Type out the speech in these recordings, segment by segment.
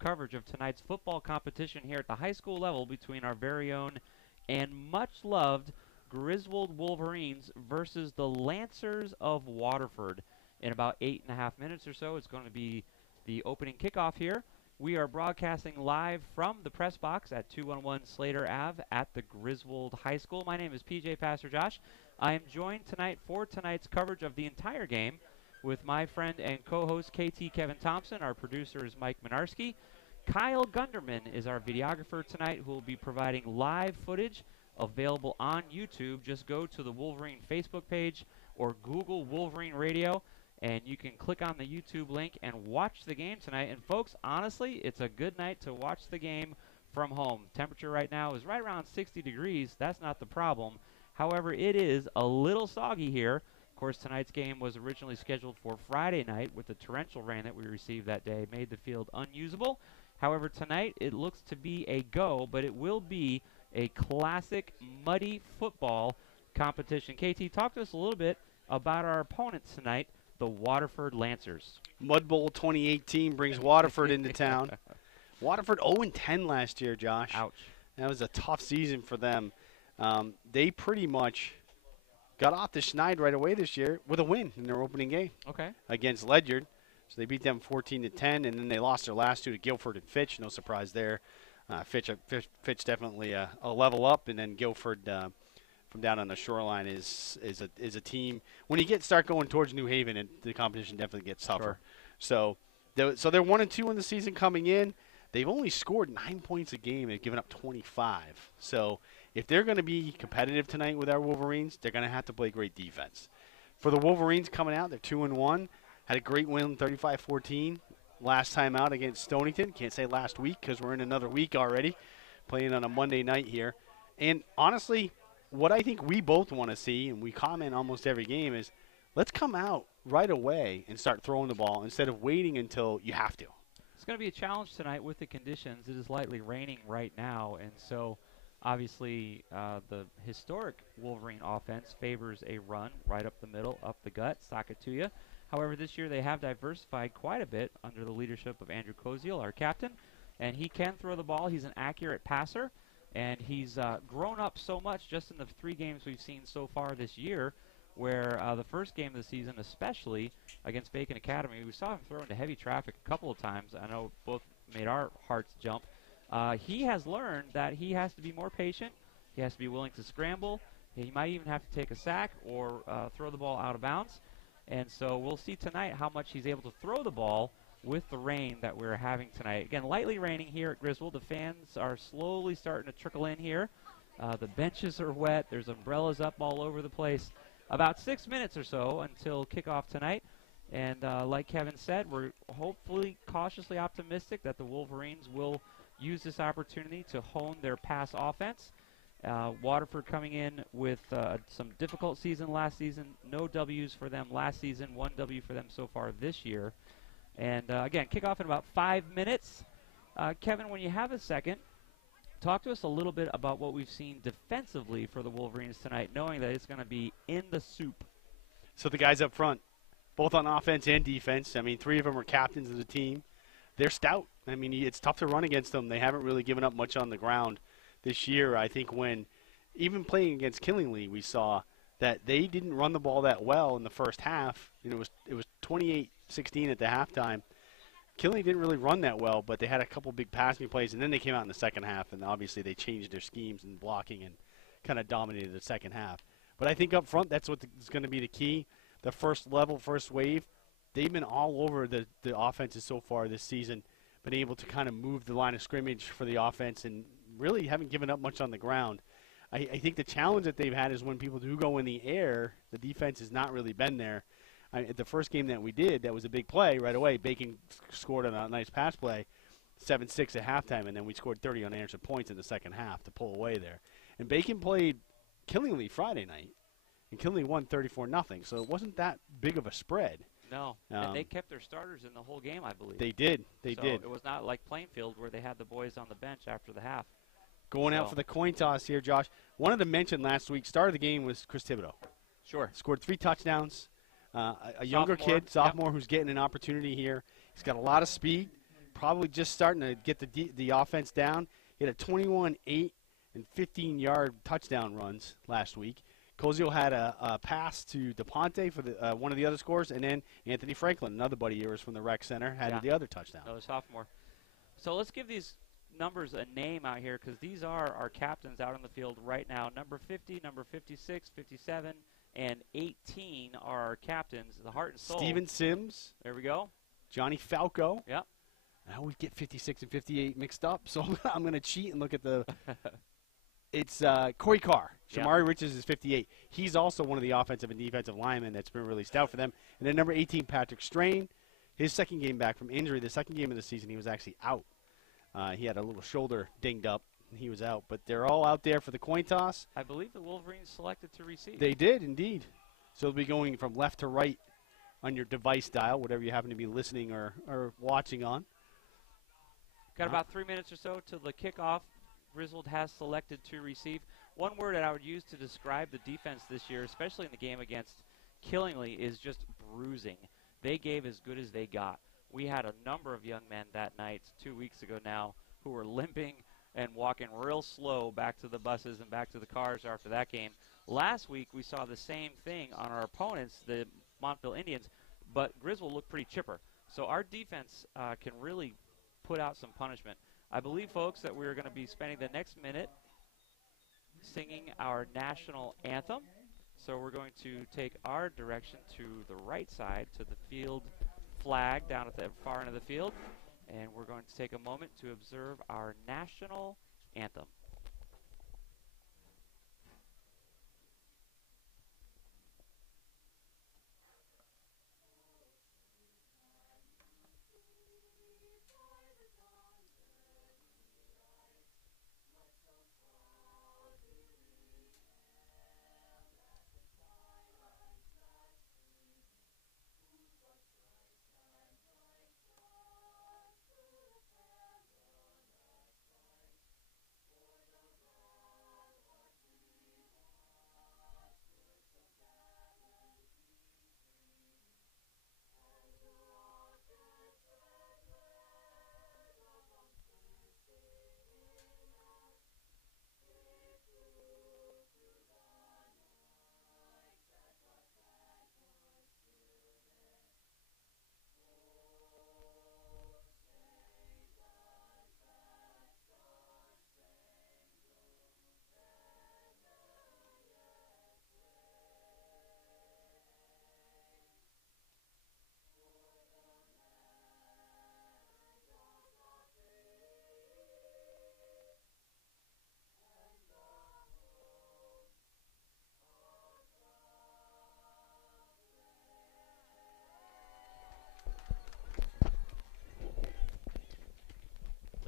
coverage of tonight's football competition here at the high school level between our very own and much-loved Griswold Wolverines versus the Lancers of Waterford. In about 8.5 minutes or so, it's going to be the opening kickoff here. We are broadcasting live from the press box at 211 Slater Ave at the Griswold High School. My name is PJ Pastor Josh. I am joined tonight for tonight's coverage of the entire game with my friend and co-host KT Kevin Thompson. Our producer is Mike Minarski. Kyle Gunderman is our videographer tonight, who will be providing live footage available on YouTube. Just go to the Wolverine Facebook page or Google Wolverine Radio, and you can click on the YouTube link and watch the game tonight. And folks, honestly, it's a good night to watch the game from home. Temperature right now is right around 60 degrees. That's not the problem. However, it is a little soggy here. Of course, tonight's game was originally scheduled for Friday night, with the torrential rain that we received that day made the field unusable. However, tonight it looks to be a go, but it will be a classic muddy football competition. KT, talk to us a little bit about our opponents tonight, the Waterford Lancers. Mud Bowl 2018 brings Waterford into town. Waterford 0-10 last year, Josh. Ouch. That was a tough season for them. They pretty much got off the schneid right away this year with a win in their opening game against Ledyard. So they beat them 14-10, and then they lost their last two to Guilford and Fitch. No surprise there. Fitch definitely a level up, and then Guilford from down on the shoreline is a team. When you start going towards New Haven, the competition definitely gets tougher. Sure. So they're 1-2 in the season coming in. They've only scored 9 points a game. They've given up 25. So if they're going to be competitive tonight with our Wolverines, they're going to have to play great defense. For the Wolverines coming out, they're 2-1. Had a great win, 35-14, last time out against Stonington. Can't say last week because we're in another week already, playing on a Monday night here. And honestly, what I think we both want to see, and we comment almost every game, is let's come out right away and start throwing the ball instead of waiting until you have to. It's going to be a challenge tonight with the conditions. It is lightly raining right now, and so obviously the historic Wolverine offense favors a run right up the middle, up the gut, sock it to you. However, this year they have diversified quite a bit under the leadership of Andrew Koziel, our captain, and he can throw the ball. He's an accurate passer, and he's grown up so much just in the 3 games we've seen so far this year, where the first game of the season, especially against Bacon Academy, we saw him throw into heavy traffic a couple of times. I know both made our hearts jump. He has learned that he has to be more patient. He has to be willing to scramble. He might even have to take a sack or throw the ball out of bounds. And so we'll see tonight how much he's able to throw the ball with the rain that we're having tonight. Again, lightly raining here at Griswold. The fans are slowly starting to trickle in here. The benches are wet. There's umbrellas up all over the place. About 6 minutes or so until kickoff tonight. And like Kevin said, we're hopefully cautiously optimistic that the Wolverines will use this opportunity to hone their pass offense. Waterford coming in with some difficult season last season. No W's for them last season. 1 W for them so far this year. And again, kickoff in about 5 minutes. Kevin, when you have a second, talk to us a little bit about what we've seen defensively for the Wolverines tonight, knowing that it's going to be in the soup. So the guys up front, both on offense and defense, I mean, 3 of them are captains of the team. They're stout. I mean, it's tough to run against them. They haven't really given up much on the ground this year. I think when even playing against Killingly, we saw that they didn't run the ball that well in the first half. You know, it was 28-16 at the halftime. Killingly didn't really run that well, but they had a couple big passing plays, and then they came out in the second half, and obviously they changed their schemes and blocking and kind of dominated the second half. But I think up front, that's what is going to be the key. The first wave, they've been all over the offenses so far this season, been able to kind of move the line of scrimmage for the offense and really haven't given up much on the ground. I think the challenge that they've had is when people do go in the air, the defense has not really been there. At the first game that we did, that was a big play right away. Bacon scored on a nice pass play, 7-6 at halftime, and then we scored 30 unanswered points in the second half to pull away there. And Bacon played Killingly Friday night, and Killingly won 34-0, so it wasn't that big of a spread. No, and they kept their starters in the whole game, I believe. They did. They did. It was not like Plainfield where they had the boys on the bench after the half. Going out for the coin toss here, Josh. Wanted to mention last week, start of the game was Chris Thibodeau. Sure. Scored 3 touchdowns. A younger kid, sophomore, who's getting an opportunity here. He's got a lot of speed. probably just starting to get the offense down. He had a 21, 8, and 15-yard touchdown runs last week. Cozio had a pass to DePonte for the one of the other scores, and then Anthony Franklin, another buddy of yours from the rec center, had the other touchdown. Another sophomore. So let's give these numbers a name out here, because these are our captains out on the field right now. Number 50, number 56, 57, and 18 are our captains, the heart and soul. Steven Sims. There we go. Johnny Falco. Yep. I always get 56 and 58 mixed up, so I'm going to cheat and look at the – it's Corey Carr. Shamari Riches is 58. He's also one of the offensive and defensive linemen that's been really stout for them. And then number 18, Patrick Strain. His second game back from injury, the second game of the season, he was actually out. He had a little shoulder dinged up, and he was out. But they're all out there for the coin toss. I believe the Wolverines selected to receive. They did, indeed. So they'll be going from left to right on your device dial, whatever you happen to be listening or watching on. Got about 3 minutes or so till the kickoff. Griswold has selected to receive. One word that I would use to describe the defense this year, especially in the game against Killingly, is just bruising. They gave as good as they got. We had a number of young men that night, 2 weeks ago now, who were limping and walking real slow back to the buses and back to the cars after that game. Last week, we saw the same thing on our opponents, the Montville Indians, but Griswold looked pretty chipper. So our defense can really put out some punishment. I believe, folks, that we're going to be spending the next minute singing our national anthem. So we're going to take our direction to the right side, to the field flag down at the far end of the field, and we're going to take a moment to observe our national anthem.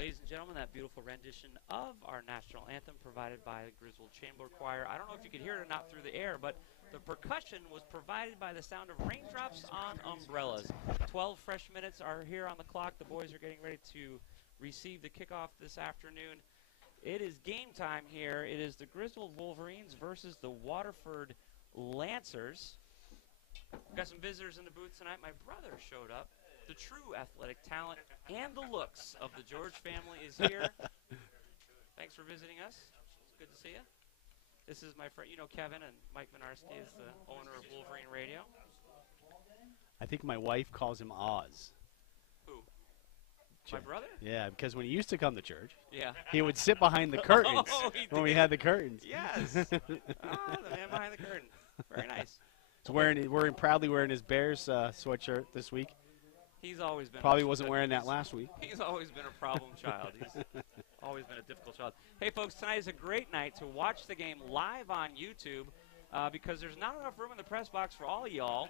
Ladies and gentlemen, that beautiful rendition of our national anthem provided by the Griswold Chamber Choir. I don't know if you could hear it or not through the air, but the percussion was provided by the sound of raindrops on umbrellas. 12 fresh minutes are here on the clock. The boys are getting ready to receive the kickoff this afternoon. It is game time here. It is the Griswold Wolverines versus the Waterford Lancers. We've got some visitors in the booth tonight. My brother showed up. The true athletic talent and the looks of the George family is here. Thanks for visiting us. It's good to see you. This is my friend, you know, Kevin, and Mike Minarski is the owner of Wolverine Radio. I think my wife calls him Oz. Who? My brother? Yeah, because when he used to come to church, he would sit behind the curtains when we had the curtains. Yes. The man behind the curtain. Very nice. He's proudly wearing his Bears sweatshirt this week. He's always been probably wasn't wearing that last week. He's always been a problem child. He's always been a difficult child. Hey, folks, tonight is a great night to watch the game live on YouTube because there's not enough room in the press box for all y'all.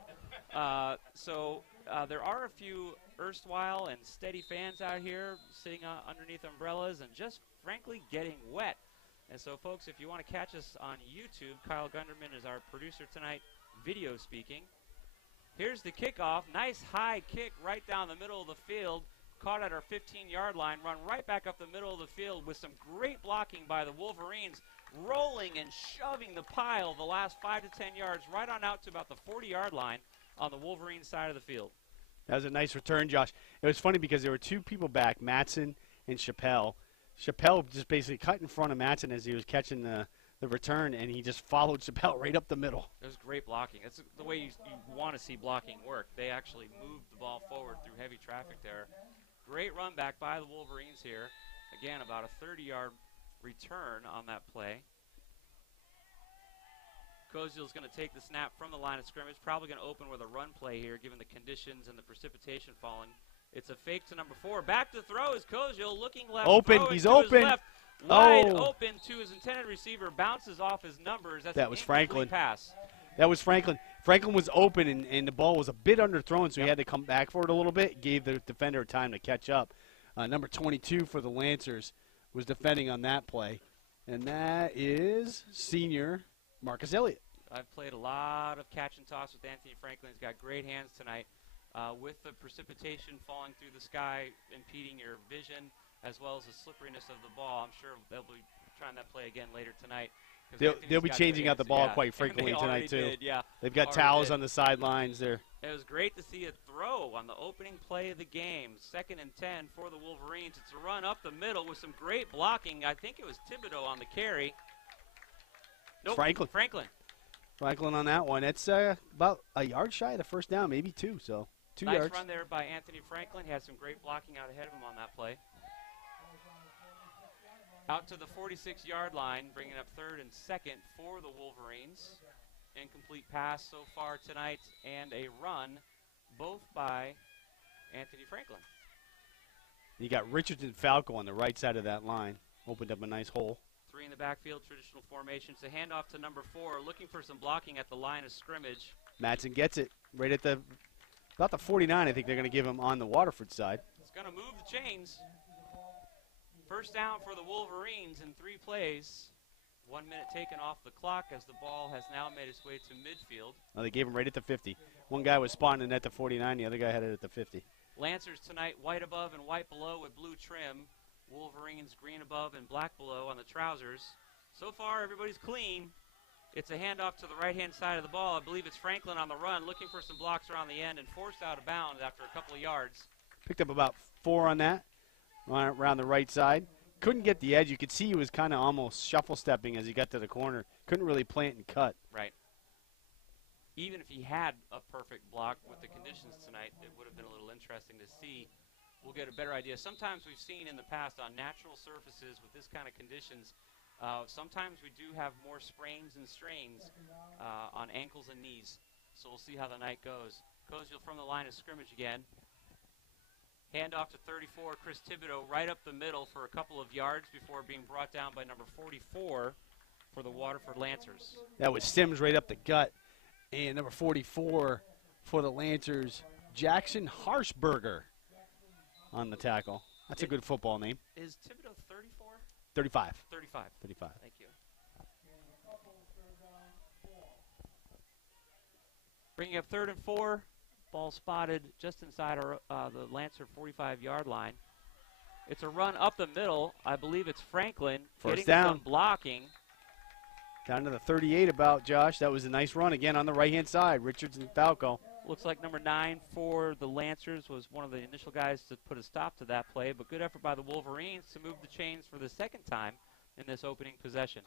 So there are a few erstwhile and steady fans out here sitting underneath umbrellas and just, frankly, getting wet. And so, folks, if you want to catch us on YouTube, Kyle Gunderman is our producer tonight, video speaking. Here's the kickoff. Nice high kick right down the middle of the field. Caught at our 15-yard line. Run right back up the middle of the field with some great blocking by the Wolverines. Rolling and shoving the pile the last 5 to 10 yards right on out to about the 40-yard line on the Wolverine side of the field. That was a nice return, Josh. It was funny because there were two people back, Matson and Chappelle. Chappelle just basically cut in front of Matson as he was catching the return, and he just followed Chappelle right up the middle. It was great blocking. That's the way you want to see blocking work. They actually moved the ball forward through heavy traffic there. Great run back by the Wolverines here. Again, about a 30-yard return on that play. Koziel's going to take the snap from the line of scrimmage. Probably going to open with a run play here, given the conditions and the precipitation falling. It's a fake to number 4. Back to throw is Koziel, looking left. Open. He's open. Left, wide open to his intended receiver. Bounces off his numbers. That's that was an Franklin. Pass. That was Franklin. Franklin was open, and the ball was a bit underthrown, so he had to come back for it a little bit. Gave the defender time to catch up. Number 22 for the Lancers was defending on that play, and that is senior Marcus Elliott. I've played a lot of catch and toss with Anthony Franklin. He's got great hands tonight. With the precipitation falling through the sky, impeding your vision, as well as the slipperiness of the ball, I'm sure they'll be trying that play again later tonight. They'll be changing out the ball quite frequently tonight, too. They've got towels on the sidelines there. It was great to see a throw on the opening play of the game. 2nd and 10 for the Wolverines. It's a run up the middle with some great blocking. I think it was Thibodeau on the carry. Nope, Franklin on that one. It's about a yard shy of the first down, maybe 2. So 2 yards. Nice run there by Anthony Franklin. He had some great blocking out ahead of him on that play. Out to the 46-yard line, bringing up 3rd and 2nd for the Wolverines. Incomplete pass so far tonight, and a run, both by Anthony Franklin. You got Richards and Falco on the right side of that line. Opened up a nice hole. 3 in the backfield, traditional formation. It's a handoff to number 4, looking for some blocking at the line of scrimmage. Matson gets it right at about the 49. I think they're going to give him on the Waterford side. It's going to move the chains. First down for the Wolverines in 3 plays. 1 minute taken off the clock as the ball has now made its way to midfield. They gave him right at the 50. One guy was spotting it at the 49. The other guy had it at the 50. Lancers tonight, white above and white below with blue trim. Wolverines green above and black below on the trousers. So far, everybody's clean. It's a handoff to the right-hand side of the ball. I believe it's Franklin on the run, looking for some blocks around the end and forced out of bounds after a couple of yards. Picked up about 4 on that, around the right side. Couldn't get the edge. You could see he was kind of almost shuffle-stepping as he got to the corner. Couldn't really plant and cut. Right. Even if he had a perfect block with the conditions tonight, it would have been a little interesting to see. We'll get a better idea. Sometimes we've seen in the past on natural surfaces with this kind of conditions, sometimes we do have more sprains and strains on ankles and knees. So we'll see how the night goes. Koziel from the line of scrimmage again. Handoff to 34, Chris Thibodeau right up the middle for a couple of yards before being brought down by number 44 for the Waterford Lancers. That was Sims right up the gut. And number 44 for the Lancers, Jackson Harshberger on the tackle. That's a good football name. Is Thibodeau 34? 35. 35. 35. Thank you. Bringing up 3rd and 4. Ball spotted just inside the Lancer 45-yard line. It's a run up the middle. I believe it's Franklin First getting down. some blocking. Down to the 38 about, Josh. That was a nice run again on the right-hand side. Richards and Falco. Looks like number 9 for the Lancers was one of the initial guys to put a stop to that play, but good effort by the Wolverines to move the chains for the 2nd time in this opening possession.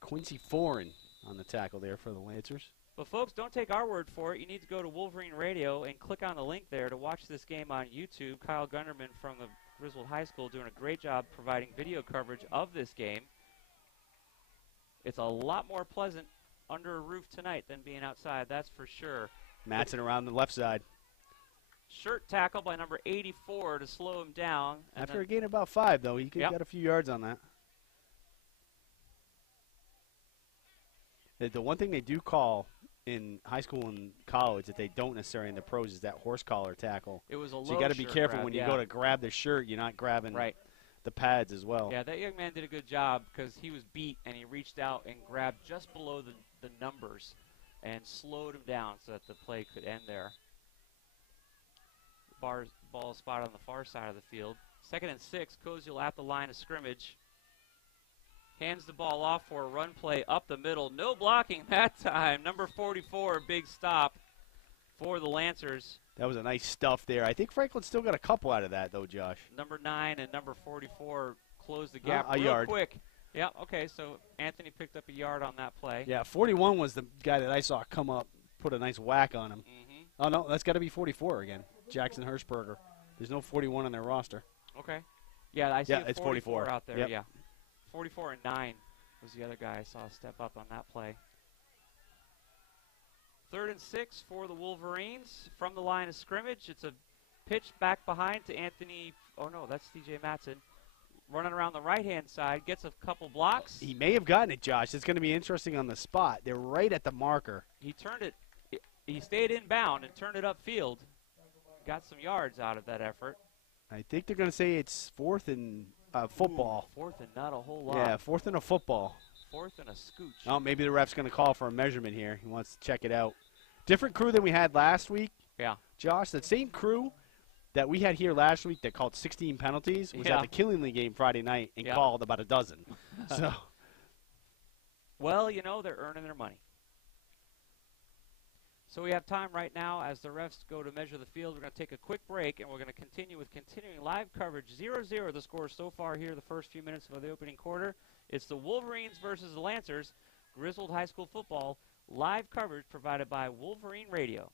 Quincy Foreign on the tackle there for the Lancers. But, folks, don't take our word for it. You need to go to Wolverine Radio and click on the link there to watch this game on YouTube. Kyle Gunderman from the Griswold High School doing a great job providing video coverage of this game. It's a lot more pleasant under a roof tonight than being outside, that's for sure. Matson around the left side. Shirt tackle by number 84 to slow him down. After a gain of about 5, though, he got a few yards on that. The one thing they do call in high school and college that they don't necessarily in the pros is that horse collar tackle. It was a low so you got to be careful grab, when you go to grab the shirt, you're not grabbing the pads as well. Yeah, that young man did a good job because he was beat and he reached out and grabbed just below the numbers and slowed him down so that the play could end there. Ball spot on the far side of the field. 2nd and 6, Koziel at the line of scrimmage. Hands the ball off for a run play up the middle. No blocking that time. Number 44, big stop for the Lancers. That was a nice stuff there. I think Franklin still got a couple out of that, though, Josh. Number 9 and number 44 closed the gap a real yard. quick. Yeah, okay, so Anthony picked up a yard on that play. Yeah, 41 was the guy that I saw come up, put a nice whack on him. Oh, no, that's got to be 44 again. Jackson Hirschberger. There's no 41 on their roster. Okay. Yeah, I see it's 44 out there, Yep. yeah. 44 and 9 was the other guy I saw step up on that play. 3rd and 6 for the Wolverines from the line of scrimmage. It's a pitch back behind to Anthony. Oh, no, that's DJ Matson. Running around the right-hand side, gets a couple blocks. He may have gotten it, Josh. It's going to be interesting on the spot. They're right at the marker. He turned it. He stayed inbound and turned it upfield. Got some yards out of that effort. I think they're going to say it's 4th and football. 4th and not a whole lot. Yeah, 4th and a football. 4th and a scooch. Oh, maybe the ref's going to call for a measurement here. He wants to check it out. Different crew than we had last week. Yeah. Josh, that same crew that we had here last week that called 16 penalties was at the Killingly game Friday night and called about a dozen. So, well, you know, they're earning their money. So we have time right now as the refs go to measure the field. We're going to take a quick break, and we're going to continue with continuing live coverage. 0-0 the score so far here the first few minutes of the opening quarter. It's the Wolverines versus the Lancers. Griswold High School football live coverage provided by Wolverine Radio.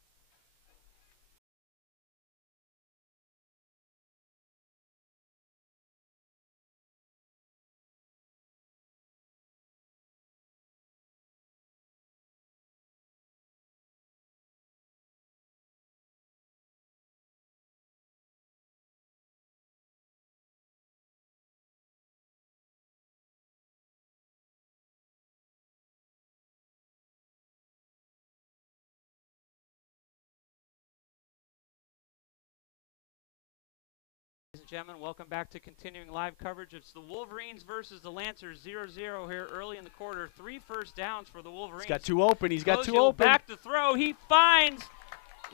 Ladies and gentlemen, welcome back to continuing live coverage. It's the Wolverines versus the Lancers, 0-0 here early in the quarter. 3 first downs for the Wolverines. he's got two open. He's got two Koziel open. back to throw. He finds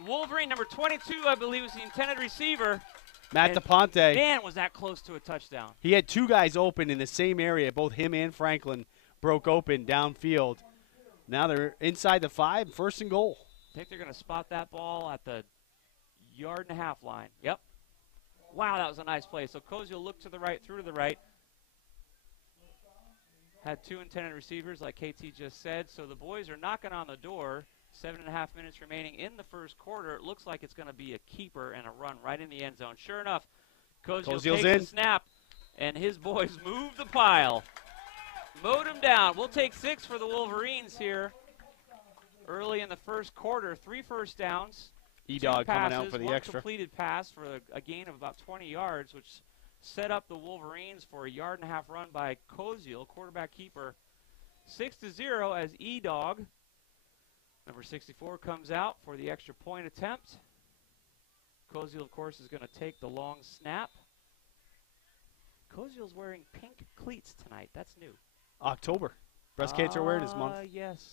Wolverine, number 22, I believe, was the intended receiver. Matt DePonte. Man, was that close to a touchdown. He had two guys open in the same area. Both him and Franklin broke open downfield. Now they're inside the 5, 1st and goal. I think they're going to spot that ball at the 1.5-yard line. Yep. Wow, that was a nice play. So Koziel looked to the right, through to the right. Had 2 intended receivers, like KT just said. So the boys are knocking on the door. 7.5 minutes remaining in the first quarter. It looks like it's going to be a keeper and a run right in the end zone. Sure enough, Koziel takes the snap, and his boys move the pile. Mowed him down. We'll take 6 for the Wolverines here early in the first quarter. 3 first downs. E-Dog coming out for the one extra. Completed pass for a gain of about 20 yards, which set up the Wolverines for a 1.5-yard run by Koziel, quarterback keeper. 6-0 as E-Dog, number 64, comes out for the extra point attempt. Koziel, of course, is going to take the long snap. Koziel's wearing pink cleats tonight. That's new. October. Breast Cancer Awareness Month. Yes.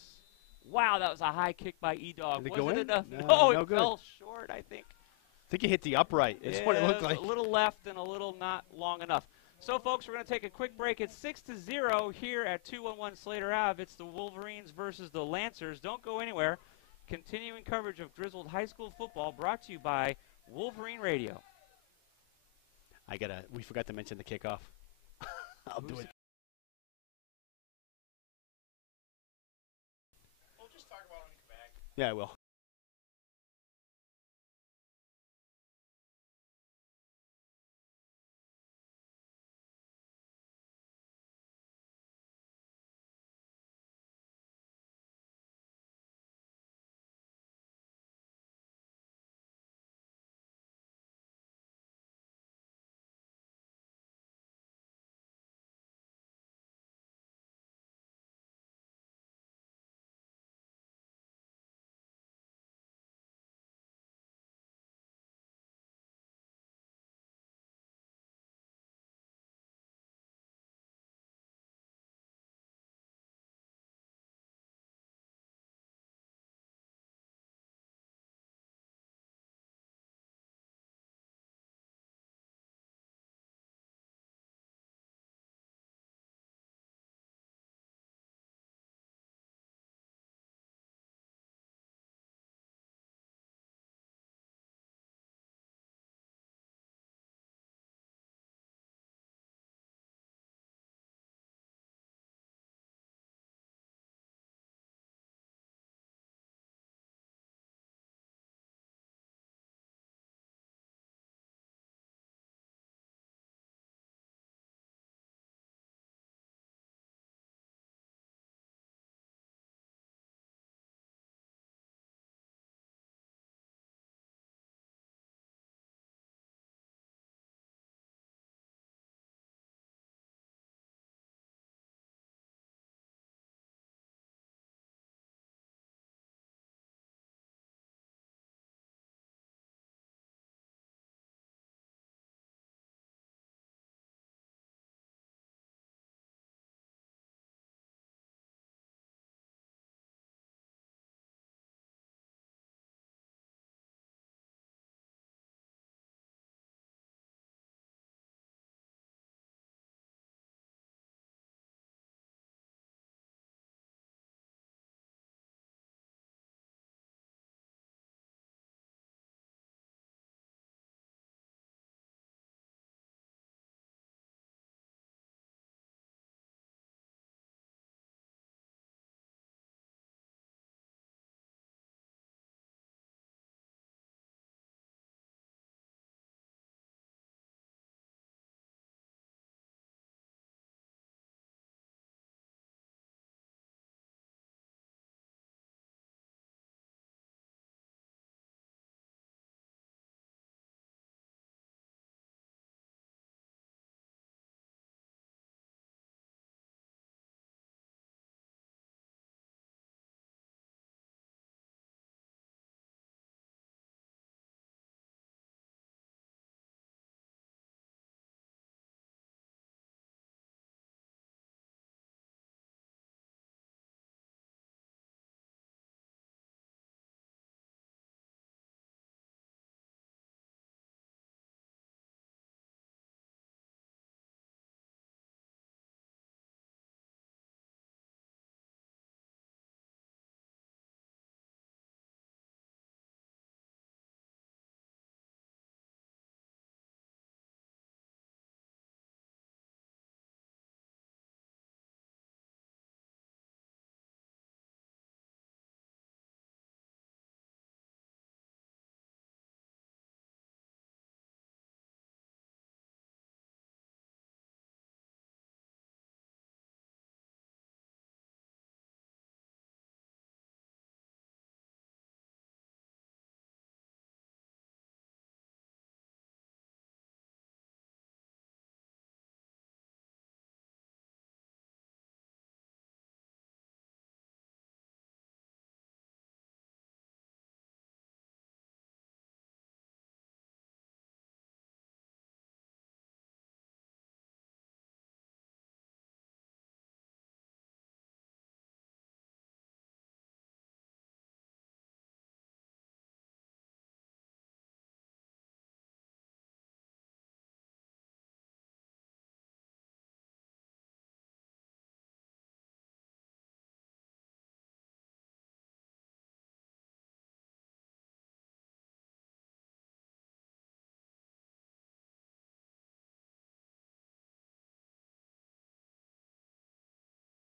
Wow, that was a high kick by E-Dog. Did it Was go it in? enough? No, it good. fell short, I think. I think he hit the upright. That's what it looked like. A little left and a little not long enough. So, folks, we're going to take a quick break. It's 6-0 here at 211 Slater Ave. It's the Wolverines versus the Lancers. Don't go anywhere. Continuing coverage of Griswold High School football brought to you by Wolverine Radio. We forgot to mention the kickoff. I'll do it. We'll just talk about it when you come back. Yeah, I will.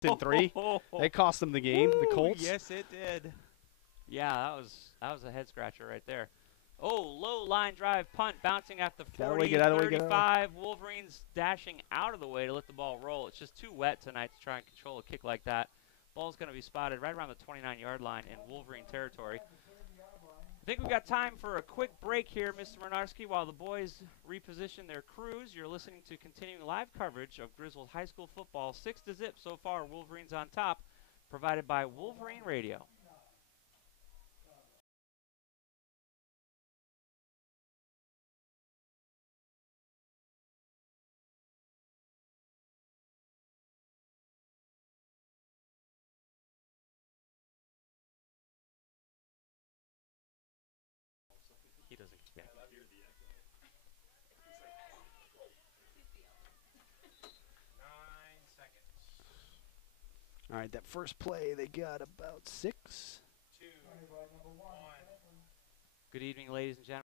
4th and 3. That cost them the game, the Colts. Yes, it did. Yeah, that was a head scratcher right there. Oh, low line drive punt bouncing at the 40, Get out of the way, get out of the way. 35. Wolverines dashing out of the way to let the ball roll. It's just too wet tonight to try and control a kick like that. Ball's going to be spotted right around the 29-yard line in Wolverine territory. I think we've got time for a quick break here, Mr. Murnarski, while the boys reposition their crews. You're listening to continuing live coverage of Griswold High School football. 6-0 so far, Wolverines on top, provided by Wolverine Radio. He doesn't get it. 9 seconds. All right, that first play, they got about 6. 2, 1. Good evening, ladies and gentlemen.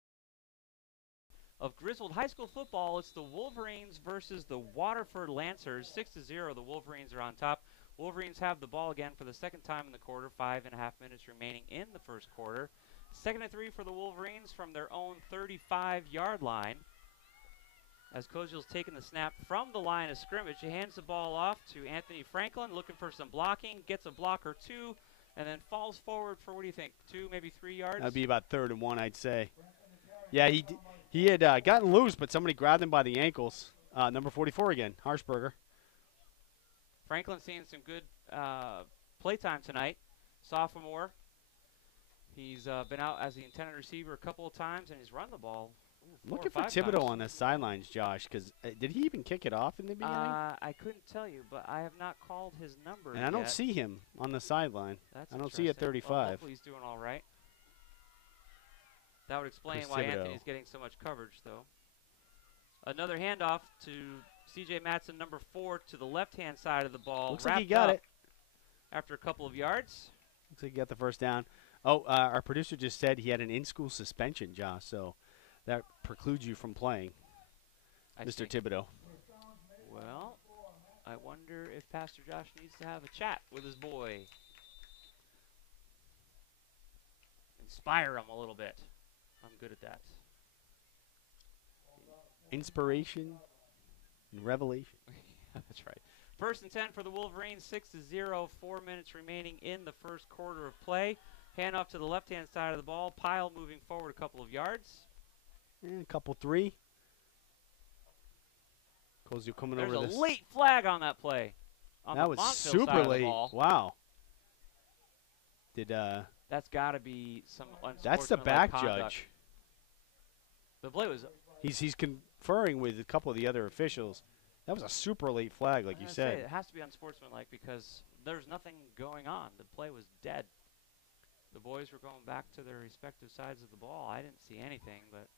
Of Griswold High School football, it's the Wolverines versus the Waterford Lancers. 6-0, the Wolverines are on top. Wolverines have the ball again for the second time in the quarter. 5.5 minutes remaining in the first quarter. 2nd and 3 for the Wolverines from their own 35-yard line. As Koziel's taking the snap from the line of scrimmage, he hands the ball off to Anthony Franklin, looking for some blocking, gets a block or two, and then falls forward for, what do you think, 2, maybe 3 yards? That'd be about 3rd and 1, I'd say. Yeah, he had gotten loose, but somebody grabbed him by the ankles. Number 44 again, Harshberger. Franklin seeing some good playtime tonight. Sophomore. He's been out as the intended receiver a couple of times, and he's run the ball. Looking for Thibodeau on the sidelines, Josh, because did he even kick it off in the beginning? I couldn't tell you, but I have not called his number And I don't yet. see him on the sideline. That's I don't see at interesting. 35. Well, hopefully he's doing all right. That would explain Chris why Thibodeau. Anthony's getting so much coverage, though. Another handoff to C.J. Matson, number 4, to the left-hand side of the ball. Looks like he Wrapped got up it. after a couple of yards. Looks like he got the first down. Oh, our producer just said he had an in-school suspension, Josh, so that precludes you from playing, I Mr. see. Thibodeau. Well, I wonder if Pastor Josh needs to have a chat with his boy. Inspire him a little bit. I'm good at that. Inspiration and revelation. That's right. 1st and 10 for the Wolverines, 6-0, 4 minutes remaining in the first quarter of play. Handoff to the left-hand side of the ball. Pyle moving forward a couple of yards. And a couple 3. Koziel coming There's over a this. late flag on that play. On That the was Montville super side of the late. ball. Wow. Did That's got to be some unsportsmanlike that's the back conduct. judge. The play was. He's conferring with a couple of the other officials. That was a super late flag, like you said. It has to be unsportsmanlike because there's nothing going on. The play was dead. The boys were going back to their respective sides of the ball. I didn't see anything, but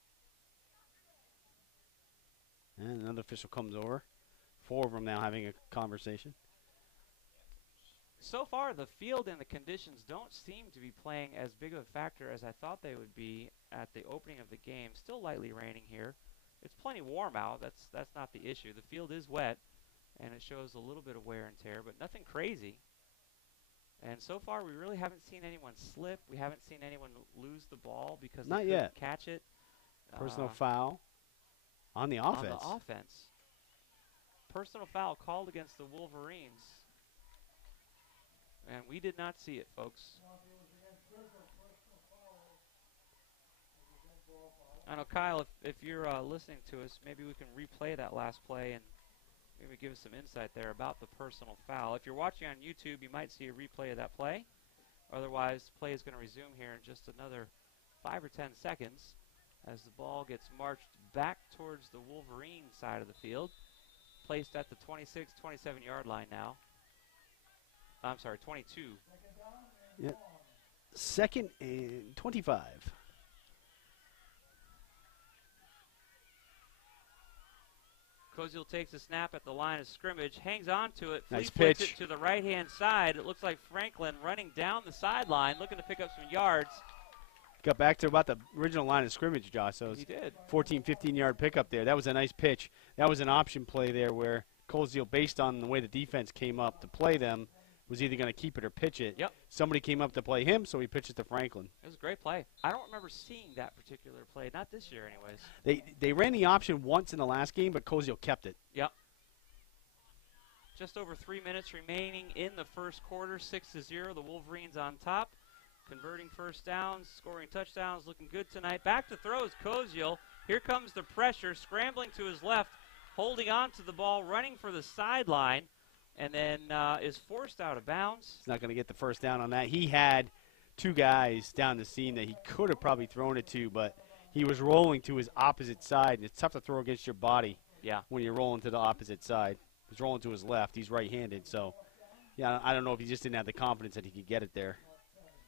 And another official comes over. 4 of them now having a conversation. so far the field and the conditions don't seem to be playing as big of a factor as I thought they would be at the opening of the game. Still lightly raining here. It's plenty warm out. That's not the issue. The field is wet, and it shows a little bit of wear and tear, but nothing crazy. And so far, we really haven't seen anyone slip. We haven't seen anyone lose the ball because Not they couldn't yet. catch it. Personal foul on the offense. On the offense. Personal foul called against the Wolverines. And we did not see it, folks. I know, Kyle, if you're listening to us, maybe we can replay that last play and maybe give us some insight there about the personal foul. If you're watching on YouTube, you might see a replay of that play. Otherwise, play is going to resume here in just another 5 or 10 seconds as the ball gets marched back towards the Wolverine side of the field, placed at the 26, 27-yard line now. I'm sorry, 22. Yep. 2nd and 25. Koziel takes a snap at the line of scrimmage, hangs on to it, Nice fleets pitch. it to the right-hand side. It looks like Franklin running down the sideline, looking to pick up some yards. Got back to about the original line of scrimmage, Josh. So He it's did. 14, 15-yard pickup there. That was a nice pitch. That was an option play there where Colesville, based on the way the defense came up to play them, was either going to keep it or pitch it. Yep. Somebody came up to play him, so he pitched it to Franklin. It was a great play. I don't remember seeing that particular play. Not this year, anyways. They ran the option once in the last game, but Colesville kept it. Yep. Just over 3 minutes remaining in the first quarter, 6-0. The Wolverines on top, converting first downs, scoring touchdowns, looking good tonight. Back to throws, Koziel. Here comes the pressure, scrambling to his left, holding on to the ball, running for the sideline, and then is forced out of bounds. He's not going to get the first down on that. He had two guys down the seam that he could have probably thrown it to, but he was rolling to his opposite side, and it's tough to throw against your body when you're rolling to the opposite side. He's rolling to his left. He's right-handed, so yeah, I don't know if he just didn't have the confidence that he could get it there.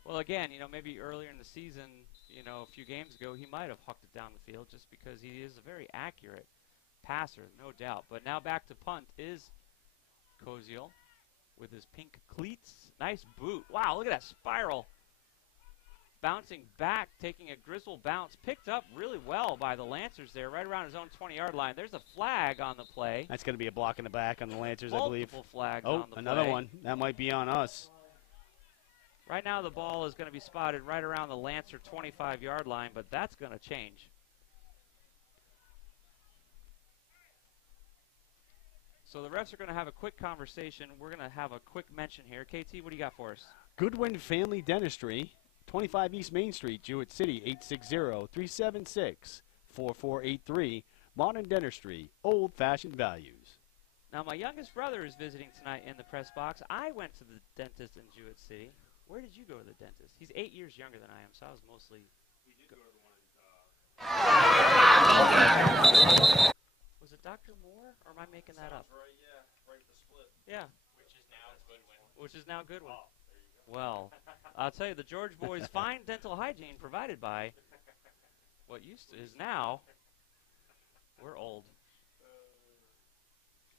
Well, again, maybe earlier in the season, a few games ago, he might have hucked it down the field just because he is a very accurate passer, no doubt. But now back to punt is Koziel with his pink cleats. Nice boot. Wow, look at that spiral. Bouncing back, taking a grizzle bounce. Picked up really well by the Lancers there, right around his own 20-yard line. There's a flag on the play. That's going to be a block in the back on the Lancers, I believe. Multiple flags on the another play. one. That might be on us. Right now the ball is going to be spotted right around the Lancer 25-yard line, but that's going to change. So the refs are going to have a quick conversation. We're going to have a quick mention here. KT, what do you got for us? Goodwin Family Dentistry, 25 East Main Street, Jewett City, 860-376-4483. Modern Dentistry, old-fashioned values. Now, my youngest brother is visiting tonight in the press box. I went to the dentist in Jewett City. Where did you go to the dentist? He's 8 years younger than I am, so I was mostly... Was it Dr. Moore, or am I making that up? Right, yeah, right at the split. Yeah. Which is now Goodwin. Which is now Goodwin. Oh, there you go. Well, I'll tell you, the George boys' fine dental hygiene provided by what is now, we're old.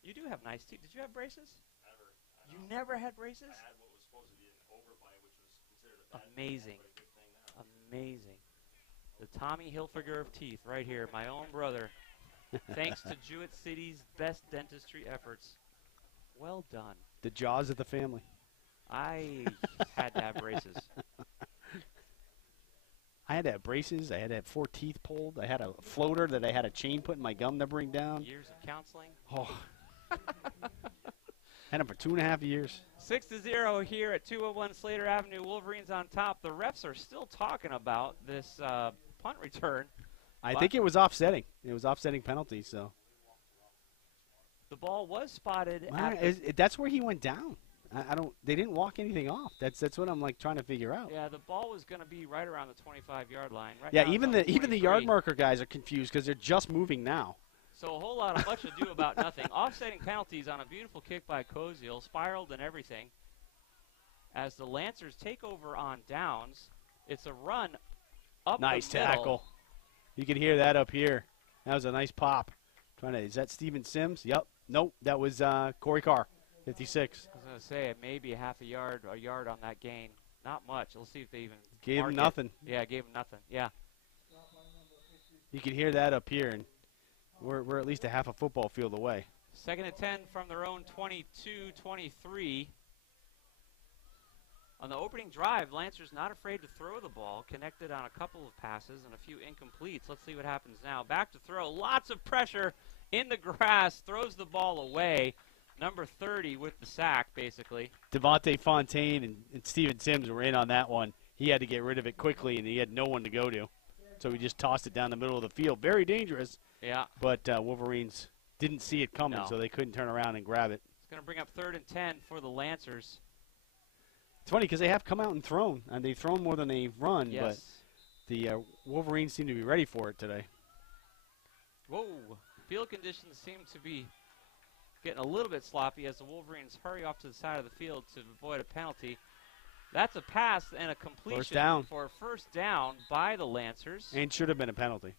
You do have nice teeth. Did you have braces? Never. You never had braces? I had what was supposed to be an overbite, which was considered a bad Amazing. thing, but a good thing now. Amazing. The Tommy Hilfiger of teeth right here, my own brother. Thanks to Jewett City's best dentistry efforts. Well done. The jaws of the family. I had to have braces. I had to have braces. I had to have 4 teeth pulled. I had a floater that I had a chain put in my gum to bring down. Years of counseling. Oh. Had them for 2.5 years. 6-0 here at 201 Slater Avenue. Wolverines on top. The refs are still talking about this punt return. I think it was offsetting. It was offsetting penalty. So the ball was spotted. That's where he went down. I don't. They didn't walk anything off. That's what I'm like trying to figure out. Yeah, the ball was going to be right around the 25-yard line. Right Yeah, now even it's on the 23. yard marker guys are confused because they're just moving now. So a whole lot of much ado about nothing. Offsetting penalties on a beautiful kick by Koziel, spiraled and everything. As the Lancers take over on downs, it's a run up Nice the middle. tackle. You can hear that up here. That was a nice pop. Is that Steven Sims? Yep. Nope. That was Corey Carr, 56. I was going to say it may be a yard on that gain. Not much. Let's see if they even Gave mark him it. nothing. Yeah, gave him nothing. Yeah. You can hear that up here, and we're at least a half a football field away. 2nd and 10 from their own 22-23. On the opening drive, Lancers not afraid to throw the ball, connected on a couple of passes and a few incompletes. Let's see what happens now. Back to throw. Lots of pressure in the grass. Throws the ball away. Number 30 with the sack, basically. Devontae Fontaine and Steven Sims were in on that one. He had to get rid of it quickly, and he had no one to go to. So he just tossed it down the middle of the field. Very dangerous. Yeah. But Wolverines didn't see it coming, so they couldn't turn around and grab it. It's going to bring up 3rd and 10 for the Lancers. It's funny because they have come out and thrown, and they've thrown more than they've run, Yes. but the Wolverines seem to be ready for it today. Whoa. Field conditions seem to be getting a little bit sloppy as the Wolverines hurry off to the side of the field to avoid a penalty. That's a pass and a completion First down. for a first down by the Lancers. And should have been a penalty.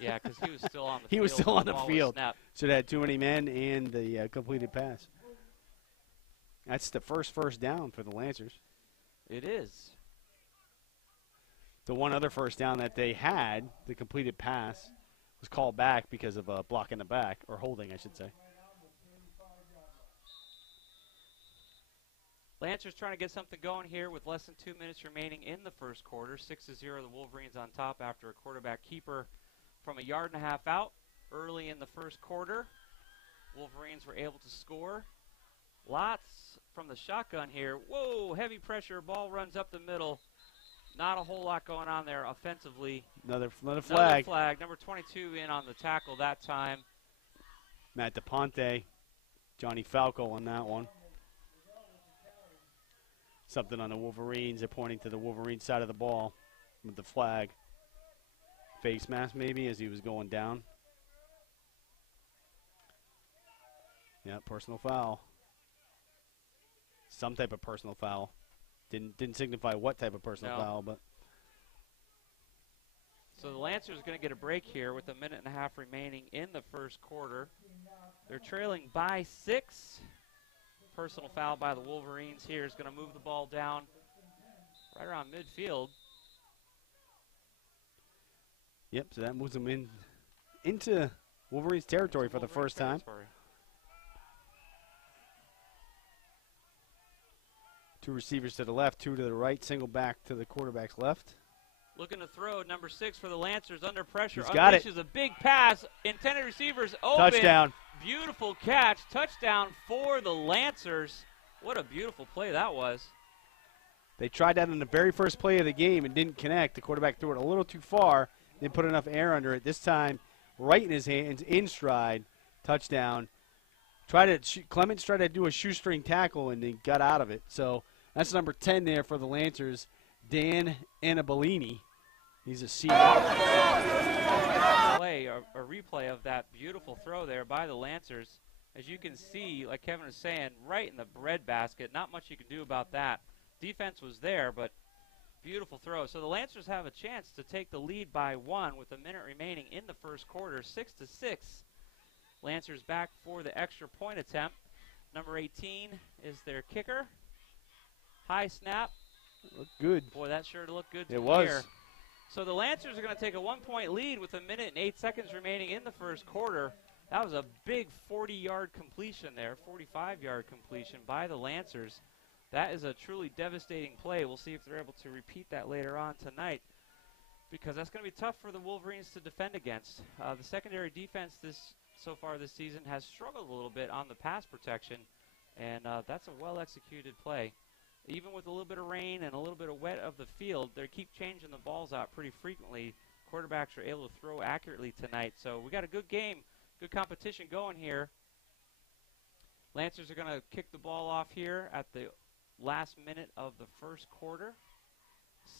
Yeah, because he was still on the He field. was still when on the ball was field. snapped. Should have had too many men and the completed pass. That's the first down for the Lancers. It is. The one other first down that they had, the completed pass, was called back because of a block in the back, or holding, I should say. Lancers trying to get something going here with less than 2 minutes remaining in the first quarter. 6-0, the Wolverines on top after a quarterback keeper from a yard and a half out early in the first quarter. Wolverines were able to score. Lots from the shotgun here. Whoa, heavy pressure. Ball runs up the middle. Not a whole lot going on there offensively. Another flag. Another flag. Number 22 in on the tackle that time. Matt DePonte, Johnny Falco on that one. Something on the Wolverines. They're pointing to the Wolverine side of the ball with the flag. Face mask maybe as he was going down. Yeah, personal foul. Some type of personal foul. Didn't signify what type of personal foul, but. So the Lancers are going to get a break here with a minute and a half remaining in the first quarter. They're trailing by 6. Personal foul by the Wolverines here is going to move the ball down right around midfield. Yep, so that moves them into Wolverines territory for the first time. Two receivers to the left, two to the right, single back to the quarterback's left. Looking to throw, number 6 for the Lancers under pressure. He's got it. Unleashes a big pass. Intended receivers open. Touchdown. Beautiful catch. Touchdown for the Lancers. What a beautiful play that was. They tried that in the very first play of the game and didn't connect. The quarterback threw it a little too far. Didn't put enough air under it. This time, right in his hands, in stride. Touchdown. Clements tried to do a shoestring tackle and they got out of it. So that's number 10 there for the Lancers, Dan Annabellini. He's a senior. A replay of that beautiful throw there by the Lancers. As you can see, like Kevin was saying, right in the breadbasket. Not much you can do about that. Defense was there, but beautiful throw. So the Lancers have a chance to take the lead by 1 with a minute remaining in the first quarter, 6-6. Lancers back for the extra point attempt. Number 18 is their kicker. High snap. Looked good. Boy, that sure looked good to It was. hear. So the Lancers are going to take a 1-point lead with a minute and 8 seconds remaining in the first quarter. That was a big 40-yard completion there, 45-yard completion by the Lancers. That is a truly devastating play. We'll see if they're able to repeat that later on tonight, because that's going to be tough for the Wolverines to defend against. The secondary defense so far this season has struggled a little bit on the pass protection, and that's a well-executed play. Even with a little bit of rain and a little bit of wet of the field, they keep changing the balls out pretty frequently. Quarterbacks are able to throw accurately tonight. So we got a good game, good competition going here. Lancers are going to kick the ball off here at the last minute of the first quarter.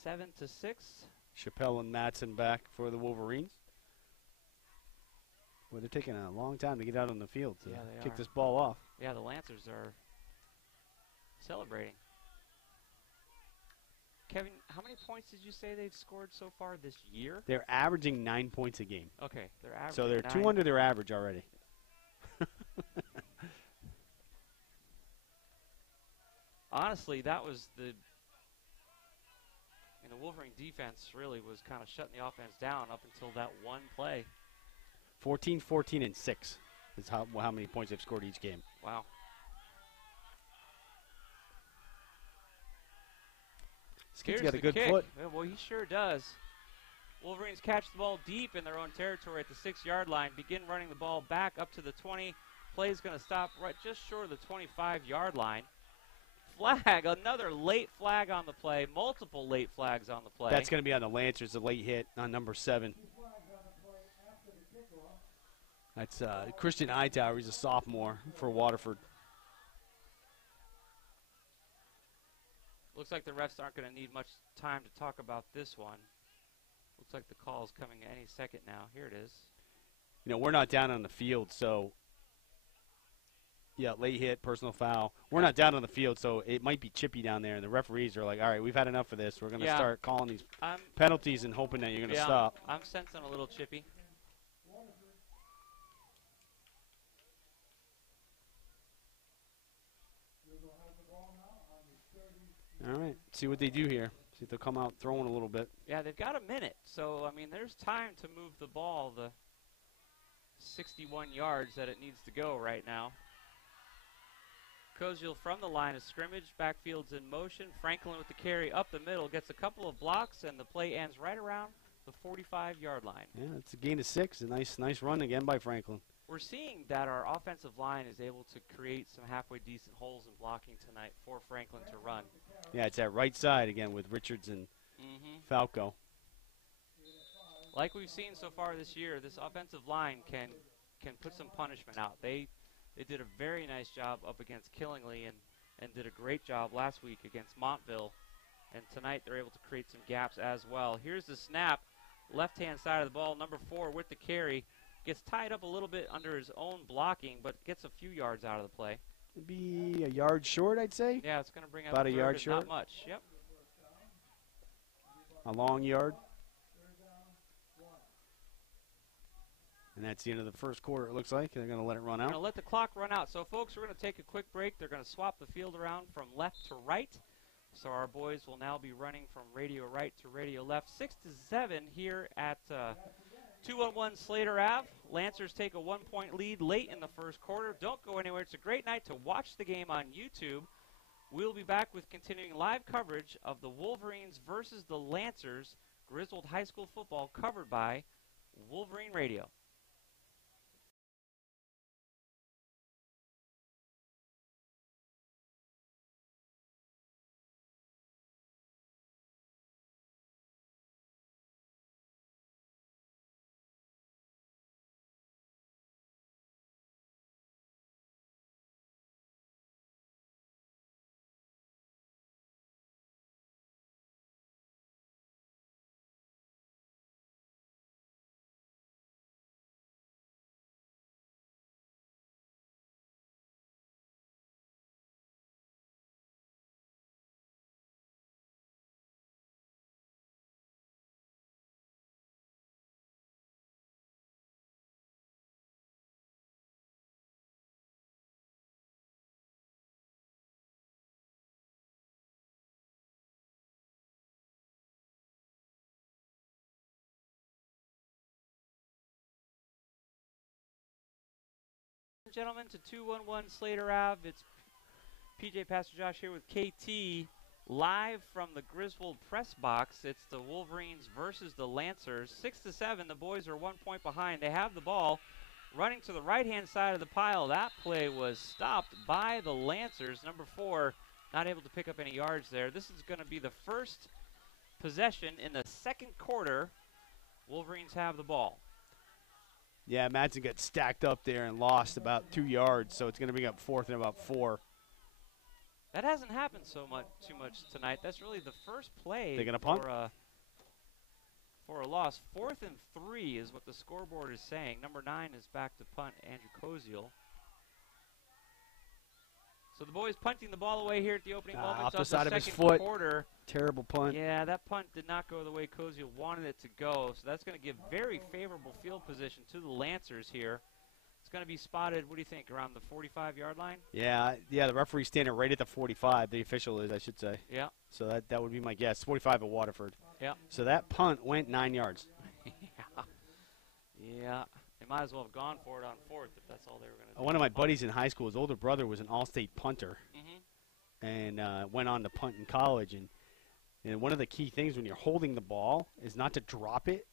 7-6. Chappelle and Matson back for the Wolverines. Well, they're taking a long time to get out on the field to kick this ball off. Yeah, the Lancers are celebrating. Kevin, how many points did you say they've scored so far this year? They're averaging 9 points a game. Okay, they're averaging So they're 9. 2 under their average already. Honestly, that was the Wolverine defense really was kind of shutting the offense down up until that one play. 14, 14, and 6 is how many points they've scored each game. Wow. This kid's Here's got a the good kick. foot. Yeah, well, he sure does. Wolverines catch the ball deep in their own territory at the 6-yard line, begin running the ball back up to the 20. Play's going to stop right just short of the 25-yard line. Flag, another late flag on the play, multiple late flags on the play. That's going to be on the Lancers, a late hit on number 7. That's Christian Hightower. He's a sophomore for Waterford. Looks like the refs aren't going to need much time to talk about this one. Looks like the call is coming any second now. Here it is. You know, we're not down on the field, so yeah, late hit, personal foul. We're not down on the field, so it might be chippy down there, and the referees are like, all right, we've had enough of this. We're going to start calling these penalties and hoping that you're going to stop. I'm sensing a little chippy. All right, see what they do here. See if they'll come out throwing a little bit. Yeah, they've got a minute. So, I mean, there's time to move the ball the 61 yards that it needs to go right now. Koziel from the line of scrimmage. Backfield's in motion. Franklin with the carry up the middle. Gets a couple of blocks, and the play ends right around the 45-yard line. Yeah, it's a gain of 6. A nice run again by Franklin. We're seeing that our offensive line is able to create some halfway decent holes in blocking tonight for Franklin to run. Yeah, it's that right side again with Richards and Falco. Like we've seen so far this year, this offensive line can put some punishment out. They did a very nice job up against Killingly and did a great job last week against Montville. And tonight they're able to create some gaps as well. Here's the snap. Left-hand side of the ball, number 4 with the carry. Gets tied up a little bit under his own blocking, but gets a few yards out of the play. Maybe a yard short, I'd say. Yeah, it's going to bring up about a yard short. Not much. Yep. A long yard. And that's the end of the first quarter, it looks like. They're going to let it run out. We're going to let the clock run out. So, folks, we're going to take a quick break. They're going to swap the field around from left to right. So our boys will now be running from radio right to radio left. 6-7 here at 211 Slater Ave. Lancers take a 1-point lead late in the first quarter. Don't go anywhere. It's a great night to watch the game on YouTube. We'll be back with continuing live coverage of the Wolverines versus the Lancers, Griswold High School football, covered by Wolverine Radio. Gentlemen, to 211 Slater Ave. It's PJ Pastor Josh here with KT live from the Griswold press box. It's the Wolverines versus the Lancers. 6-7, the boys are 1 point behind. They have the ball running to the right-hand side of the pile. That play was stopped by the Lancers. Number 4 not able to pick up any yards there. This is going to be the first possession in the second quarter. Wolverines have the ball. Yeah, Madsen got stacked up there and lost about 2 yards, so it's going to bring up 4th and about 4. That hasn't happened too much tonight. That's really the first play. They're going to punt? For a loss. 4th and 3 is what the scoreboard is saying. Number 9 is back to punt, Andrew Koziel. So the boys punting the ball away here at the opening moments off the of side the of his second foot. quarter. Terrible punt. Yeah, that punt did not go the way Koziel wanted it to go. So that's going to give very favorable field position to the Lancers here. It's going to be spotted, what do you think, around the 45-yard line? Yeah, the referee's standing right at the 45. The official is, I should say. Yeah. So that would be my guess. 45 at Waterford. Yeah. So that punt went 9 yards. Yeah. They might as well have gone for it on 4th if that's all they were going to do. One of my buddies in high school, his older brother was an all-state punter and went on to punt in college. And one of the key things when you're holding the ball is not to drop it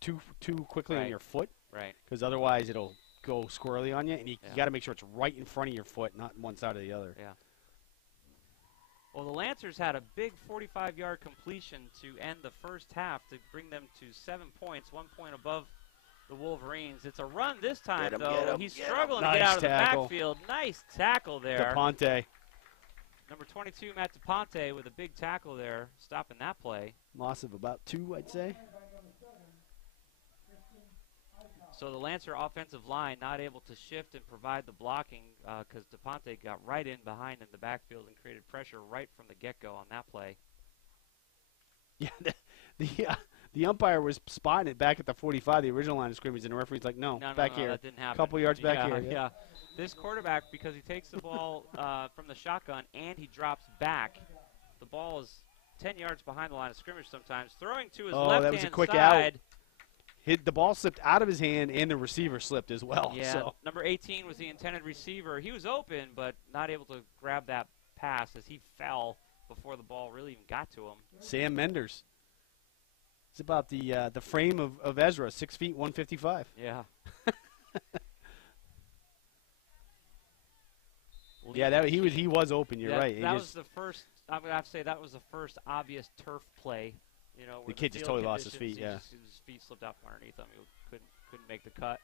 too quickly on your foot. Right. Because otherwise it'll go squirrely on you. And you got to make sure it's right in front of your foot, not one side or the other. Yeah. Well, the Lancers had a big 45-yard completion to end the first half to bring them to 7 points, 1 point above the Wolverines. It's a run this time, though. He's struggling to get out of the backfield. Nice tackle there. DePonte. Number 22, Matt DePonte, with a big tackle there, stopping that play. Loss of about 2, I'd say. So the Lancer offensive line not able to shift and provide the blocking because DePonte got right in behind in the backfield and created pressure right from the get-go on that play. Yeah, the umpire was spotting it back at the 45, the original line of scrimmage, and the referee's like, no, back here. That didn't happen. A couple yards back here. Yeah. This quarterback, because he takes the ball from the shotgun and he drops back, the ball is 10 yards behind the line of scrimmage sometimes. Throwing to his left-hand that was a quick side. out. The ball slipped out of his hand, and the receiver slipped as well. Yeah, So. number 18 was the intended receiver. He was open, but not able to grab that pass as he fell before the ball really even got to him. Sam Menders. It's about the frame of Ezra, 6 feet, 155. Yeah. Yeah, he was open. You're right. That was the first. I'm gonna have to say that was the first obvious turf play. You know, where the kid just totally lost his feet. Yeah, his feet slipped out from underneath him. He couldn't make the cut.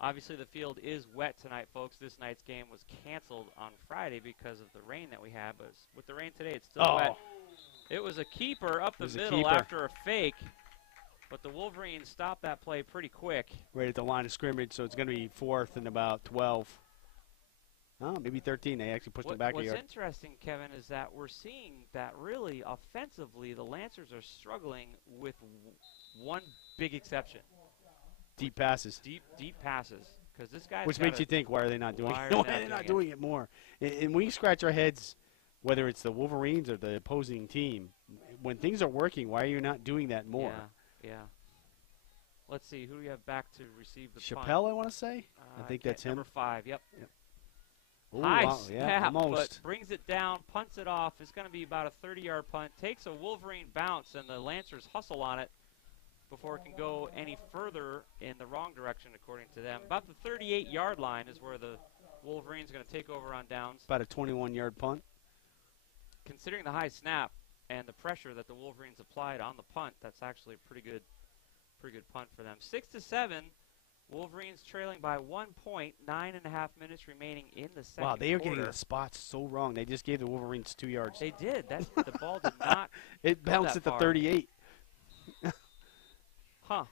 Obviously, the field is wet tonight, folks. This night's game was canceled on Friday because of the rain that we had. But with the rain today, it's still wet. It was a keeper up the middle after a fake, but the Wolverines stopped that play pretty quick. Right at the line of scrimmage, so it's going to be 4th and about 12. Oh, maybe 13. They actually pushed him back a yard. What's interesting, Kevin, is that we're seeing that really offensively the Lancers are struggling with one big exception. Deep passes. Deep passes. Because this guy. Which makes you think, why are they not doing it? Why are they not doing it more? And we scratch our heads, whether it's the Wolverines or the opposing team. When things are working, why are you not doing that more? Yeah. Let's see. Who do we have back to receive the punt? Chappelle, I want to say. I think that's him. Number 5, yep. Ooh, High wow, snap, almost. but brings it down, punts it off. It's going to be about a 30-yard punt. Takes a Wolverine bounce, and the Lancers hustle on it before it can go any further in the wrong direction, according to them. About the 38-yard line is where the Wolverines are going to take over on downs. About a 21-yard punt. Considering the high snap and the pressure that the Wolverines applied on the punt, that's actually a pretty good punt for them. 6-7. Wolverines trailing by 1 point, 9.5 minutes remaining in the second Wow, they are quarter. getting the spots so wrong. They just gave the Wolverines 2 yards. They did. The ball did not. It bounced at the 38. Huh. I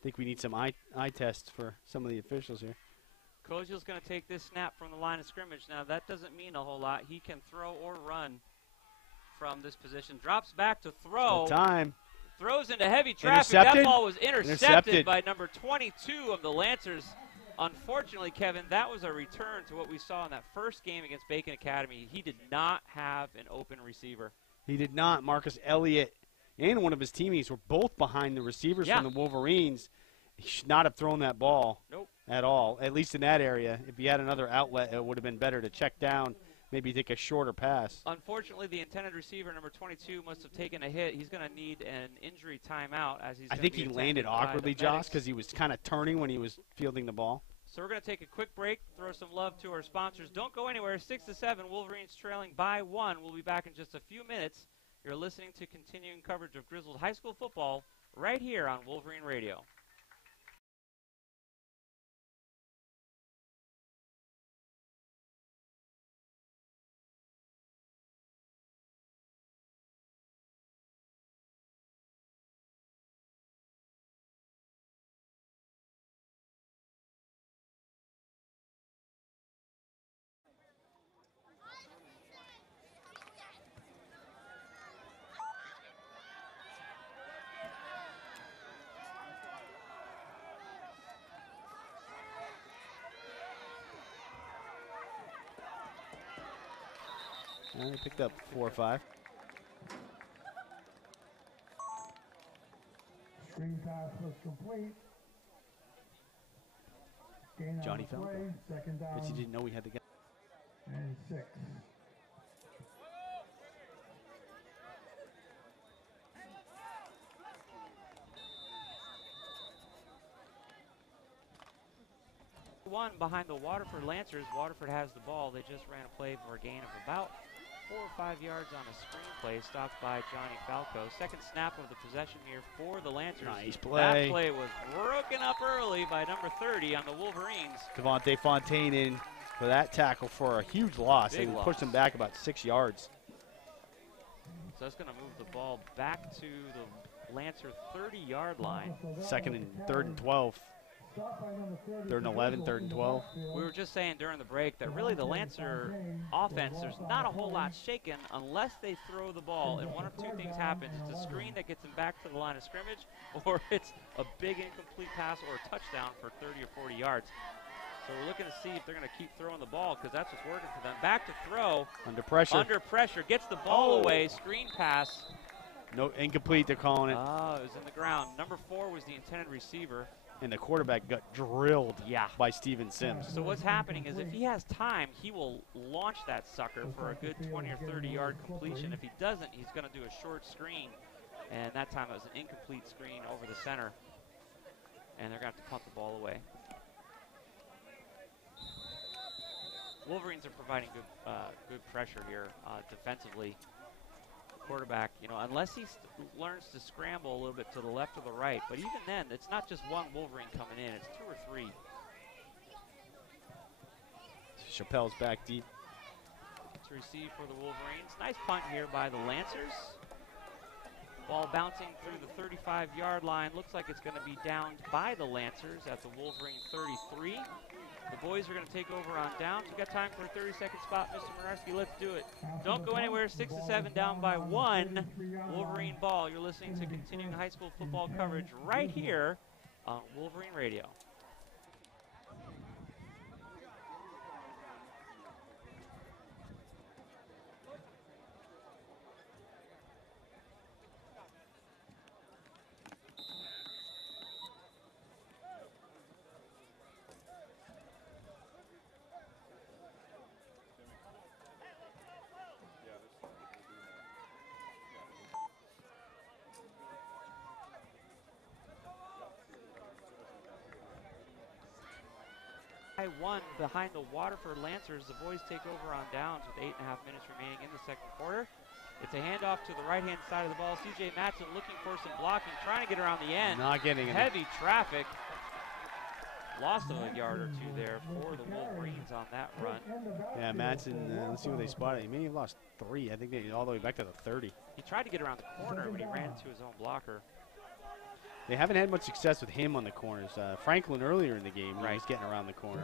think we need some eye tests for some of the officials here. Koziel's going to take this snap from the line of scrimmage. Now, that doesn't mean a whole lot. He can throw or run from this position. Drops back to throw. Good time. Throws into heavy traffic. Intercepted. That ball was intercepted by number 22 of the Lancers. Unfortunately, Kevin, that was a return to what we saw in that first game against Bacon Academy. He did not have an open receiver. He did not. Marcus Elliott and one of his teammates were both behind the receivers from the Wolverines. He should not have thrown that ball at all, at least in that area. If he had another outlet, it would have been better to check down, maybe take a shorter pass. Unfortunately, the intended receiver, number 22, must have taken a hit. He's going to need an injury timeout as he's. I think he landed awkwardly, Josh, because he was kind of turning when he was fielding the ball. So we're going to take a quick break, throw some love to our sponsors. Don't go anywhere. 6-7, Wolverines trailing by 1. We'll be back in just a few minutes. You're listening to continuing coverage of Grizzled High School football right here on Wolverine Radio. They picked up 4 or 5. Screen pass was complete. Gain Johnny on the Falco. play, second down But you didn't know he had the guy. and 6. One behind the Waterford Lancers. Waterford has the ball. They just ran a play for a gain of about 4 or 5 yards on a screen play, stopped by Johnny Falco. Second snap of the possession here for the Lancers. Nice play. That play was broken up early by number 30 on the Wolverines. Devontae Fontaine in for that tackle for a huge loss. They pushed him back about 6 yards. So that's going to move the ball back to the Lancer 30-yard line. Second and 3rd and 12. 3rd and 11, 3rd and 12. We were just saying during the break that really the Lancer offense, there's not a whole lot shaken unless they throw the ball. And one of two things happens. It's a screen that gets them back to the line of scrimmage, or it's a big incomplete pass or a touchdown for 30 or 40 yards. So we're looking to see if they're going to keep throwing the ball because that's what's working for them. Back to throw. Under pressure. Under pressure. Gets the ball away. Screen pass. No, incomplete, they're calling it. Oh, it was in the ground. Number 4 was the intended receiver. And the quarterback got drilled Yeah. by Steven Sims. So what's happening is if he has time, he will launch that sucker for a good 20 or 30-yard completion. If he doesn't, he's going to do a short screen. And that time it was an incomplete screen over the center. And they're going to have to punt the ball away. Wolverines are providing good pressure here defensively. Quarterback, unless he learns to scramble a little bit to the left or the right, but even then, it's not just one Wolverine coming in, it's 2 or 3. Chappelle's back deep. To receive for the Wolverines. Nice punt here by the Lancers. Ball bouncing through the 35-yard line. Looks like it's going to be downed by the Lancers at the Wolverine 33. The boys are going to take over on downs. We've got time for a 30-second spot. Mr. Morarsky, let's do it. Don't go anywhere. 6-7 down by 1. Wolverine ball. You're listening to continuing high school football coverage right here on Wolverine Radio. One behind the Waterford Lancers. The boys take over on downs with 8.5 minutes remaining in the second quarter. It's a handoff to the right-hand side of the ball. C.J. Matson looking for some blocking, trying to get around the end. Not getting it. Heavy traffic. Lost a yard or 2 there for the Wolverines on that run. Yeah, Matson, let's see what they spotted. He may have lost 3. I think they all the way back to the 30. He tried to get around the corner, but he ran into his own blocker. They haven't had much success with him on the corners. Franklin earlier in the game, he was getting around the corner.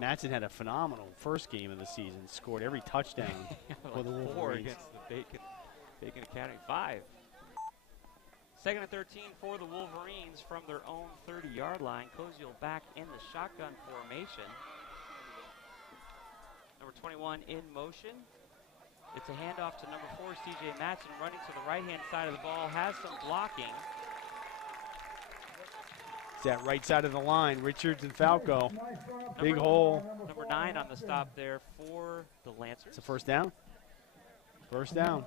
Matson had a phenomenal first game of the season. Scored every touchdown for the Wolverines. 4 against the Bacon Academy. 5. Second and 13 for the Wolverines from their own 30-yard line. Koziel back in the shotgun formation. Number 21 in motion. It's a handoff to number 4, C.J. Matson, running to the right-hand side of the ball, has some blocking. It's that right side of the line, Richards and Falco. Big hole. Number 9 on the stop there for the Lancers. It's a first down. First down.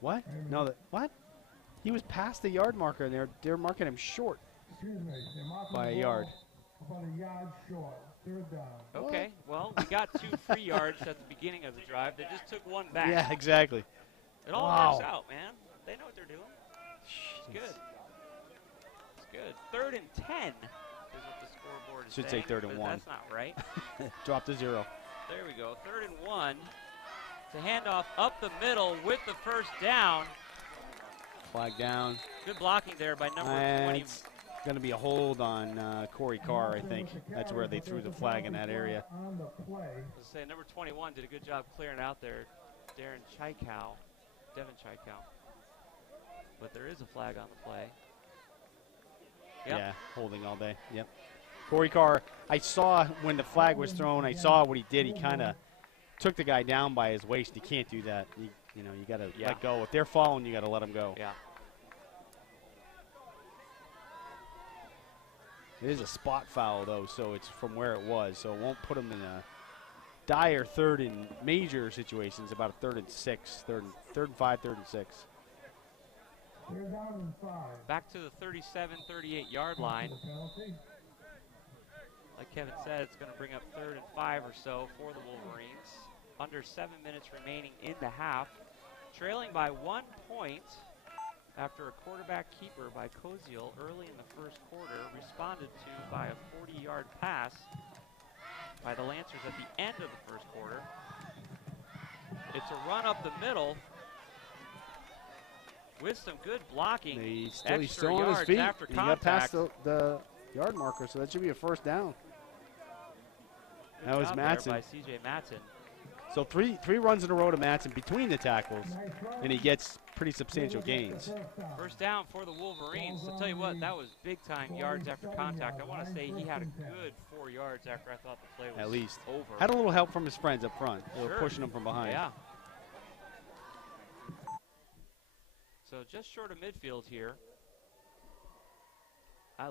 What? No, what? He was past the yard marker, and they're marking him short by a yard. About a yard short. Third down. Okay, well, we got 2 free yards at the beginning of the drive. They just took 1 back. Yeah, exactly. It all works out, man. They know what they're doing. It's good. It's good. 3rd and 10 is what the scoreboard is Should saying. say 3rd and 1. That's not right. Drop to 0. There we go. 3rd and 1. It's a handoff up the middle with the first down. Flag down. Good blocking there by number 20. It's going to be a hold on Corey Carr, I think. That's where they threw the flag in that area. Let's say number 21 did a good job clearing out there. Devin Chaikow. But there is a flag on the play. Yep. Yeah, holding all day. Yep. Corey Carr, I saw when the flag was thrown, I saw what he did. He kind of took the guy down by his waist. You can't do that. You got to let go. If they're following, you got to let them go. Yeah. It is a spot foul, though, so it's from where it was. So it won't put them in a dire third in major situations, about a 3rd and 6, 3rd and 5, 3rd and 6. Back to the 37, 38-yard line. Like Kevin said, it's going to bring up 3rd and 5 or so for the Wolverines. Under 7 minutes remaining in the half. Trailing by 1 point after a quarterback keeper by Koziel early in the first quarter, responded to by a 40-yard pass by the Lancers at the end of the first quarter. It's a run up the middle with some good blocking. He's Extra still on his yards feet. after He got contact. past the yard marker, so that should be a first down. Good That was job there Matson. by C.J. Matson. So three runs in a row to Matson between the tackles, and he gets pretty substantial gains. First down for the Wolverines. I'll tell you what, that was big-time yards after contact. I want to say he had a good 4 yards after I thought the play was At least. over. Had a little help from his friends up front. They were Sure. pushing him from behind. Yeah. So just short of midfield here.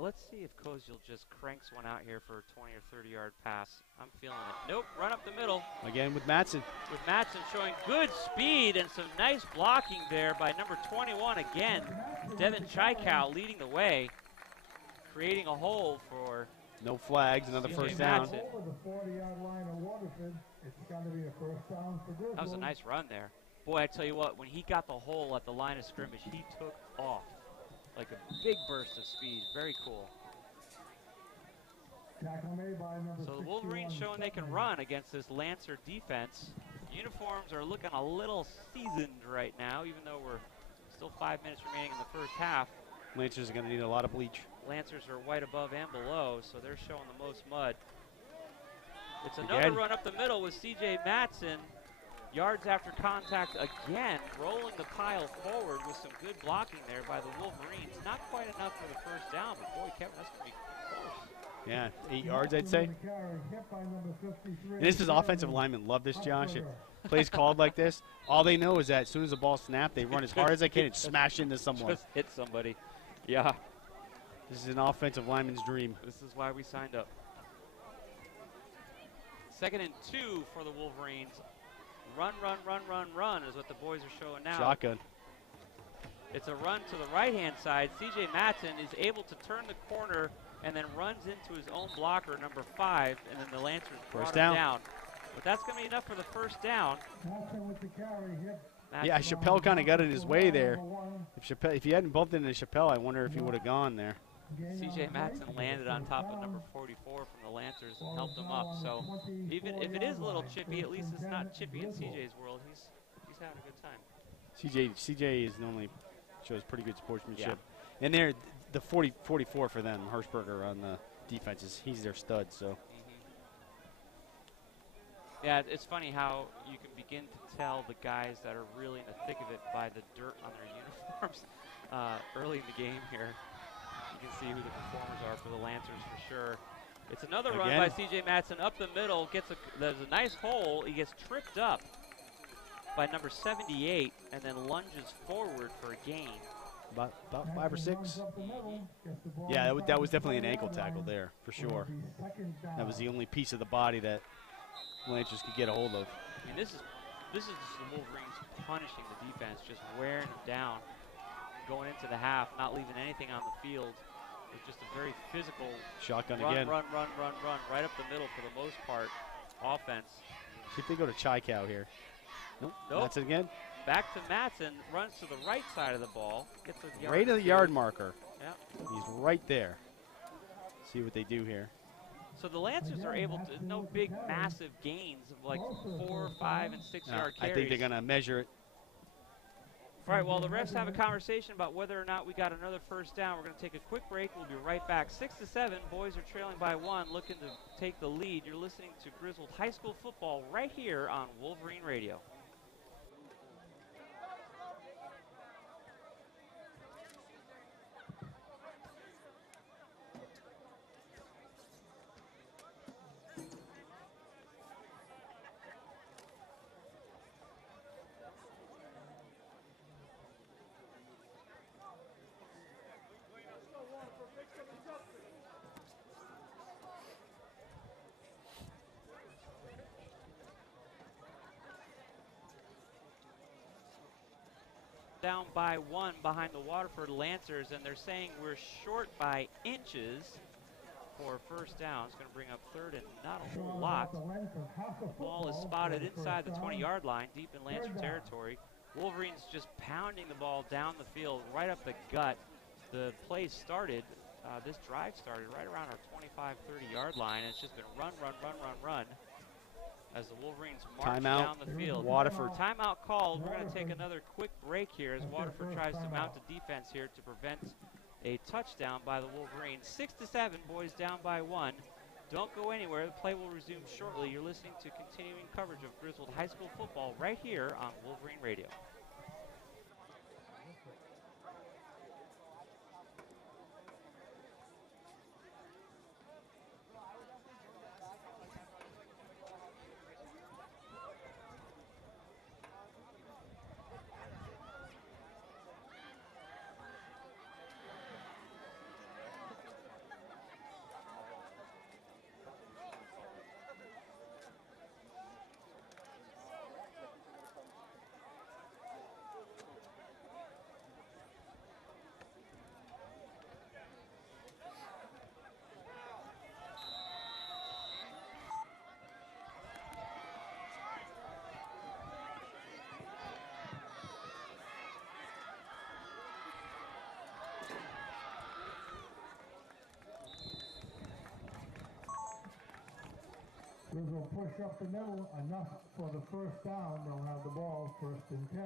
Let's see if Koziel just cranks one out here for a 20 or 30-yard pass. I'm feeling it. Nope, run up the middle. Again with Matson. With Matson showing good speed and some nice blocking there by number 21 again. Devin Chaikow leading the way, creating a hole for No flags, another CJ first down. Matson. Over the 40-yard line of Waterford, it's got to be a first down for Griswold. That was a nice run there. Boy, I tell you what, when he got the hole at the line of scrimmage, he took off like a big burst of speed. Very cool. Tackle made by number So the Wolverines 61, showing they can Stepney. run against this Lancer defense. Uniforms are looking a little seasoned right now, even though we're still 5 minutes remaining in the first half. Lancers are going to need a lot of bleach. Lancers are white above and below, so they're showing the most mud. It's another Again. run up the middle with C.J. Matson. Yards after contact again, rolling the pile forward with some good blocking there by the Wolverines. Not quite enough for the first down, but boy, Kevin, that's going to be close. Yeah, 8 yards, I'd say. Carry, hit by number 53, And this is offensive linemen love this, Josh. It plays called like this. All they know is that as soon as the ball snapped, they run as hard as they can and smash into someone. Just hit somebody. Yeah, This is an offensive lineman's dream. this is why we signed up. 2nd and 2 for the Wolverines. Run, run, run, run, run is what the boys are showing now. Shotgun. It's a run to the right-hand side. C.J. Matson is able to turn the corner and then runs into his own blocker, number 5, and then the Lancers brought First him down. down. But that's going to be enough for the first down. Matson with the carry, hit Yeah, Matson Chappelle kind of got in his way there. number 1. If he hadn't bumped into Chappelle, I wonder if he would have gone there. C.J. Matson landed on top of number 44 from the Lancers and helped him up. So even if it is a little chippy, at least it's not chippy in C.J.'s world. He's having a good time. CJ is normally shows pretty good sportsmanship. And they're the 44 for them, Hirschberger on the defenses. He's their stud. So Yeah, it's funny how you can begin to tell the guys that are really in the thick of it by the dirt on their uniforms early in the game here. You can see who the performers are for the Lancers for sure. It's another run Again. by C.J. Matson up the middle. There's a nice hole. He gets tripped up by number 78 and then lunges forward for a gain. about 5 or 6. Yeah, that was definitely an ankle tackle there for sure. That was the only piece of the body that Lancers could get a hold of. I mean, this is just the Wolverines punishing the defense, just wearing them down, going into the half, not leaving anything on the field. It's just a very physical Shotgun run, again. run, right up the middle for the most part. Offense. See if they go to Chaikow here. Nope. Nope. That's it again. Back to Matson, runs to the right side of the ball, gets a yard. Right at the yard marker. Yeah. He's right there. See what they do here. So the Lancers are able to, no big, massive gains of like 4, 5, and 6 yard I carries. think they're going to measure it. All right, while the refs have a conversation about whether or not we got another first down, we're going to take a quick break. We'll be right back. 6-7, boys are trailing by 1, looking to take the lead. You're listening to Griswold High School football right here on Wolverine Radio. Down by 1 behind the Waterford Lancers, and they're saying we're short by inches for first down. It's going to bring up 3rd and not a whole lot. Ball is spotted inside the 20-yard line, deep in Lancer territory. Wolverines just pounding the ball down the field, right up the gut. The play started, this drive started right around our 25, 30-yard line, and it's just been run, run, run, run, run as the Wolverines march Timeout. down the field. Waterford. Timeout called. We're going to take another quick break here as Waterford tries to mount a defense here to prevent a touchdown by the Wolverines. 6-7, boys down by 1. Don't go anywhere. The play will resume shortly. You're listening to continuing coverage of Griswold High School football right here on Wolverine Radio. Griswold push up the middle, enough for the first down. They'll have the ball, 1st and 10.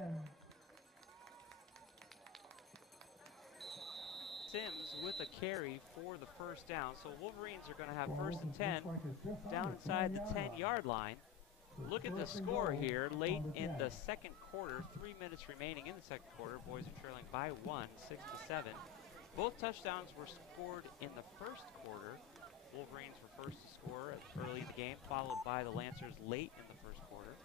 Sims with a carry for the first down. So Wolverines are going to have 1st and 10 down inside the 10-yard line. Look at the score here late in the second quarter. 3 minutes remaining in the second quarter. Boys are trailing by 1, 6-7. Both touchdowns were scored in the first quarter. Wolverines were first to score early in the game, followed by the Lancers late in the first quarter.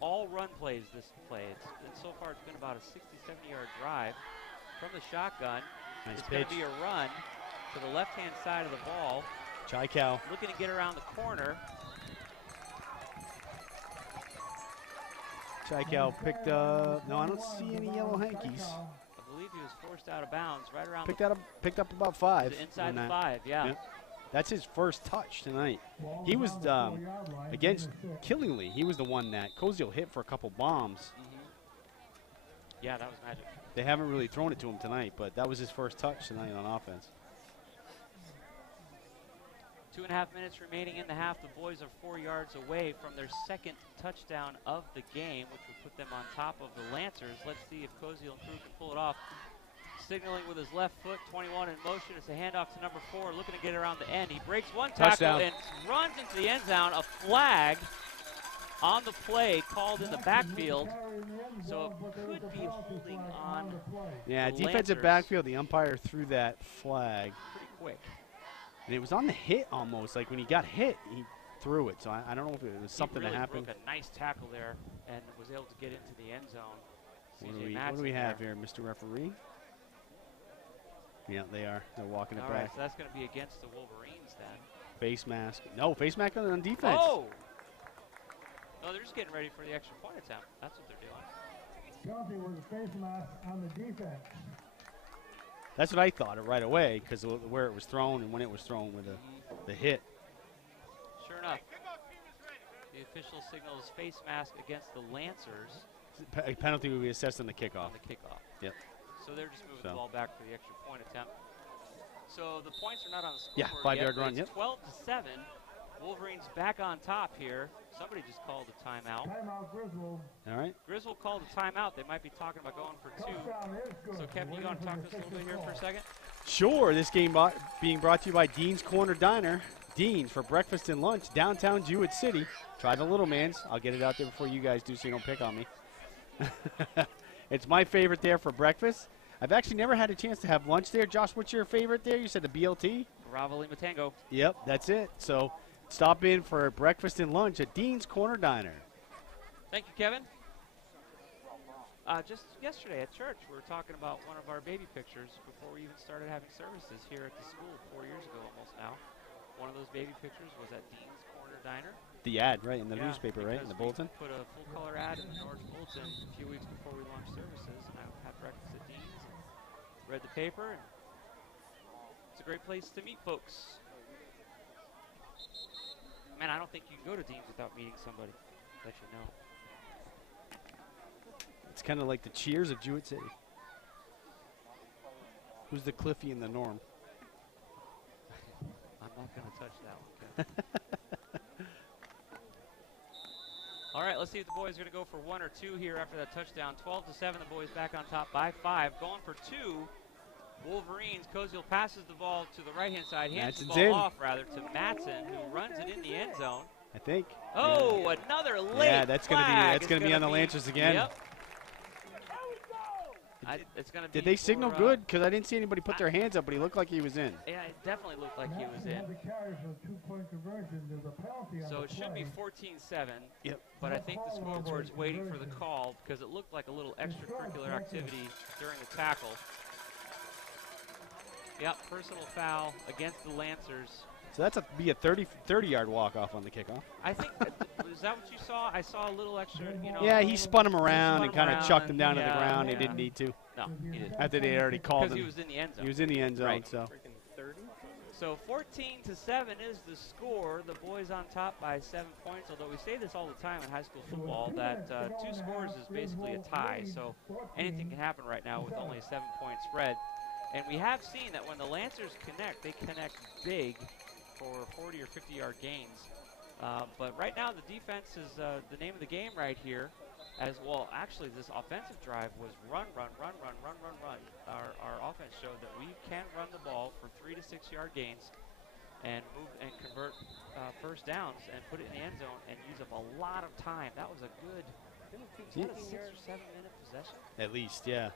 All run plays this play. And so far it's been about a 60-70-yard drive from the shotgun. Nice It's pitch. going to be a run to the left-hand side of the ball. Chai-Cow. Looking to get around the corner. Chai-Cow picked up. No, I don't see any yellow hankies. I believe he was forced out of bounds right around Picked up about 5. inside the 5, yeah. Yep. That's his first touch tonight. He was against Killingly. He was the one that Koziel hit for a couple bombs. Yeah, that was magic. They haven't really thrown it to him tonight, but that was his first touch tonight on offense. 2.5 minutes remaining in the half. The boys are 4 yards away from their second touchdown of the game, which would put them on top of the Lancers. Let's see if Koziel and crew can pull it off. Signaling with his left foot, 21 in motion. It's a handoff to number 4, looking to get around the end. He breaks one tackle Touchdown. and runs into the end zone. A flag on the play called in the backfield, so it could be holding on. Yeah, the defensive Lancers. backfield, the umpire threw that flag. Pretty quick. And it was on the hit almost. Like when he got hit, he threw it. So I don't know if it was something he really that happened. broke a nice tackle there and was able to get into the end zone. What CJ do Matson we have there. here, Mr. Referee? Yeah, they are. They're walking it All back. right, so that's going to be against the Wolverines then. Face mask. No, face mask on defense. Oh! No, they're just getting ready for the extra point attempt. That's what they're doing. Penalty with a face mask on the defense. That's what I thought right away because where it was thrown and when it was thrown with the hit. Sure enough, the official signals face mask against the Lancers Penalty will be assessed on the kickoff. on the kickoff. Yep. So they're just moving So. the ball back for the extra point attempt. So the points are not on the scoreboard Yeah, yet, 5-yard but run, it's yep. 12-7. Wolverines back on top here. Somebody just called a timeout. Timeout Griswold. All right. Griswold called a timeout. They might be talking about going for 2. Touchdown is good. So Kevin, you want to talk to us a little bit here for a second? Sure. This game being brought to you by Dean's Corner Diner. Dean's for breakfast and lunch, downtown Jewett City. Try the Little Man's. I'll get it out there before you guys do so you don't pick on me. It's my favorite there for breakfast. I've actually never had a chance to have lunch there. Josh, what's your favorite there? You said the BLT? Bravo Lima Tango. Yep, that's it. So stop in for breakfast and lunch at Dean's Corner Diner. Thank you, Kevin. Just yesterday at church, we were talking about one of our baby pictures before we even started having services here at the school 4 years ago almost now. One of those baby pictures was at Dean's Corner Diner. The ad, right, in the Yeah, newspaper, right, in the because we bulletin? put a full-color ad in the Norwich Bulletin a few weeks before we launched services, and I had breakfast at Dean's and read the paper, and it's a great place to meet folks. Man, I don't think you can go to Dean's without meeting somebody that you know. It's kind of like the Cheers of Jewett City. Who's the Cliffy and the Norm? I'm not going to touch that one, Kevin. All right, let's see if the boys are going to go for 1 or 2 here after that touchdown. 12-7, the boys back on top by 5. Going for 2, Wolverines, Koziel passes the ball to the right-hand side, hands the Matson's ball in. off, rather, to Matson, who runs it in the end zone. I think. Oh, another late Yeah, that's gonna flag be is on the Lancers again. Yep. It's gonna be Did they signal for, good? Because I didn't see anybody put their hands up, but he looked like he was in. Yeah, it definitely looked like he was in. The carry for a two-point conversion. There's a penalty on So the it should be play. 14-7. Yep. But I think the scoreboard's waiting for the call because it looked like a little extracurricular activity during the tackle. Yep, personal foul against the Lancers. So that's be a 30-yard walk-off on the kickoff. I think, is that what you saw? I saw a little extra, you know. Yeah, he spun him around Spun and him kind of around chucked him down to and- the yeah, ground. He yeah. didn't need to. No, he didn't. After they already called Because him. he was in the end zone. He was in the end zone, Right. so. So 14-7 is the score. The boys on top by 7 points. Although we say this all the time in high school football, that 2 scores is basically a tie. So anything can happen right now with only a 7-point spread. And we have seen that when the Lancers connect, they connect big for 40 or 50-yard gains. But right now, the defense is the name of the game right here. As well, actually, this offensive drive was run. Our offense showed that we can run the ball for 3 to 6 yard gains and move and convert first downs and put it in the end zone and use up a lot of time. That was a good, was that a 6 or 7 minute possession? At least, yeah.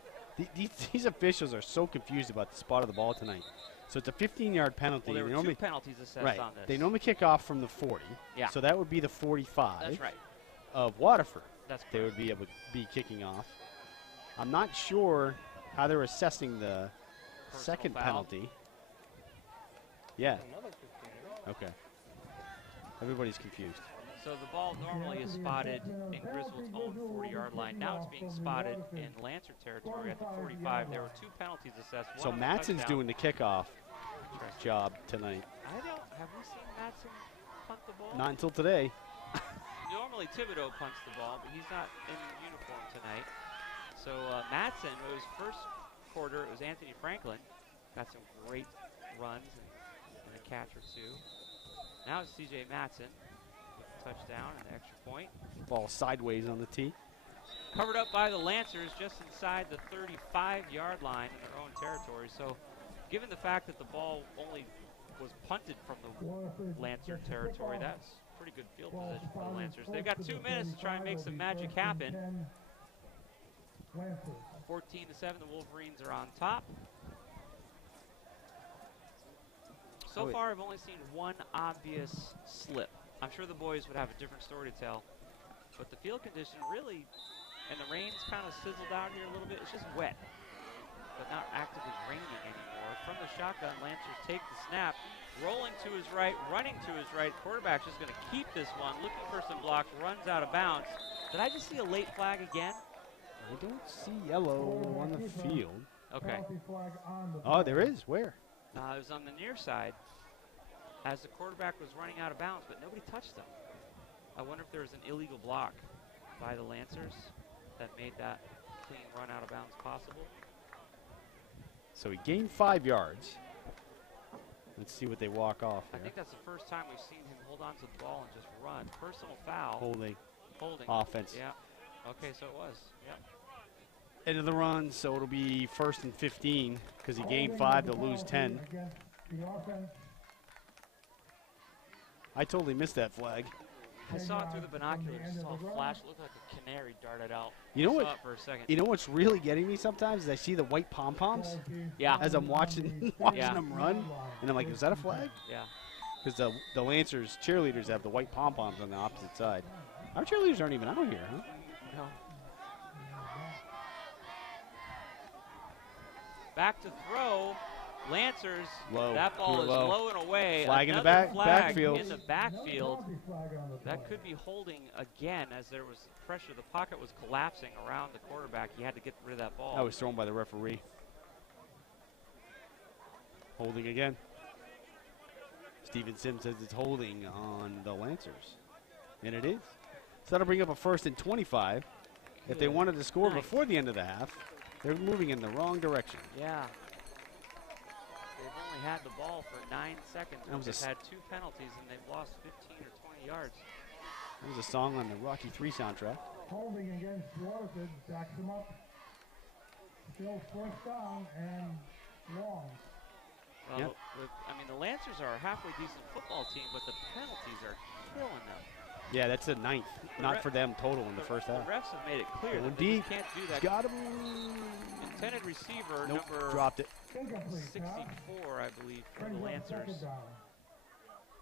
These officials are so confused about the spot of the ball tonight. So it's a 15-yard penalty. Well, there They were 2 normally, penalties assessed right. on this. They normally kick off from the 40. Yeah. So that would be the 45 That's right. of Waterford. That's They correct. would be able to be kicking off. I'm not sure how they're assessing the Personal second foul. penalty. Yeah. Okay. Everybody's confused. So the ball normally is spotted in Griswold's own 40-yard line. Now it's being spotted in Lancer territory at the 45. There were 2 penalties assessed. So one on the Matson's touchdown. doing the kickoff Interesting. job tonight. Have we seen Matson punt the ball? Not until today. Normally Thibodeau punts the ball, but he's not in uniform tonight. So Matson, it was first quarter, it was Anthony Franklin. Got some great runs and a catch or 2. Now it's C.J. Matson with the touchdown and the extra point. Ball sideways on the tee. Covered up by the Lancers just inside the 35-yard line in their own territory. So given the fact that the ball only was punted from the Lancer territory, that's pretty good field position for the Lancers. They've got 2 minutes to try and make some magic happen. 14-7, the Wolverines are on top. So far, I've only seen one obvious slip. I'm sure the boys would have a different story to tell. But the field condition really, and the rain's kind of sizzled out here a little bit. It's just wet, but not actively raining anymore. From the shotgun, Lancers take the snap. Rolling to his right, running to his right. Quarterback's just going to keep this one, looking for some blocks, runs out of bounds. Did I just see a late flag again? I don't see yellow on the field. Okay. Oh, there is. Where? It was on the near side as the quarterback was running out of bounds, but nobody touched him. I wonder if there was an illegal block by the Lancers that made that clean run out of bounds possible. So he gained 5 yards. Let's see what they walk off I here. think that's the first time we've seen him hold on to the ball and just run. Personal foul. Holding Holding. offense. Yeah. Okay, so it was. Yep. End of the run, so it'll be 1st and 15 because he gained 5 to lose 10. I totally missed that flag. I saw it through the binoculars. Saw a flash. Looked like a canary darted out. You know I what? saw it for a second. You know what's really getting me sometimes is I see the white pom-poms Yeah. as I'm watching Yeah. them run, and I'm like, is that a flag? Yeah. Because the Lancers cheerleaders have the white pom-poms on the opposite side. Our cheerleaders aren't even out here, huh? No. Back to throw. Lancers. Low. That ball Too is low. low and away. Flag in the Another back- flag backfield. in the backfield. That could be holding again as there was pressure. The pocket was collapsing around the quarterback. He had to get rid of that ball. That was thrown by the referee. Holding again. Steven Sims says it's holding on the Lancers. And it is. So that'll bring up a 1st and 25. If they wanted to score Nice. before the end of the half, they're moving in the wrong direction. Yeah. They've only had the ball for 9 seconds. That was a They've had 2 penalties and they've lost 15 or 20 yards. There's a song on the Rocky III soundtrack. Holding against Waterford, backs him up. Still 1st down and long. Well, Yep. I mean, the Lancers are a halfway decent football team, but the penalties are killing them. Yeah, that's a ninth. Not for them total in the first half. The refs have made it clear Going that they deep. just can't do that. Got him. Intended receiver Nope, number dropped it. Incomplete, 64, I believe, for the Brings up Lancers. second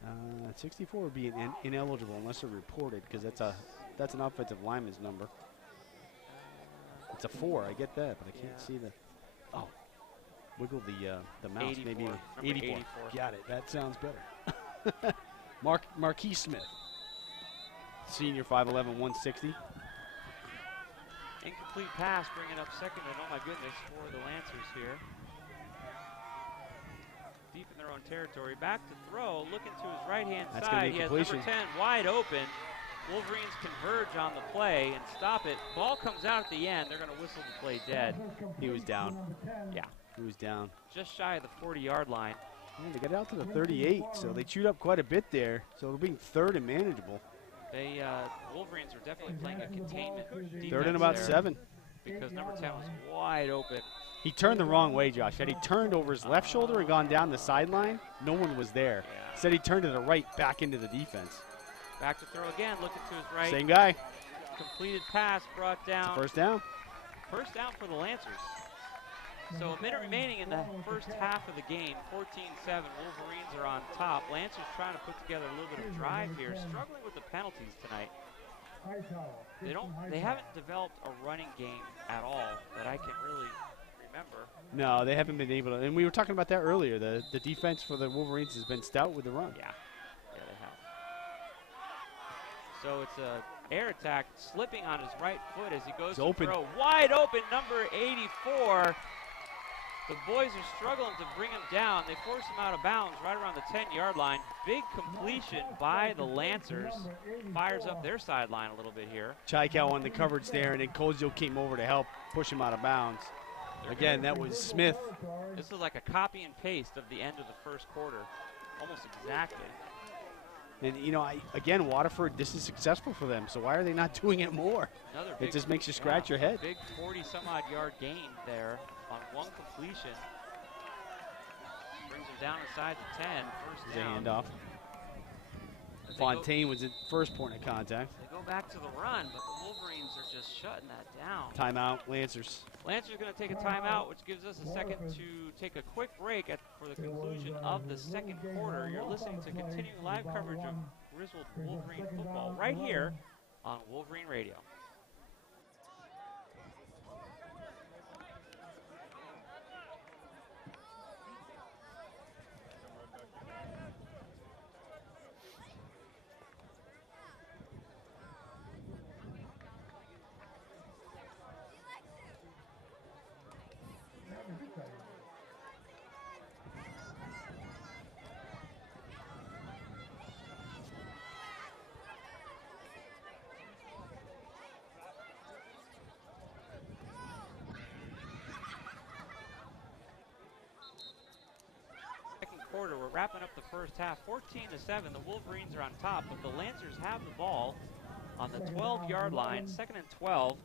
down. 64 would be ineligible unless they're reported because that's an offensive lineman's number. It's a 4, I get that, but I can't Yeah. see the. Oh, wiggle the mouse. 84, Maybe number 84. 84. Got it. That sounds better. Marquis Smith, senior, 5'11", 160. Incomplete pass, bringing up second, and oh my goodness, for the Lancers here. Deep in their own territory. Back to throw, looking to his right-hand That's gonna side. be He has number completion. 10 wide open. Wolverines converge on the play and stop it. Ball comes out at the end. They're going to whistle the play dead. He was down. Number 10. Yeah, He was down. just shy of the 40-yard line. Yeah, they got out to the 38, so they chewed up quite a bit there. So it'll be third and manageable. They Wolverines are definitely playing a containment defense Third and about there 7. because number 10 was wide open. He turned the wrong way, Josh. Had he turned over his left shoulder and gone down the sideline, no one was there. Yeah. Instead, he turned to the right, back into the defense. Back to throw again, looking to his right. Same guy. Completed pass brought down. First down. First down for the Lancers. So a minute remaining in the first half of the game, 14-7. Wolverines are on top. Lancers trying to put together a little bit of drive here, struggling with the penalties tonight. They haven't developed a running game at all that I can really remember. No, they haven't been able to. And we were talking about that earlier. The defense for the Wolverines has been stout with the run. Yeah, they have. So it's a air attack, slipping on his right foot as he goes to open. throw. Wide open, number 84. The boys are struggling to bring him down. They force him out of bounds right around the 10-yard line. Big completion by the Lancers. Fires up their sideline a little bit here. Chaikow on the coverage there, and then Kojo came over to help push him out of bounds. Again, that was Smith. This is like a copy and paste of the end of the first quarter. Almost exactly. And, you know, again, Waterford, this is successful for them, so why are they not doing it more? Another big, It just makes you scratch your head. Big 40-some-odd yard gain there on one completion. Brings him down inside the 10, first down. Handoff. Fontaine was at first point of contact. They go back to the run, but the Wolverines are just shutting that down. Timeout, Lancers. Lancers going to take a timeout, which gives us a second to take a quick break for the conclusion of the second quarter. You're listening to continuing live coverage of Griswold Wolverine football right here on Wolverine Radio. Quarter. We're wrapping up the first half. 14-7. The Wolverines are on top, but the Lancers have the ball on the 12-yard line. Second and 12.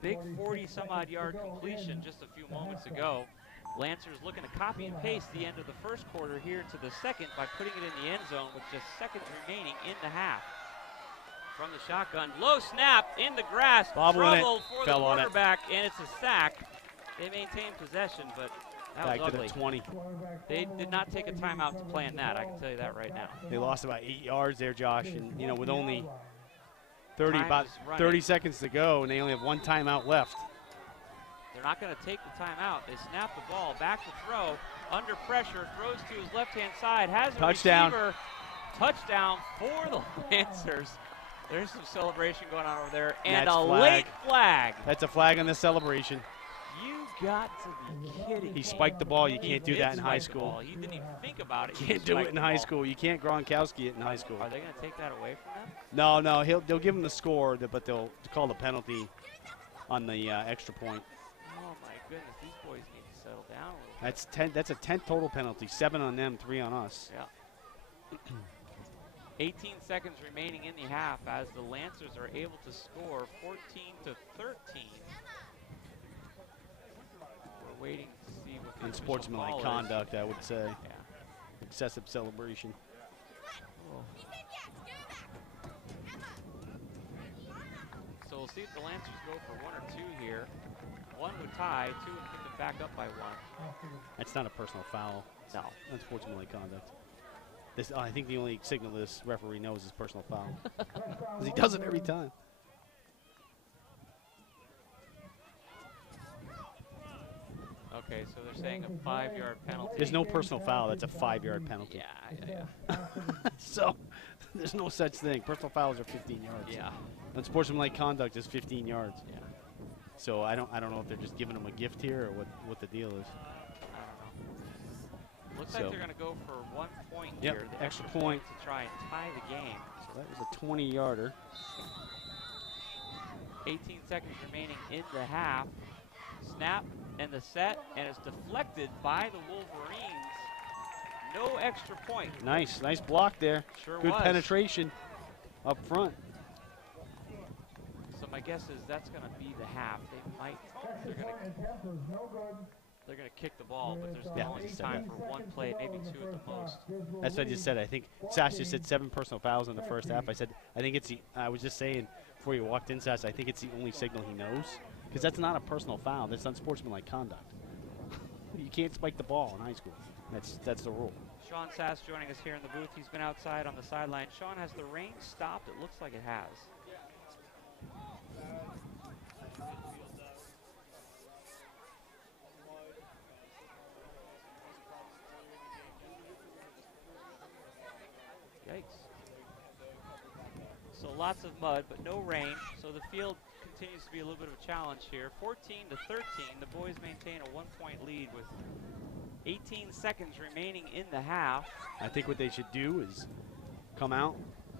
Big 40-some-odd yard completion just a few moments ago. Lancers looking to copy and paste the end of the first quarter here to the second by putting it in the end zone with just seconds remaining in the half. From the shotgun, low snap in the grass. Trouble for the quarterback, and it's a sack. They maintain possession, but that Back was to ugly. the 20. They did not take a timeout to plan that, I can tell you that right now. They lost about 8 yards there, Josh, and you know, with only 30 seconds to go, and they only have one timeout left. They're not going to take the timeout. They snap the ball, back to throw, under pressure, throws to his left-hand side, has a Touchdown. receiver. Touchdown for the Lancers. There's some celebration going on over there, and That's a flag. late flag. That's a flag on the celebration. You got to be kidding me. He spiked the ball. You He can't do did that in high spike the school. ball. He didn't even think about it. He Can't do it spiked in the high ball. school. You can't Gronkowski it in high school. Are they going to take that away from them? No, they'll give him the score, but they'll call the penalty on the extra point. Oh, my goodness. These boys need to settle down a little bit. That's 10. That's a 10 total penalty. 7 on them, 3 on us. Yeah. 18 seconds remaining in the half as the Lancers are able to score 14-13. We're waiting to see what Unsportsmanlike call is. conduct, I would say. Yeah. Excessive celebration. So we'll see if the Lancers go for 1 or 2 here. 1 would tie, 2 would put them back up by 1. That's not a personal foul. No. Unsportsmanlike conduct. This, I think the only signal this referee knows is personal foul. Because he does it every time. Okay, so they're saying a 5-yard penalty. There's no personal foul. That's a 5-yard penalty. Yeah. So there's no such thing. Personal fouls are 15 yards. Yeah. Unsportsmanlike conduct is 15 yards. Yeah. So I don't know if they're just giving them a gift here or what the deal is. I don't know. Looks So- like they're going to go for 1 point Yep, here. The extra point. to try and tie the game. So that was a 20-yarder. 18 seconds remaining in the half. Snap and the set, and it's deflected by the Wolverines. No extra point. Nice block there. Sure Good was. penetration up front. So my guess is that's going to be the half. They're going to kick the ball, but there's Yeah. only time for 1 play, maybe 2 at the most. That's what I just said. I think Sash just said 7 personal fouls in the first half. I was just saying before you walked in, Sash, I think it's the only signal he knows. Because that's not a personal foul. That's unsportsmanlike conduct. You can't spike the ball in high school. That's the rule. Sean Sass joining us here in the booth. He's been outside on the sideline. Sean, has the rain stopped? It looks like it has. Yikes. So lots of mud, but no rain. So the field continues to be a little bit of a challenge here. 14-13, the boys maintain a 1-point lead with 18 seconds remaining in the half. I think what they should do is come out,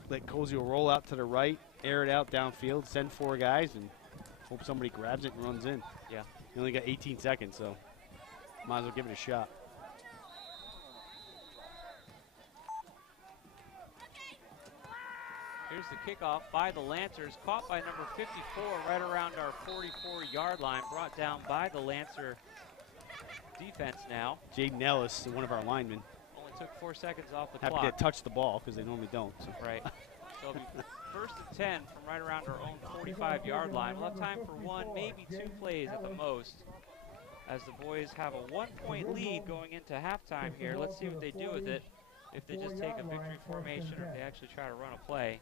let Cozio roll out to the right, air it out downfield, send 4 guys, and hope somebody grabs it and runs in. Yeah. You only got 18 seconds, so might as well give it a shot. Here's the kickoff by the Lancers, caught by number 54 right around our 44-yard line, brought down by the Lancer defense now. Jaden Ellis, one of our linemen, Only took 4 seconds off the happy clock. to touch the ball because they normally don't. So. Right. So it'll be 1st and 10 from right around our own 45-yard line. We'll have time for 1, maybe 2 plays at the most, as the boys have a 1-point lead going into halftime here. Let's see what they do with it, if they just take a victory formation or if they actually try to run a play.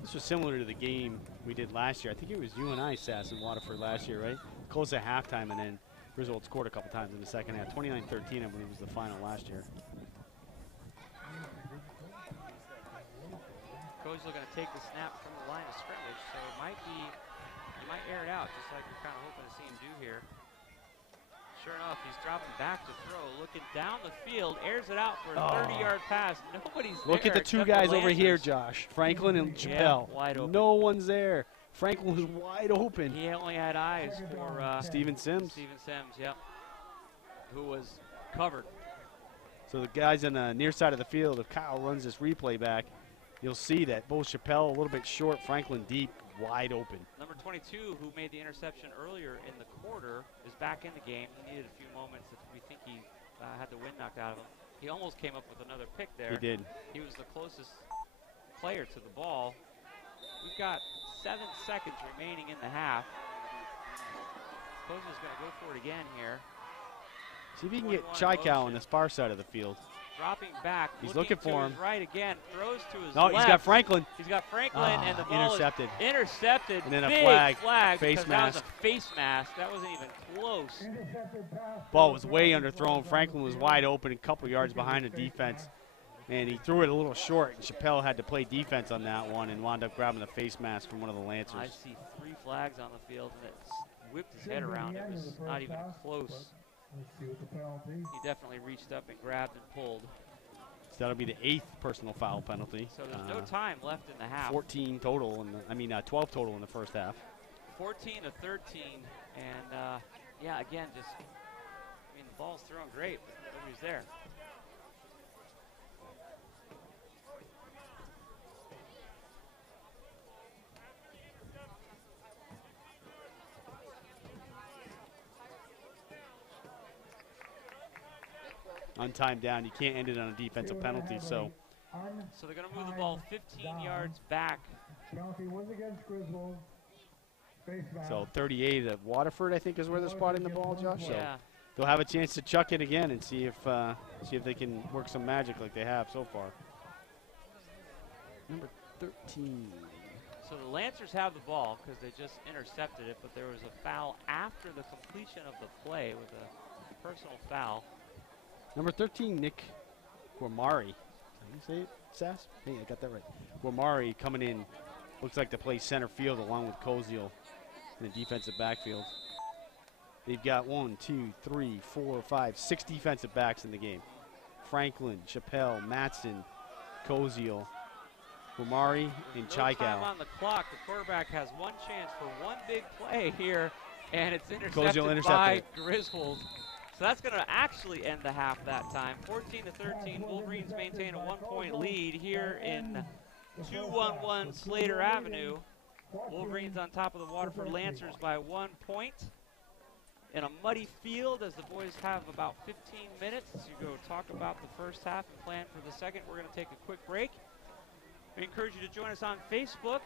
This was similar to the game we did last year. I think it was you and I, Sass, in Waterford last year, right? Close at halftime, and then Griswold scored a couple times in the second half. 29-13, I believe, was the final last year. Coach is going to take the snap from the line of scrimmage, so it might be, he might air it out just like we're kind of hoping to see him do here. Sure enough, he's dropping back to throw, looking down the field, airs it out for a 30-yard pass. Nobody's Look there at the 2 except guys over here, Lancers. Josh. Franklin and Yeah, Chappelle. wide open. No one's there. Franklin was wide open. He only had eyes for Steven Sims. Steven Sims, yep, who was covered. So the guys on the near side of the field, if Kyle runs this replay back, you'll see that both Chappelle a little bit short, Franklin deep, wide open. Number 22, who made the interception earlier in the quarter, is back in the game. He needed a few moments. We think he had the wind knocked out of him. He almost came up with another pick there. He did. He was the closest player to the ball. We've got 7 seconds remaining in the half. Coach is going to go for it again here. See if you can get 21 Chaikau on motion. this far side of the field. Dropping back. He's looking to for his him. right again. Throws to his No, left. he's got Franklin. He's got Franklin, and the ball intercepted. is intercepted. And then a Big flag, face because that was mask. a face mask. That wasn't even close. Ball was way underthrown. Franklin was wide open, a couple yards behind the defense. And he threw it a little short, and Chappelle had to play defense on that one and wound up grabbing the face mask from one of the Lancers. I see 3 flags on the field, and it's whipped his head around. It was not even close. Let's see what the penalty. He definitely reached up and grabbed and pulled. So that'll be the 8th personal foul penalty. So there's no time left in the half. 14 total, 12 total in the first half. 14-13, and yeah, again, just, I mean, the ball's thrown great, but nobody's there. untimed down. You can't end it on a defensive penalty. So they're going to move the ball 15 yards back. Penalty was against Griswold. Face mask. So 38 at Waterford, I think, is where they're spotting the ball, Josh. So Yeah. they'll have a chance to chuck it again and see if they can work some magic like they have so far. Number 13. So the Lancers have the ball because they just intercepted it, but there was a foul after the completion of the play with a personal foul. Number 13, Nick Guamari. Did you say it, Sass? Hey, I got that right. Guamari coming in. Looks like to play center field along with Koziel in the defensive backfield. They've got 1, 2, 3, 4, 5, 6 defensive backs in the game. Franklin, Chappelle, Matson, Koziel, Guamari, and No time Chaikau. on the clock. The quarterback has one chance for one big play here, and it's Koziel intercepted intercepted by Griswold. So that's going to actually end the half that time. 14-13, Wolverines maintain a 1-point lead here in 211 Slater Avenue. Wolverines on top of the Waterford Lancers by 1 point. In a muddy field as the boys have about 15 minutes to go talk about the first half and plan for the second. We're going to take a quick break. We encourage you to join us on Facebook.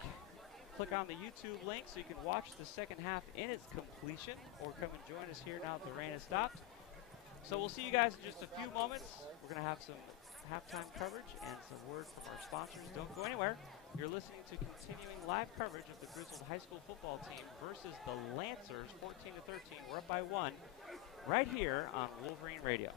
Click on the YouTube link so you can watch the second half in its completion, or come and join us here now that the rain has stopped. So we'll see you guys in just a few moments. We're going to have some halftime coverage and some word from our sponsors. Don't go anywhere. You're listening to continuing live coverage of the Griswold High School football team versus the Lancers, 14-13. We're up by 1 right here on Wolverine Radio.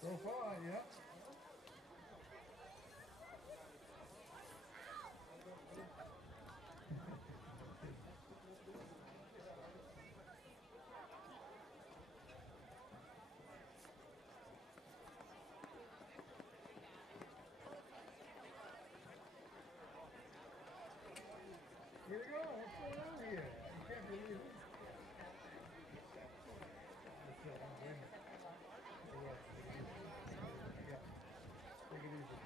So far, yeah. Here we go. What's going on here? You can't believe it. Take it easy.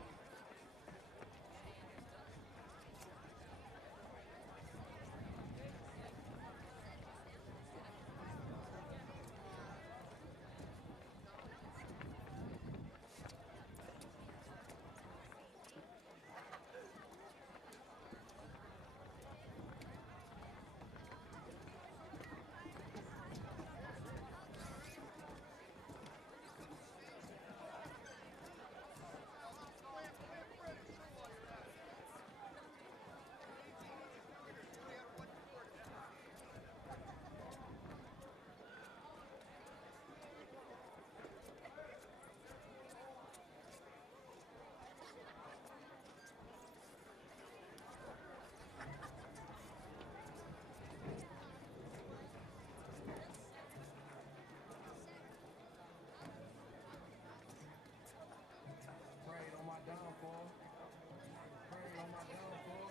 Prayed on my downfall. Prayed on my downfall.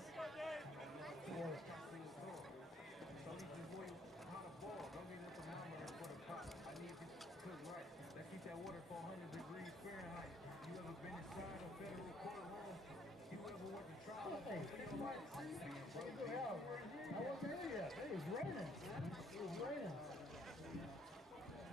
So these boys how to ball. Don't need a thermometer for the pot. I need to cook right. Let's keep that water 400 degrees Fahrenheit. You ever been inside a federal courtroom? You ever went to trial for your life? I wasn't here yet. It was raining. It was raining.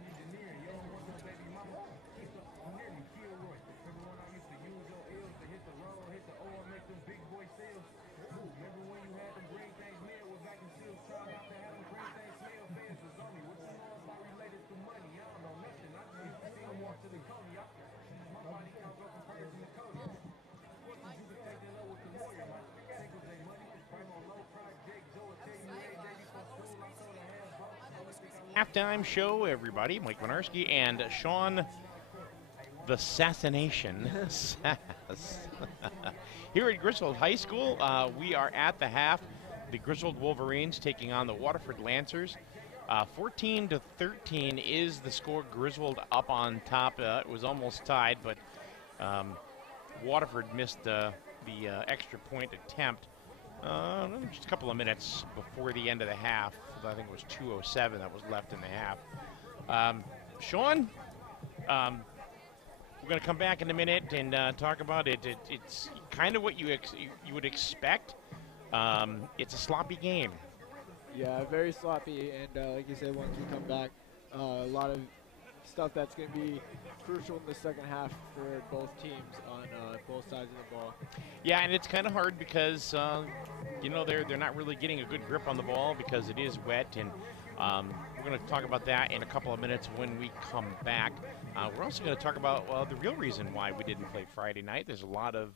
Engineer, you don't want no baby mama. I'm nearly Kilroy. Remember when I used to use your eels to hit the road, hit the oil, make them big boy sales? Remember when you had them green things mail with vacuum seals, tried out to have them green things smell? Fans was on me. What you know about related to money? I don't know nothing. I just used to see them walk to the Coney. My body count go comparison to Cody. What did you take that low with the lawyer? My think was they money. Right on low project. Joe will tell you every day before school. I told her half bucks. Halftime show, everybody. Mike Winarski and Sean the Sassination Sass. Here at Griswold High School, we are at the half. The Griswold Wolverines taking on the Waterford Lancers. 14-13 is the score. Griswold up on top. It was almost tied, but Waterford missed the extra point attempt just a couple of minutes before the end of the half. I think it was 2:07 that was left in the half. Sean, we're going to come back in a minute and talk about it. It's kind of what you would expect It's a sloppy game. Yeah, very sloppy, and like you said, once we come back, a lot of stuff that's going to be crucial in the second half for both teams on both sides of the ball. Yeah, and it's kind of hard because they're not really getting a good grip on the ball because it is wet, and we're going to talk about that in a couple of minutes when we come back. We're also going to talk about the real reason why we didn't play Friday night. There's a lot of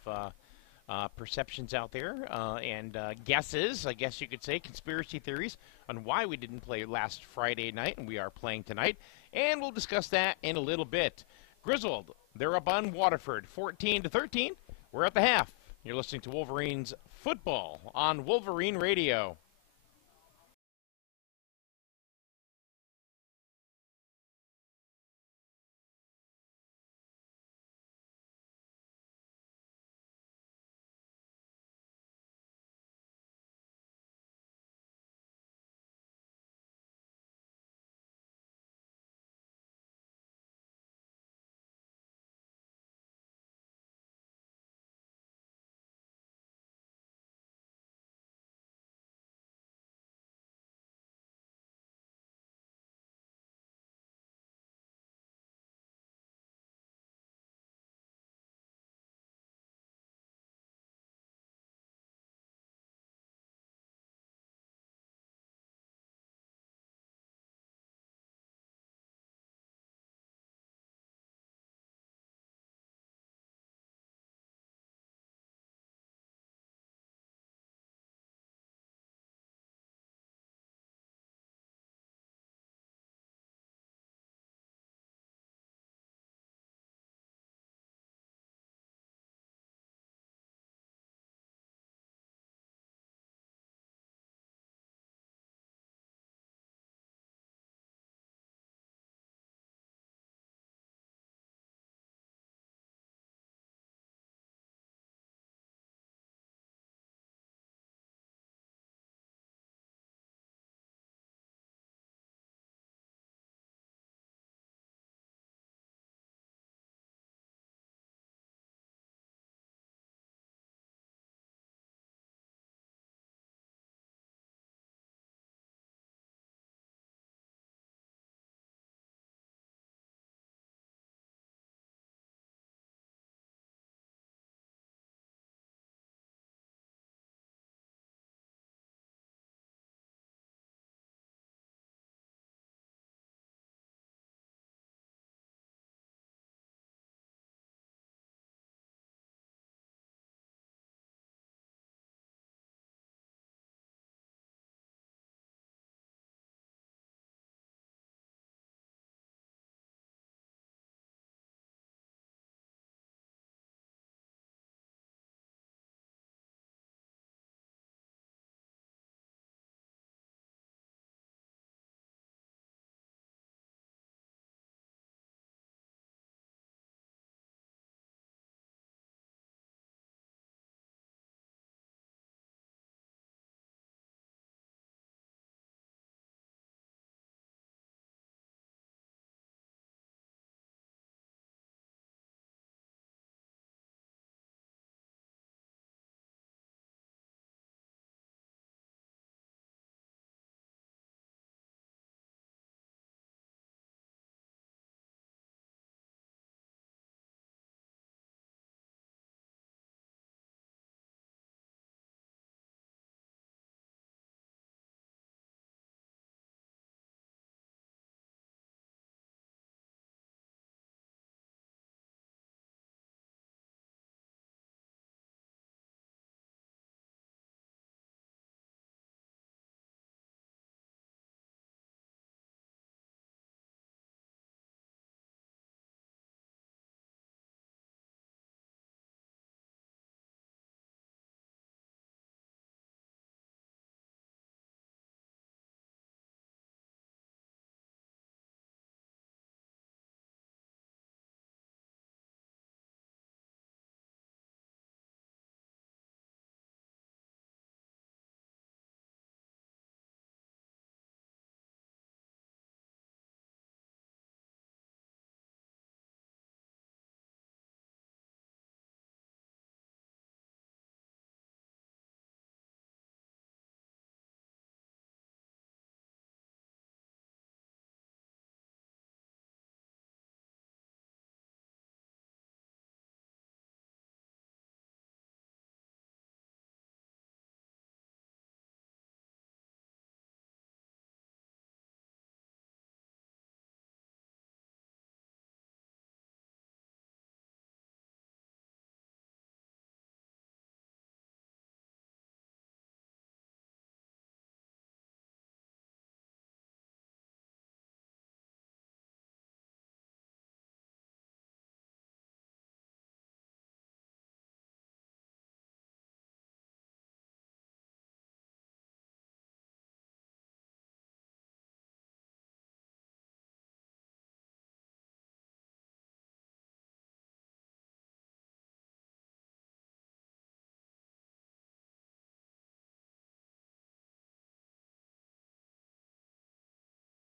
perceptions out there and guesses, I guess you could say, conspiracy theories on why we didn't play last Friday night, and we are playing tonight. And we'll discuss that in a little bit. Griswold, they're up on Waterford, 14-13. We're at the half. You're listening to Wolverines Football on Wolverine Radio.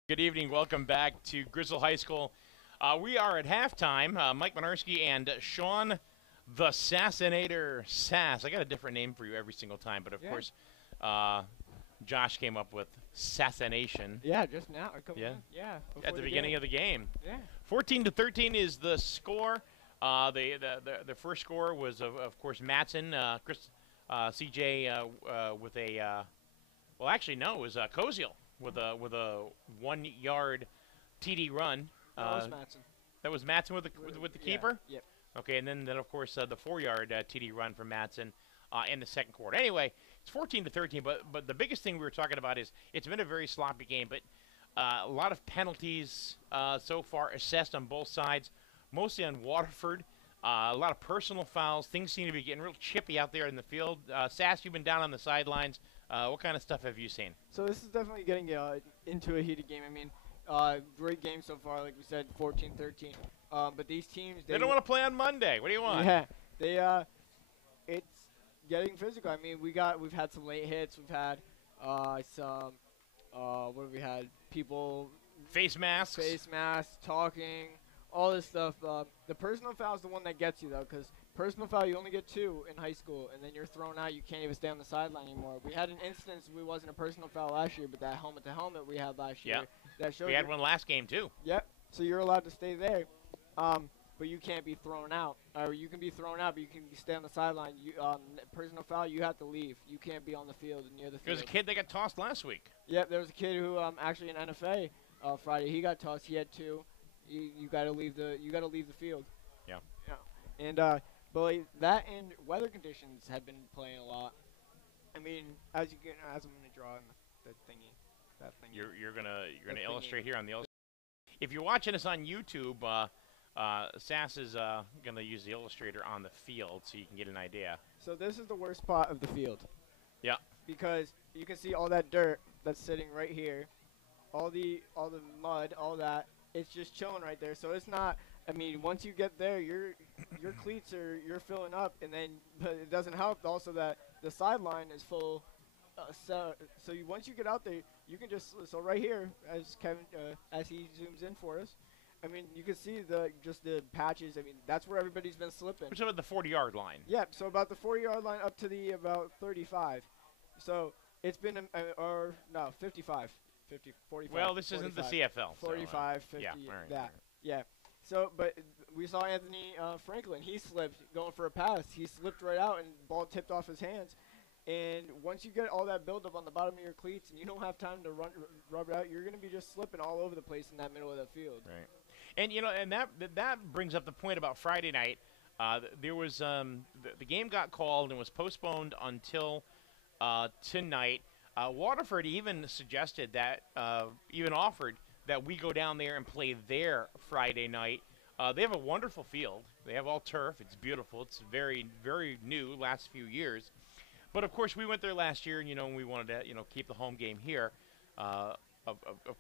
Good evening. Welcome back to Grizzle High School. We are at halftime. Mike Minarski and Sean the Sassinator Sass. I got a different name for you every single time, but of course, Josh came up with Sassination. Yeah, just now. A couple Yeah. minutes. Yeah. At the beginning of the game. Yeah. 14-13 is the score. The first score was, of course, Matson. Chris CJ with a, well, actually, no, it was Koziel with a 1 yard TD run. That was Matson. That was Matson with the keeper? Yep. Okay, and then of course, the 4 yard TD run from Matson in the second quarter. Anyway, it's 14-13, but the biggest thing we were talking about is it's been a very sloppy game, but a lot of penalties so far assessed on both sides, mostly on Waterford. A lot of personal fouls. Things seem to be getting real chippy out there in the field. Sass, you've been down on the sidelines. What kind of stuff have you seen? So this is definitely getting into a heated game. I mean, great game so far, like we said, 14-13. But these teams, They don't want to play on Monday. What do you want? Yeah, it's getting physical. I mean, we've had some late hits. We've had some, what have we had? People Face masks. talking, all this stuff. The personal foul is the one that gets you though, because personal foul you only get 2 in high school, and then you're thrown out. You can't even stay on the sideline anymore. We had an instance. We wasn't a personal foul last year, but that helmet to helmet we had last year. That showed We had one last game too. Yep. So you're allowed to stay there, but you can't be thrown out. Or you can be thrown out, but you can stay on the sideline. You personal foul, you have to leave. You can't be on the field near the field. There was a kid that got tossed last week. Yep. There was a kid who actually in NFA Friday he got tossed. He had 2. You got to leave the field. Yeah. Yeah. And but like, that and weather conditions have been playing a lot. I mean, as I'm gonna draw in the thingy. That thing. You're gonna That's illustrate here on the illustration. If you're watching us on YouTube, Sass is gonna use the illustrator on the field so you can get an idea. So this is the worst spot of the field. Yeah. Because you can see all that dirt that's sitting right here, all the mud, all that. It's just chilling right there. So it's not. I mean, once you get there, your cleats you're filling up, and then but it doesn't help also that the sideline is full. Once you get out there, you can just right here as Kevin as he zooms in for us. I mean, you can see the patches. I mean, that's where everybody's been slipping. Which is about the 40-yard line. Yep. So about the 40-yard line up to the about 35. So it's been 55. 50, 45. Well, this 45, isn't the CFL. 45, 50, yeah, all right, that. all right. Yeah. So, but we saw Anthony Franklin. He slipped going for a pass. He slipped right out and ball tipped off his hands. And once you get all that buildup on the bottom of your cleats and you don't have time to rub it out, you're going to be just slipping all over the place in that middle of the field. Right. And, and that brings up the point about Friday night. There was the game got called and was postponed until tonight. Waterford even suggested that, even offered that we go down there and play there Friday night. They have a wonderful field. They have all turf. It's beautiful. It's very, very new, last few years. But, of course, we went there last year, and, we wanted to, keep the home game here. Of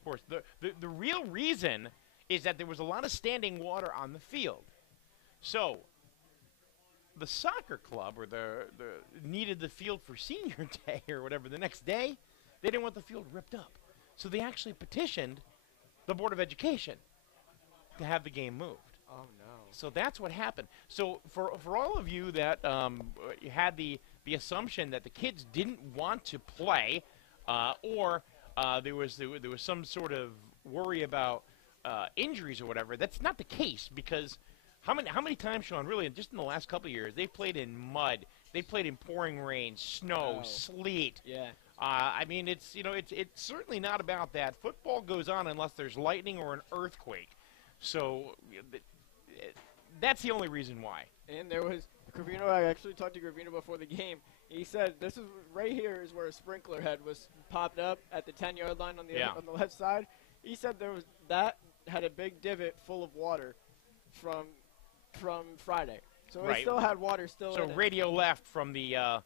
course, the real reason is that there was a lot of standing water on the field. So the soccer club or the needed the field for senior day or whatever the next day. They didn't want the field ripped up. So they actually petitioned the Board of Education to have the game moved. Oh, no. So that's what happened. So for all of you that had the assumption that the kids didn't want to play or there was some sort of worry about injuries or whatever, that's not the case because how many times, Sean, really, just in the last couple of years, they've played in mud. They've played in pouring rain, snow, sleet. Yeah. I mean, it's certainly not about that. Football goes on unless there's lightning or an earthquake. So that's the only reason why. And there was Gravino. I actually talked to Gravino before the game. He said this is right here is where a sprinkler head was popped up at the 10-yard line on the left side. He said that had a big divot full of water from Friday. So it still had water still in it. So radio left from the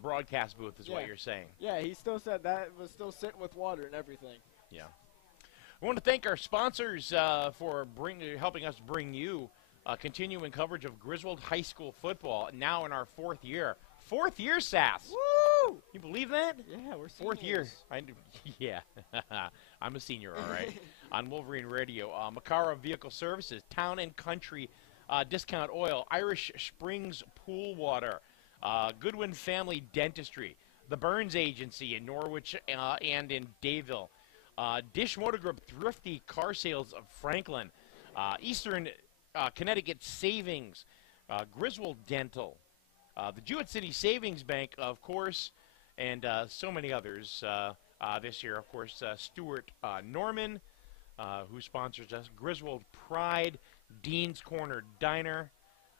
broadcast booth is what you're saying. Yeah, he still said that was still sitting with water and everything. Yeah. I want to thank our sponsors for helping us bring you continuing coverage of Griswold High School football now in our 4th year. 4th year, Sass. Woo! You believe that? Yeah, we're 4th year. seniors. Yeah. I'm a senior, all right. On Wolverine Radio, Macara Vehicle Services, Town and Country Discount Oil, Irish Springs Pool Water, Goodwin Family Dentistry, the Burns Agency in Norwich and in Dayville, Dish Motor Group, Thrifty Car Sales of Franklin, Eastern Connecticut Savings, Griswold Dental, the Jewett City Savings Bank, of course, and so many others this year. Of course, Stuart Norman, who sponsors us, Griswold Pride, Dean's Corner Diner,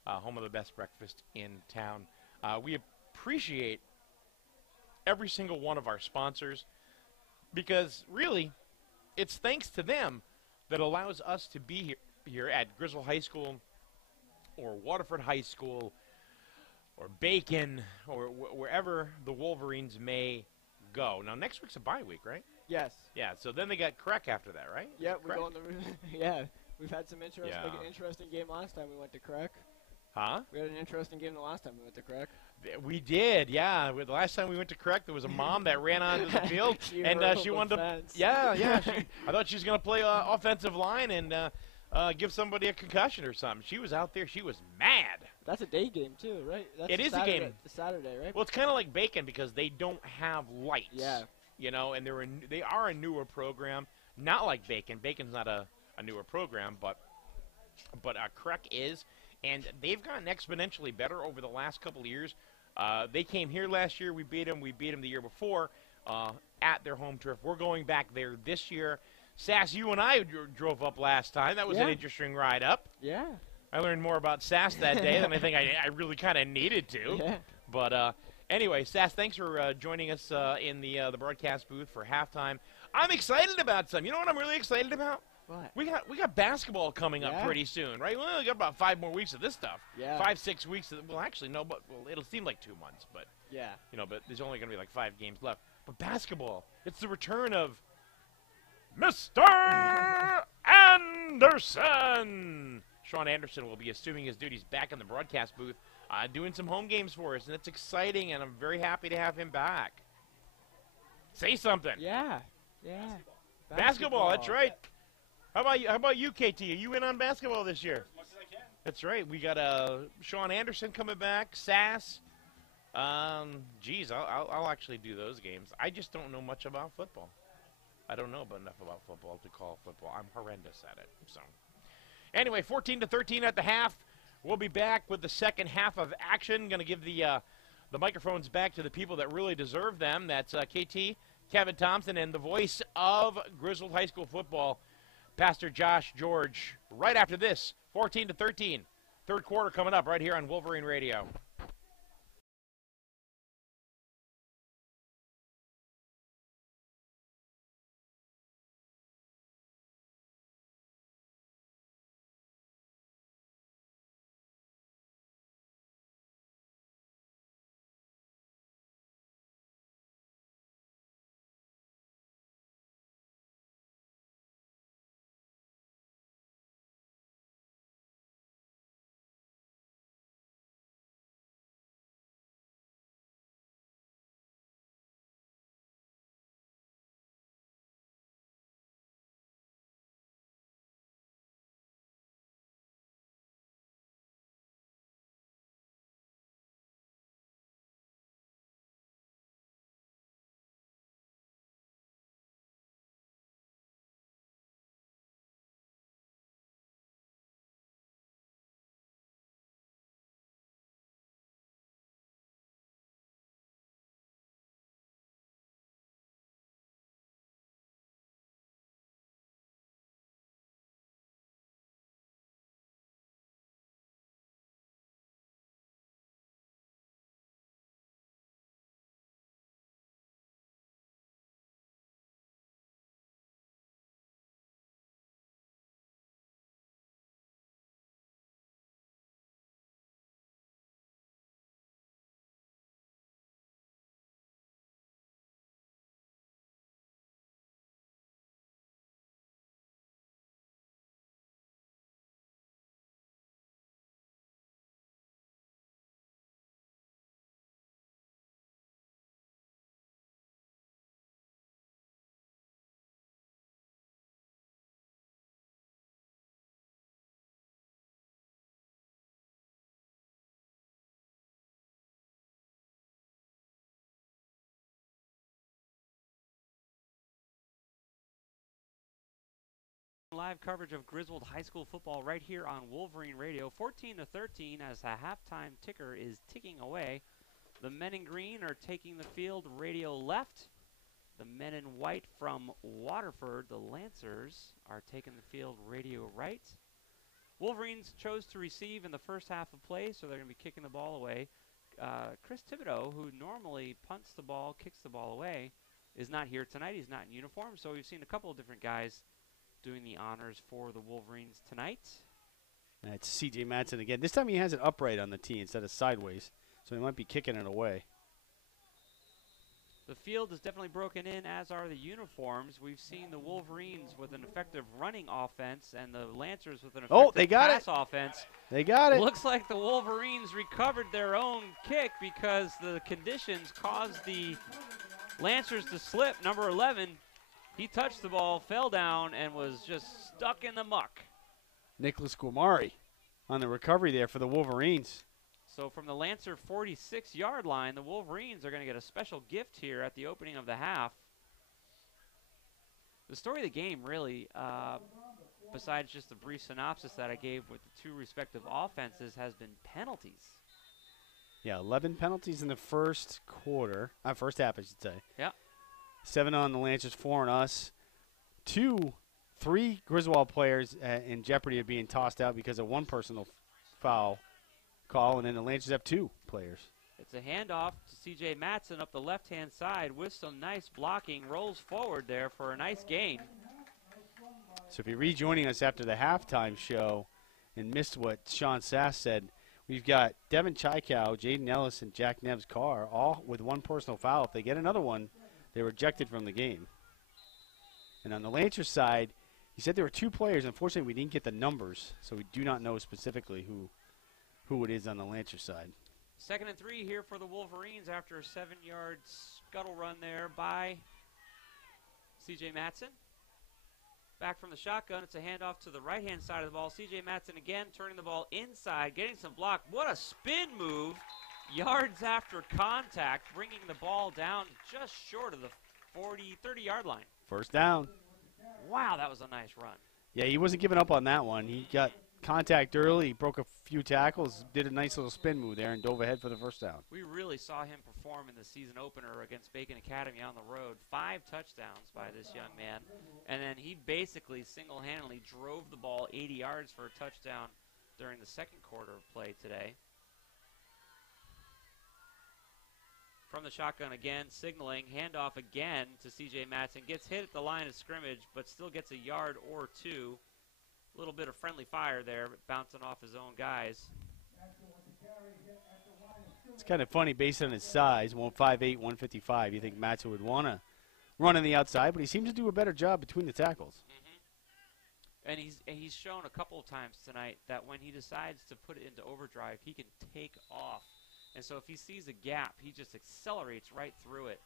home of the best breakfast in town. We appreciate every single one of our sponsors because, really, it's thanks to them that allows us to be here at Griswold High School or Waterford High School or Bacon or wherever the Wolverines may go. Now, next week's a bye week, right? Yes. Yeah, so then they got Crack after that, right? Yeah, we're Crack? going to. Yeah, we've had some interesting game last time we went to Crack. Huh? We had an interesting game the last time we went to Crack. We did, yeah. The last time we went to Crack, there was a mom that ran onto the field, and she wanted to. Yeah. I thought she was going to play offensive line and give somebody a concussion or something. She was out there. She was mad. That's a day game too, right? That's It is a Saturday, game. Saturday, right? Well, it's kind of like Bacon because they don't have lights. Yeah. You know, and they are a newer program. Not like Bacon. Bacon's not a newer program, but Crack is. And they've gotten exponentially better over the last couple of years. They came here last year. We beat them. We beat them the year before at their home turf. We're going back there this year. Sass, you and I drove up last time. That was an interesting ride up. Yeah. I learned more about Sass that day than I think I really kind of needed to. Yeah. But anyway, Sass, thanks for joining us in the broadcast booth for halftime. I'm excited about some. You know what I'm really excited about? What? We got basketball coming up pretty soon, right? We only got about 5 more weeks of this stuff. Yeah. 5-6 weeks. Well, actually, no, but it'll seem like 2 months. But Yeah. but there's only going to be like 5 games left. But basketball, it's the return of Mr. Anderson. Sean Anderson will be assuming his duties back in the broadcast booth, doing some home games for us, and it's exciting, and I'm very happy to have him back. Say something. Yeah. Basketball, that's right. How about you, KT? Are you in on basketball this year? As much as I can. That's right. We got Sean Anderson coming back, Sass. Geez, I'll actually do those games. I just don't know much about football. I don't know enough about football to call football. I'm horrendous at it. So, anyway, 14-13 at the half. We'll be back with the second half of action. Going to give the microphones back to the people that really deserve them. That's KT, Kevin Thompson, and the voice of Griswold High School football, Pastor Josh George. Right after this, 14-13, third quarter coming up right here on Wolverine Radio. live coverage of Griswold High School football right here on Wolverine Radio. 14-13 as the halftime ticker is ticking away. The men in green are taking the field radio left. The men in white from Waterford, the Lancers, are taking the field radio right. Wolverines chose to receive in the first half of play, so they're going to be kicking the ball away. Chris Thibodeau, who normally punts the ball, kicks the ball away, is not here tonight. He's not in uniform, so we've seen a couple of different guys doing the honors for the Wolverines tonight. That's C.J. Madsen again. This time he has it upright on the tee instead of sideways, so he might be kicking it away. The field is definitely broken in, as are the uniforms. We've seen the Wolverines with an effective running offense and the Lancers with an effective pass offense. They got it. Looks like the Wolverines recovered their own kick because the conditions caused the Lancers to slip. Number 11, he touched the ball, fell down, and was just stuck in the muck. Nicholas Guamari on the recovery there for the Wolverines. So from the Lancer 46-yard line, the Wolverines are going to get a special gift here at the opening of the half. The story of the game, really, besides just the brief synopsis that I gave with the two respective offenses, has been penalties. Yeah, 11 penalties in the first quarter. First half, I should say. Yeah. 7 on the Lancers, 4 on us. 3 Griswold players in jeopardy of being tossed out because of one personal foul call, and then the Lancers have 2 players. It's a handoff to C.J. Madsen up the left-hand side with some nice blocking. Rolls forward there for a nice gain. So if you're rejoining us after the halftime show and missed what Sean Sass said, we've got Devin Chaikow, Jaden Ellis, and Jack Nebb's car, all with one personal foul. If they get another one, they're ejected from the game. And on the Lancers side, he said there were 2 players. Unfortunately, we didn't get the numbers, so we do not know specifically who it is on the Lancers side. 2nd and 3 here for the Wolverines after a 7-yard scuttle run there by C.J. Madsen. Back from the shotgun, it's a handoff to the right-hand side of the ball. C.J. Madsen again turning the ball inside, getting some block. What a spin move. Yards after contact, bringing the ball down just short of the 30-yard line. First down. Wow, that was a nice run. Yeah, he wasn't giving up on that one. He got contact early, broke a few tackles, did a nice little spin move there, and dove ahead for the first down. We really saw him perform in the season opener against Bacon Academy on the road. 5 touchdowns by this young man. And then he basically single-handedly drove the ball 80 yards for a touchdown during the second quarter of play today. From the shotgun again, signaling, handoff again to C.J. Madsen. Gets hit at the line of scrimmage, but still gets a yard or 2. A little bit of friendly fire there, but bouncing off his own guys. It's kind of funny based on his size, 158, 155. You think Madsen would want to run on the outside, but he seems to do a better job between the tackles. And he's shown a couple of times tonight that when he decides to put it into overdrive, he can take off. And so if he sees a gap, he just accelerates right through it.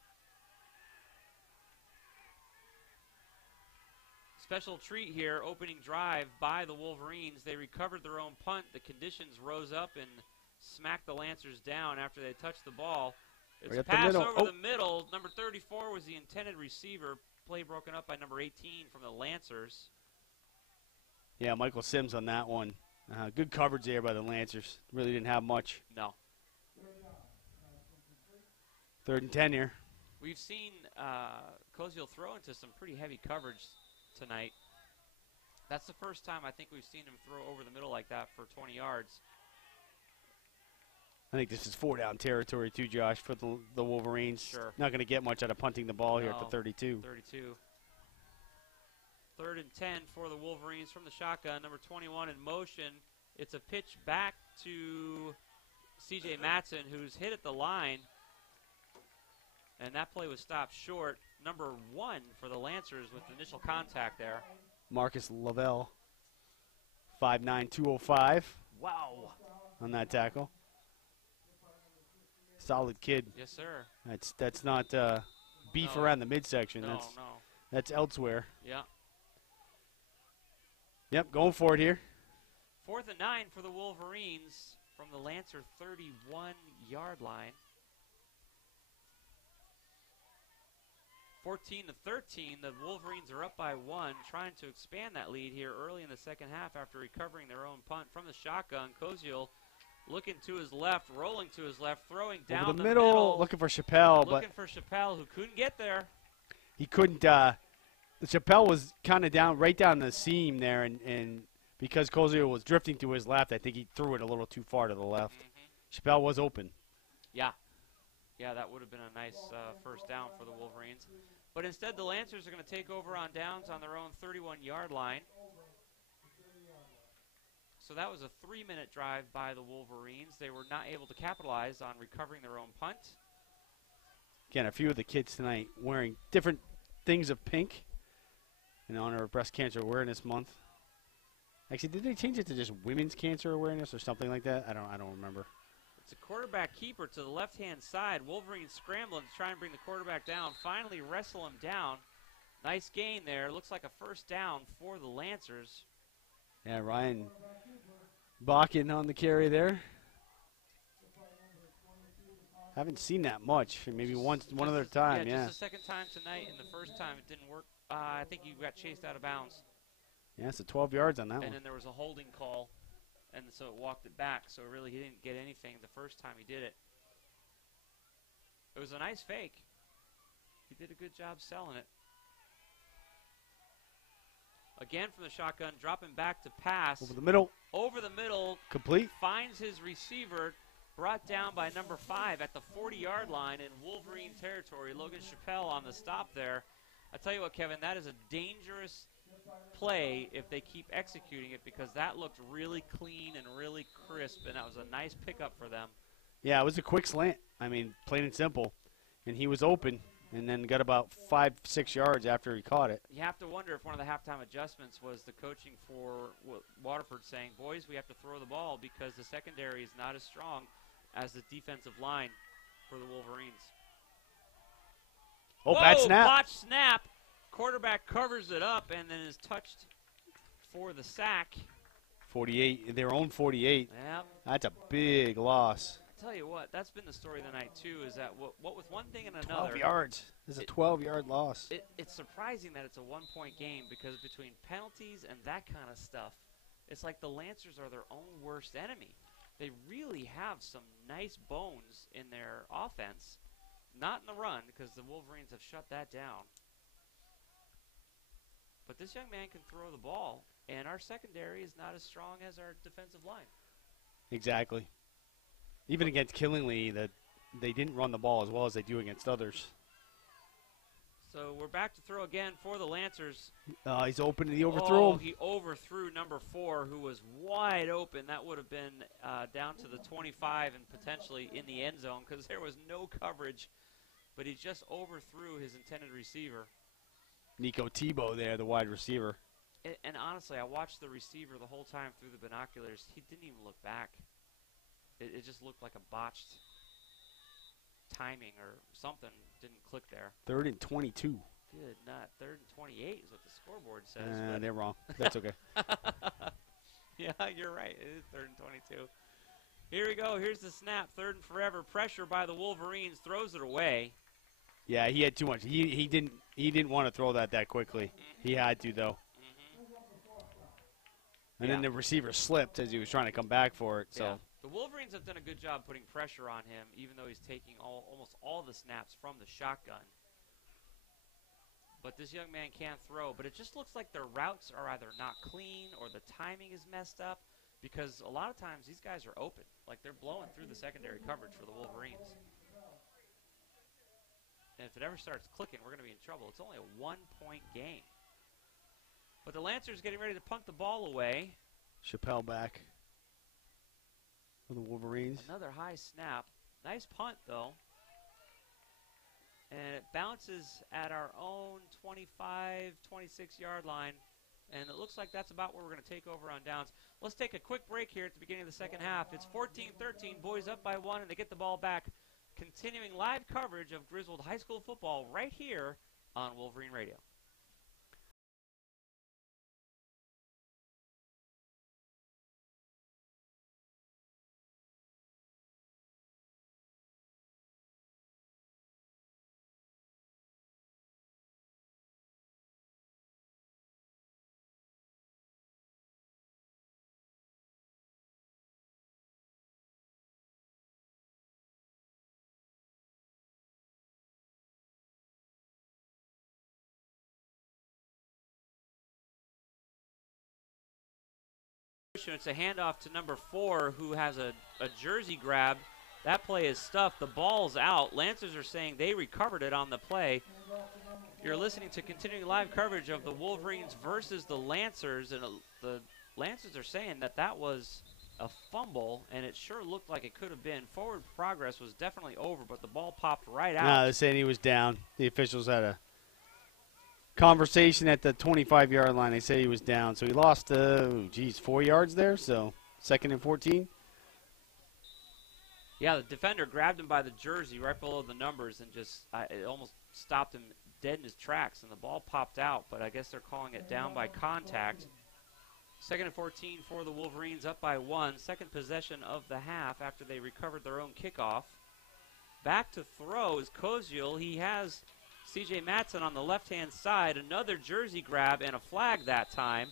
Special treat here, opening drive by the Wolverines. They recovered their own punt. The conditions rose up and smacked the Lancers down after they touched the ball. It's a pass over the middle. Number 34 was the intended receiver. Play broken up by number 18 from the Lancers. Yeah, Michael Sims on that one. Good coverage there by the Lancers. Really didn't have much. No. 3rd and 10 here. We've seen Koziel throw into some pretty heavy coverage tonight. That's the first time I think we've seen him throw over the middle like that for 20 yards. I think this is 4-down territory too, Josh, for the Wolverines. Sure. Not going to get much out of punting the ball here at the 32. 32. 3rd and 10 for the Wolverines from the shotgun. Number 21 in motion. It's a pitch back to C.J. Madsen, who's hit at the line. And that play was stopped short. Number 1 for the Lancers with initial contact there. Marcus Lavelle, 5'9", 205. Wow. On that tackle. Solid kid. Yes, sir. That's not beef around the midsection. No. That's elsewhere. Yeah. Yep, going for it here. 4th and 9 for the Wolverines from the Lancer 31-yard line. 14 to 13, the Wolverines are up by 1, trying to expand that lead here early in the second half after recovering their own punt from the shotgun. Koziel looking to his left, rolling to his left, throwing down Over the middle, looking for Chappelle, looking for Chappelle, who couldn't get there. he couldn't. Chappelle was kind of right down the seam there, and because Kozier was drifting to his left, I think he threw it a little too far to the left. Chappelle was open. Yeah, that would have been a nice first down for the Wolverines. But instead, the Lancers are going to take over on downs on their own 31-yard line. So that was a 3-minute drive by the Wolverines. They were not able to capitalize on recovering their own punt. Again, a few of the kids tonight wearing different things of pink in honor of Breast Cancer Awareness Month. Actually, did they change it to just Women's Cancer Awareness or something like that? I don't remember. It's a quarterback keeper to the left-hand side. Wolverines scrambling to try and bring the quarterback down. Finally wrestle him down. Nice gain there. Looks like a first down for the Lancers. Yeah, Ryan Bakken on the carry there. Haven't seen that much. Maybe one other time, yeah. Just the second time tonight, and the first time it didn't work. I think he got chased out of bounds. Yeah, so 12 yards on that one. And then there was a holding call, and so it walked it back. So really he didn't get anything the first time he did it. It was a nice fake. He did a good job selling it. Again from the shotgun, dropping back to pass. Over the middle. Over the middle. Complete. Finds his receiver, brought down by number 5 at the 40-yard line in Wolverine territory. Logan Chappelle on the stop there. I tell you what, Kevin, that is a dangerous play if they keep executing it, because that looked really clean and really crisp, and that was a nice pickup for them. Yeah, it was a quick slant. I mean, plain and simple. And he was open and then got about 5-6 yards after he caught it. You have to wonder if one of the halftime adjustments was the coaching for Waterford saying, boys, we have to throw the ball because the secondary is not as strong as the defensive line for the Wolverines. Oh, bad snap. Botched snap. Quarterback covers it up and then is touched for the sack. 48, their own 48. Yep. That's a big loss. I tell you what, that's been the story of the night too, is that what with one thing and another. 12 yards. This is a 12-yard loss. It's surprising that it's a one-point game, because between penalties and that kind of stuff, it's like the Lancers are their own worst enemy. They really have some nice bones in their offense. Not in the run, because the Wolverines have shut that down. But this young man can throw the ball, and our secondary is not as strong as our defensive line. Exactly. Even against Killingly, they didn't run the ball as well as they do against others. So we're back to throw again for the Lancers. He's open, and he overthrew him. He overthrew number 4, who was wide open. That would have been down to the 25 and potentially in the end zone, because there was no coverage. But he just overthrew his intended receiver. Nico Tebow there, the wide receiver. And honestly, I watched the receiver the whole time through the binoculars. He didn't even look back. It just looked like a botched timing or something didn't click there. 3rd and 22. Good, not 3rd and 28 is what the scoreboard says. They're wrong. That's okay. Yeah, you're right. It is 3rd and 22. Here we go. Here's the snap. 3rd and forever. Pressure by the Wolverines. Throws it away. Yeah, he had too much. He didn't want to throw that quickly. He had to, though. And then the receiver slipped as he was trying to come back for it. So. Yeah. The Wolverines have done a good job putting pressure on him, even though he's taking almost all the snaps from the shotgun. But this young man can't throw. But it just looks like their routes are either not clean or the timing is messed up, because a lot of times these guys are open. Like, they're blowing through the secondary coverage for the Wolverines. And if it ever starts clicking, we're going to be in trouble. It's only a 1-point game. But the Lancers getting ready to punt the ball away. Chappelle back for the Wolverines. Another high snap. Nice punt, though. And it bounces at our own 25, 26-yard line. And it looks like that's about where we're going to take over on downs. Let's take a quick break here at the beginning of the second half. It's 14-13, boys up by 1, and they get the ball back. Continuing live coverage of Griswold High School football right here on Wolverine Radio. It's a handoff to number 4, who has a jersey grab. That play is stuffed. The ball's out. Lancers are saying they recovered it on the play. You're listening to continuing live coverage of the Wolverines versus the Lancers, and the Lancers are saying that that was a fumble, and it sure looked like it could have been. Forward progress was definitely over, but the ball popped right out. No, they're saying he was down. The officials had a conversation at the 25-yard line. They say he was down, so he lost, 4 yards there. So 2nd and 14. Yeah, the defender grabbed him by the jersey right below the numbers and just it almost stopped him dead in his tracks, and the ball popped out, but I guess they're calling it down by contact. 2nd and 14 for the Wolverines, up by 1. Second possession of the half after they recovered their own kickoff. Back to throw is Koziel. He has C.J. Matson on the left-hand side. Another jersey grab and a flag that time.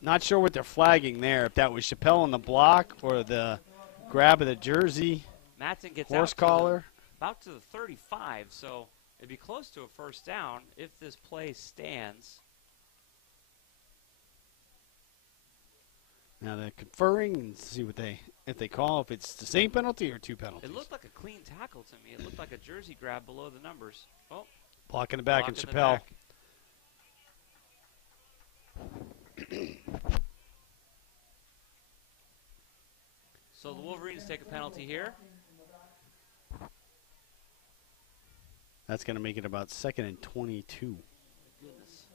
Not sure what they're flagging there, if that was Chappelle on the block or the grab of the jersey. Matson gets Horse out collar. about to the 35, so it'd be close to a first down if this play stands. Now they're conferring and see what if they call, if it's the same penalty or 2 penalties. It looked like a clean tackle to me. It looked like a jersey grab below the numbers. Oh, Block in the back and block in the Chappelle. back. So the Wolverines take a penalty here. That's going to make it about 2nd and 22. Goodness.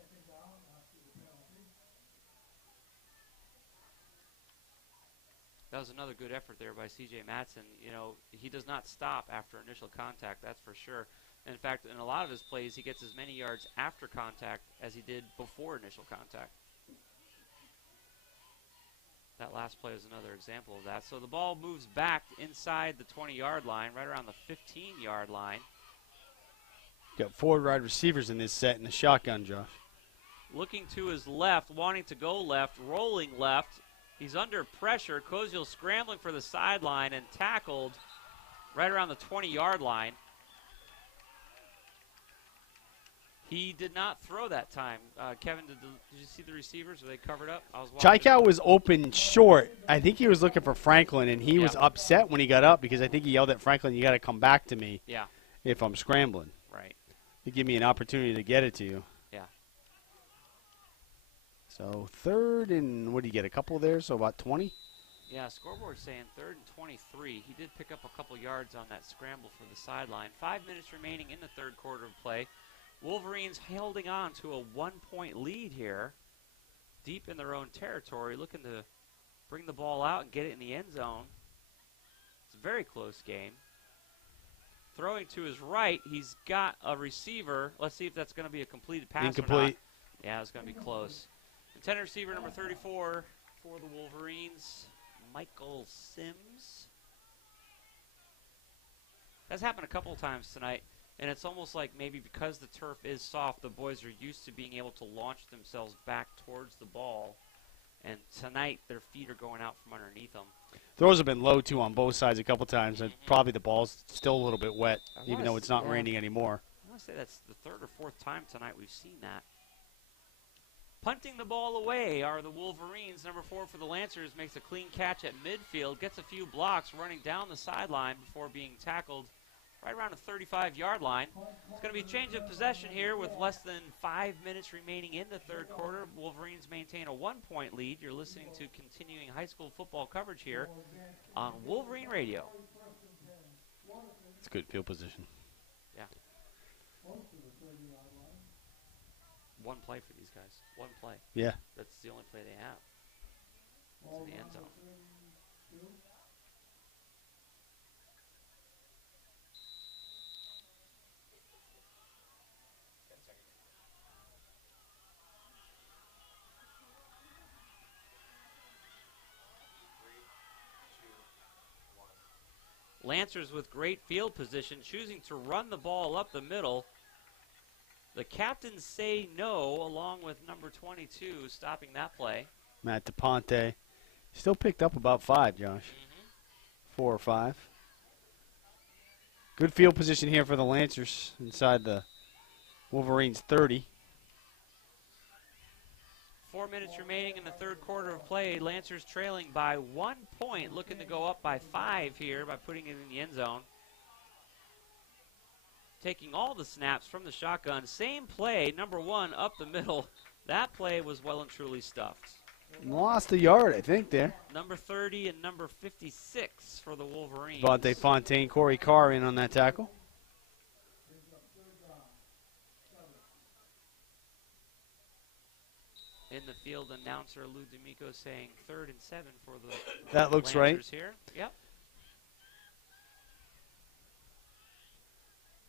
That was another good effort there by C.J. Matson. You know, he does not stop after initial contact, that's for sure. In fact, in a lot of his plays, he gets as many yards after contact as he did before initial contact. That last play is another example of that. So the ball moves back inside the 20-yard line, right around the 15-yard line. Got 4 wide receivers in this set in the shotgun, Josh. Looking to his left, wanting to go left, rolling left. He's under pressure. Koziel scrambling for the sideline and tackled right around the 20-yard line. He did not throw that time. Kevin, did you see the receivers? Were they covered up? I was watching. Chaikow was open short. I think he was looking for Franklin, and he was upset when he got up because I think he yelled at Franklin, "You got to come back to me if I'm scrambling. Right. You give me an opportunity to get it to you." Yeah. So 3rd and, what do you get, a couple there, so about 20? Yeah, scoreboard saying 3rd and 23. He did pick up a couple yards on that scramble for the sideline. 5 minutes remaining in the 3rd quarter of play. Wolverines holding on to a 1-point lead here, deep in their own territory, looking to bring the ball out and get it in the end zone. It's a very close game. Throwing to his right, he's got a receiver. Let's see if that's going to be a completed pass Incomplete. or not. Yeah, it's going to be close. Intended receiver number 34 for the Wolverines, Michael Sims. That's happened a couple of times tonight. And it's almost like maybe because the turf is soft, the boys are used to being able to launch themselves back towards the ball. And tonight, their feet are going out from underneath them. Throws have been low, too, on both sides a couple times. And probably the ball's still a little bit wet, even though it's not raining anymore. I want to say that's the 3rd or 4th time tonight we've seen that. Punting the ball away are the Wolverines. Number 4 for the Lancers makes a clean catch at midfield, gets a few blocks running down the sideline before being tackled right around the 35-yard line. It's going to be a change of possession here with less than 5 minutes remaining in the 3rd quarter. Wolverines maintain a 1-point lead. You're listening to continuing high school football coverage here on Wolverine Radio. It's good field position. Yeah. One play for these guys. One play. Yeah. That's the only play they have. It's in the end zone. Lancers with great field position, choosing to run the ball up the middle. The captains say no, along with number 22 stopping that play. Matt DePonte still picked up about 5, Josh. 4 or 5. Good field position here for the Lancers inside the Wolverines 30. 4 minutes remaining in the third quarter of play. Lancers trailing by 1 point, looking to go up by 5 here by putting it in the end zone. Taking all the snaps from the shotgun. Same play, number 1 up the middle. That play was well and truly stuffed. Lost a yard, I think, there. Number 30 and number 56 for the Wolverines. Vontae Fontaine, Corey Carr in on that tackle. In the field, announcer Lou D'Amico saying 3rd and 7 for the That looks Lancers right. here. Yep.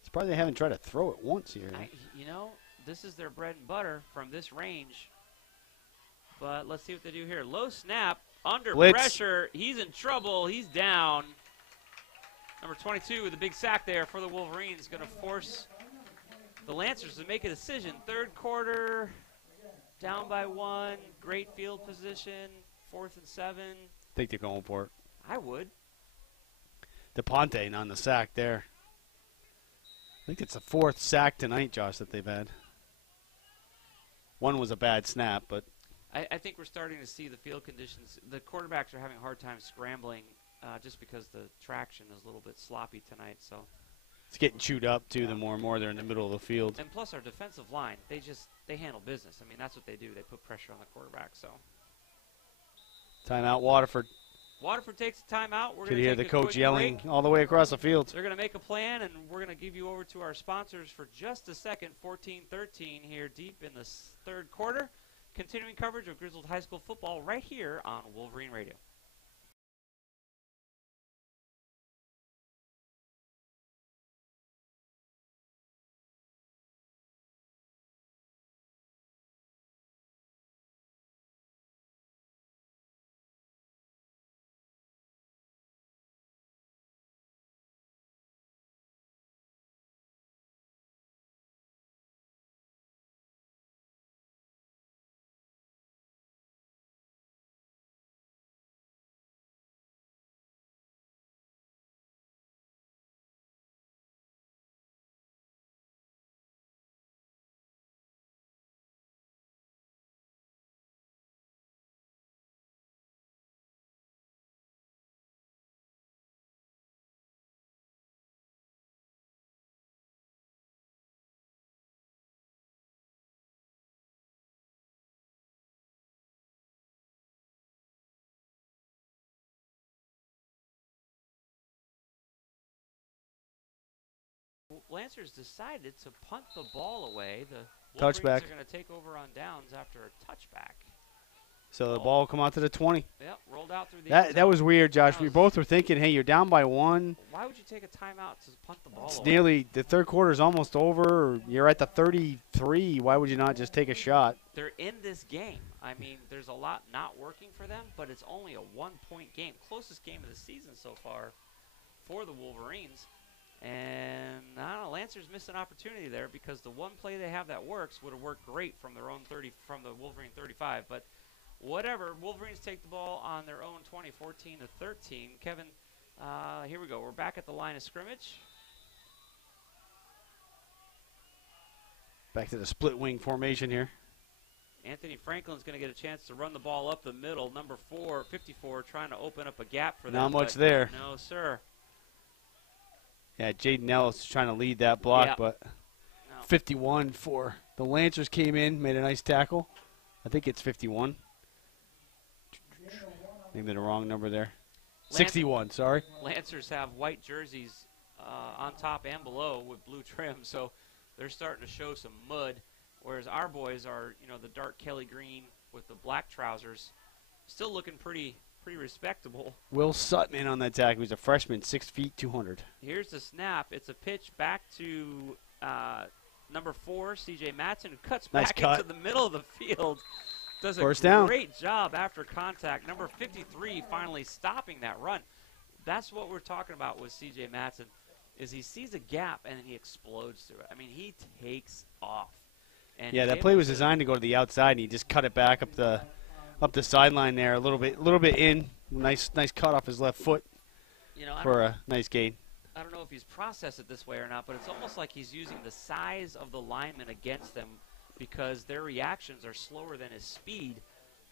It's probably they haven't tried to throw it once here. You know, this is their bread and butter from this range. But let's see what they do here. Low snap, under Blitz. pressure. He's in trouble. He's down. Number 22 with a big sack there for the Wolverines. Going to force the Lancers to make a decision. Third quarter, down by 1. Great field position. 4th and 7. I think they're going for it. I would. DePonte on the sack there. I think it's the 4th sack tonight, Josh, that they've had. One was a bad snap, but I think we're starting to see the field conditions. The quarterbacks are having a hard time scrambling just because the traction is a little bit sloppy tonight. So, it's getting chewed up, too, the more and more they're in the middle of the field. and plus our defensive line, they handle business. I mean, that's what they do. They put pressure on the quarterback. So, Timeout, Waterford. Waterford takes a timeout. We're Could going hear to the take a coach quick yelling break. all the way across the field. They're going to make a plan, and we're going to give you over to our sponsors for just a second. 14-13 here deep in the third quarter. Continuing coverage of Grizzled High School football right here on Wolverine Radio. Lancers decided to punt the ball away. The Wolverines Touchback. are going to take over on downs after a touchback. So the ball will come out to the 20. Yep, rolled out through the end That zone. was weird, Josh. That We was- both were thinking, hey, you're down by 1. Why would you take a timeout to punt the ball It's away? nearly the third quarter's almost over. Or you're at the 33. Why would you not just take a shot? They're in this game. I mean, there's a lot not working for them, but it's only a 1-point game. Closest game of the season so far for the Wolverines. And I don't know, Lancers missed an opportunity there because the one play they have that works would have worked great from their own 30, from the Wolverine 35. But whatever, Wolverines take the ball on their own 20, 14-13. Kevin, here we go. We're back at the line of scrimmage. Back to the split wing formation here. Anthony Franklin's going to get a chance to run the ball up the middle. Number 54, trying to open up a gap for them. Not much but there. No, sir. Yeah, Jaden Ellis trying to lead that block, Yeah. but No. 51 for the Lancers came in, made a nice tackle. I think it's 51. Maybe the wrong number there. 61, sorry. Lancers have white jerseys on top and below with blue trim, so they're starting to show some mud, whereas our boys are, the dark Kelly green with the black trousers, still looking pretty respectable. Will Sutton in on that tackle. He's a freshman, 6 feet, 200. Here's the snap. It's a pitch back to number 4, C.J. Matson, who cuts Nice back cut. into the middle of the field. Does a First down. great job after contact. Number 53 finally stopping that run. That's what we're talking about with C.J. Matson, is he sees a gap and then he explodes through it. I mean, he takes off. And Yeah, he's that play able was to- designed to go to the outside, and he just cut it back up the sideline there a little bit in. Nice cut off his left foot I for a nice gain. don't know if he's processed it this way or not, but it's almost like he's using the size of the lineman against them because their reactions are slower than his speed,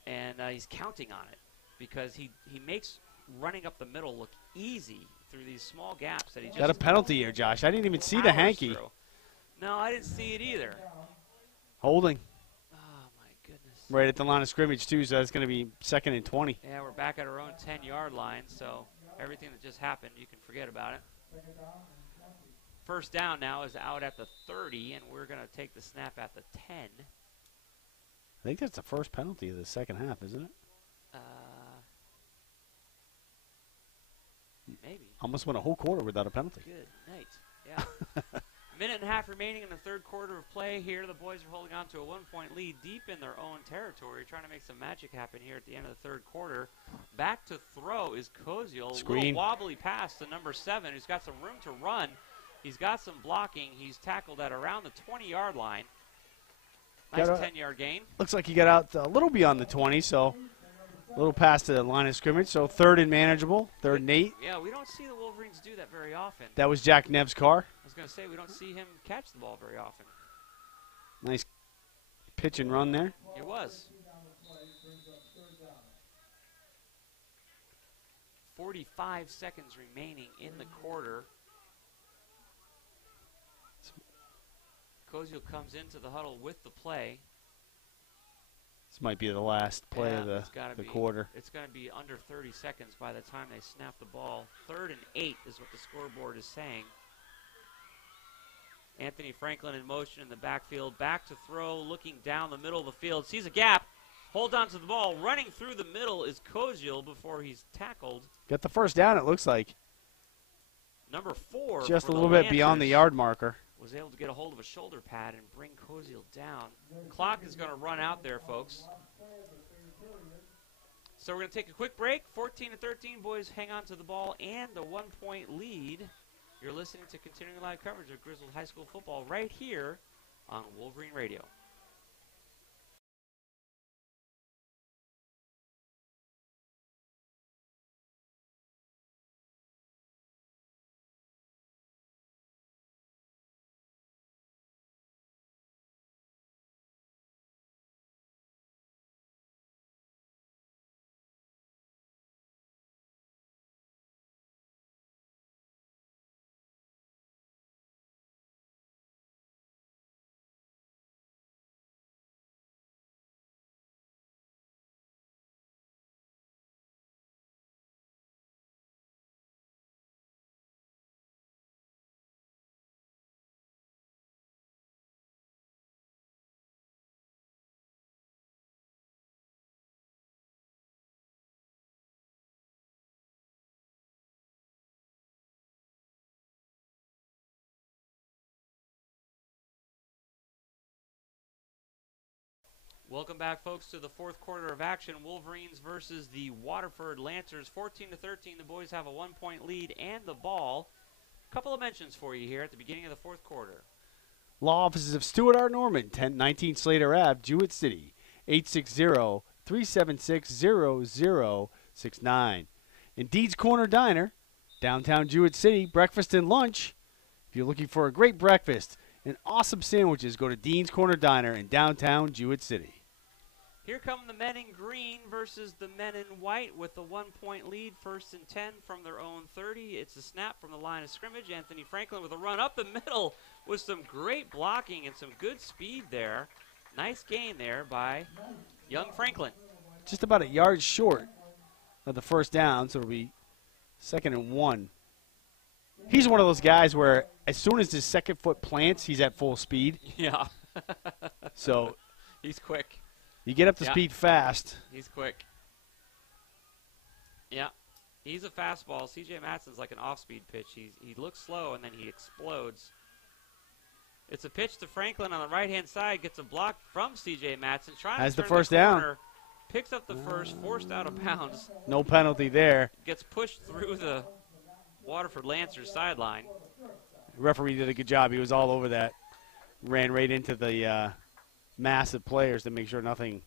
and he's counting on it because he makes running up the middle look easy through these small gaps that he just Got a penalty here, Josh. I didn't even see the powers hanky. through. No, I didn't see it either. Holding Oh, my goodness. right at the line of scrimmage, too, so that's going to be 2nd and 20. Yeah, we're back at our own 10-yard line, so everything that just happened, you can forget about it. First down now is out at the 30, and we're going to take the snap at the 10. I think that's the first penalty of the second half, isn't it? Maybe. Almost went a whole quarter without a penalty. Good night. Yeah. Minute and a half remaining in the third quarter of play here. The boys are holding on to a 1-point lead deep in their own territory, trying to make some magic happen here at the end of the third quarter. Back to throw is Koziel. Screen. Little wobbly pass to number 7, who's got some room to run. He's got some blocking. He's tackled at around the 20-yard line. Nice 10-yard gain. Looks like he got out a little beyond the 20, so a little past the line of scrimmage. So 3rd and manageable, 3rd and 8. Yeah, we don't see the Wolverines do that very often. That was Jack Nev's car. I was going to say, we don't see him catch the ball very often. Nice pitch and run there. It was. 45 seconds remaining in the quarter. Koziel comes into the huddle with the play. This might be the last play Yeah, of it's gotta the be. quarter. It's going to be under 30 seconds by the time they snap the ball. 3rd and 8 is what the scoreboard is saying. Anthony Franklin in motion in the backfield. Back to throw, looking down the middle of the field. Sees a gap. Holds on to the ball. Running through the middle is Koziel before he's tackled. Got the first down, it looks like. Number 4. Just for a the little bit beyond the Lancers yard marker. was able to get a hold of a shoulder pad and bring Koziel down. Clock is going to run out there, folks. So we're going to take a quick break. 14-13, boys hang on to the ball and the 1-point lead. You're listening to continuing live coverage of Grizzled High School football right here on Wolverine Radio. Welcome back, folks, to the fourth quarter of action. Wolverines versus the Waterford Lancers. 14-13, the boys have a 1-point lead and the ball. A couple of mentions for you here at the beginning of the fourth quarter. Law offices of Stuart R. Norman, 1019 Slater Ave, Jewett City, 860-376-0069. In Deed's Corner Diner, downtown Jewett City, breakfast and lunch. If you're looking for a great breakfast and awesome sandwiches, go to Dean's Corner Diner in downtown Jewett City. Here come the men in green versus the men in white with a 1-point lead, 1st and 10 from their own 30. It's a snap from the line of scrimmage. Anthony Franklin with a run up the middle with some great blocking and some good speed there. Nice gain there by young Franklin. Just about a yard short of the first down, so it'll be 2nd and 1. He's one of those guys where as soon as his second foot plants, he's at full speed. Yeah. So he's quick. you get up to Yeah. speed fast. He's quick. Yeah. He's a fastball. C.J. Matson's like an off-speed pitch. He looks slow, and then he explodes. It's a pitch to Franklin on the right-hand side. Gets a block from C.J. Matson. Trying Has to the turn first down. corner, picks up the first, forced out of bounds. No penalty there. Gets pushed through the Waterford Lancers sideline. The referee did a good job. He was all over that. Ran right into the mass of players to make sure nothing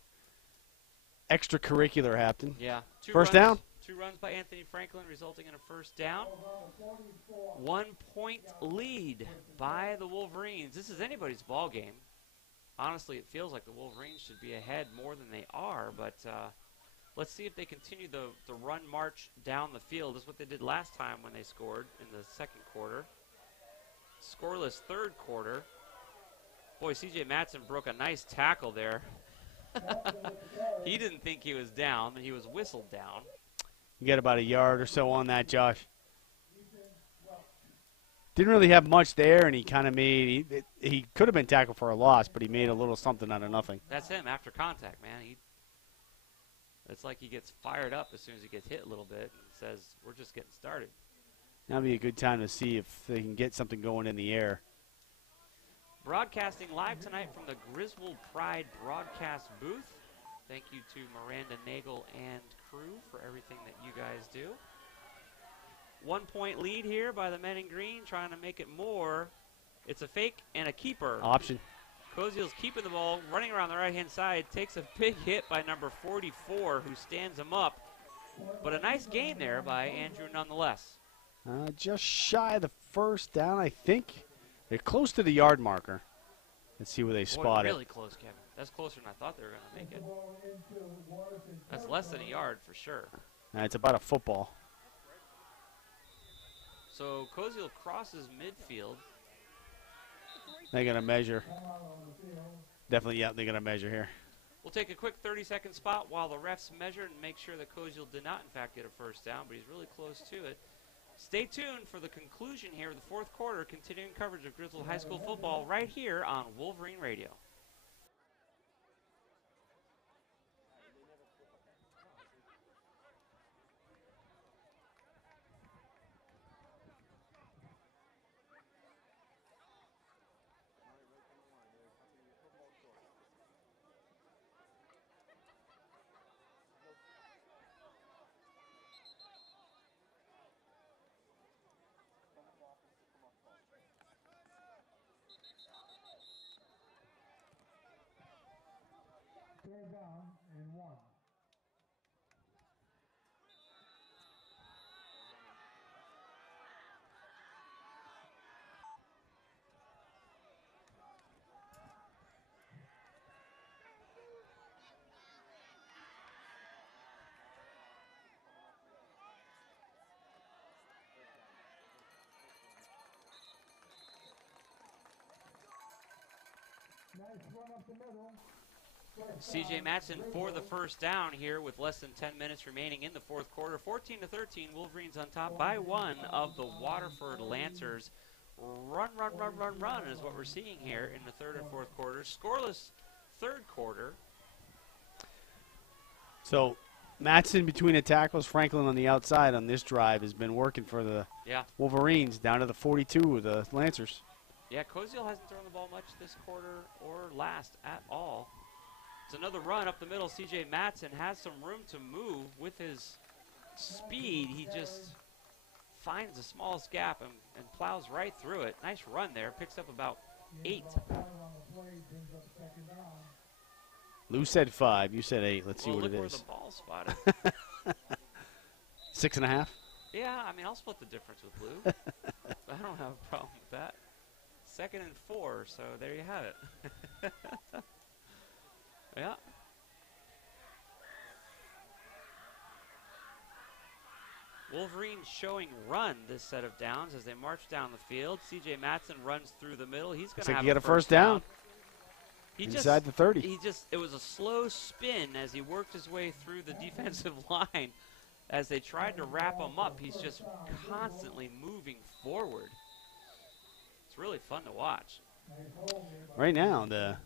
extracurricular happened. Yeah. First down. 2 runs by Anthony Franklin, resulting in a first down. 1-point lead by the Wolverines. This is anybody's ball game. honestly, it feels like the Wolverines should be ahead more than they are, but let's see if they continue the run march down the field. This is what they did last time when they scored in the second quarter. Scoreless third quarter. Boy, C.J. Matson broke a nice tackle there. He didn't think he was down, but he was whistled down. You get about a yard or so on that, Josh. Didn't really have much there, and he kind of made he could have been tackled for a loss, but he made a little something out of nothing. That's him after contact, man. It's like he gets fired up as soon as he gets hit a little bit and says, we're just getting started. That'll be a good time to see if they can get something going in the air. Broadcasting live tonight from the Griswold Pride broadcast booth. Thank you to Miranda Nagel and crew for everything that you guys do. 1 point lead here by the men in green, trying to make it more. It's a fake and a keeper. Option. Koziel's keeping the ball, running around the right-hand side, takes a big hit by number 44, who stands him up. But a nice gain there by Andrew nonetheless. Just shy of the first down, I think. They're close to the yard marker. Let's see where they spot really it. close, Kevin. That's closer than I thought they were going to make it. That's less than a yard for sure. It's about a football. So Koziel crosses midfield. They're going to measure. Definitely, yeah, they're going to measure here. We'll take a quick 30-second spot while the refs measure and make sure that Koziel did not, in fact, get a first down, but he's really close to it. Stay tuned for the conclusion here of the fourth quarter, continuing coverage of Griswold High School football right here on Wolverine Radio. Third down and 1. Nice run up the middle. C.J. Matson for the first down here with less than 10 minutes remaining in the fourth quarter. 14-13, Wolverines on top by 1 of the Waterford Lancers. Run, run, run, run, run is what we're seeing here in the third and fourth quarters. Scoreless third quarter. So Matson between the tackles, Franklin on the outside on this drive has been working for the Wolverines down to the 42 of the Lancers. Yeah, Koziel hasn't thrown the ball much this quarter or last at all. It's another run up the middle. C.J. Matson has some room to move with his speed. He just finds the smallest gap and plows right through it. Nice run there. Picks up about 8. Lou said 5. You said 8. Let's see what it Look is. where the ball spotted. 6.5. Yeah, I mean, I'll split the difference with Lou. I don't have a problem with that. 2nd and 4, so there you have it. Yeah. Wolverines showing run this set of downs as they march down the field. C.J. Matson runs through the middle. He's going to have a first down. Inside the 30. It was a slow spin as he worked his way through the defensive line. As they tried to wrap him up, he's just constantly moving forward. It's really fun to watch. Right now, the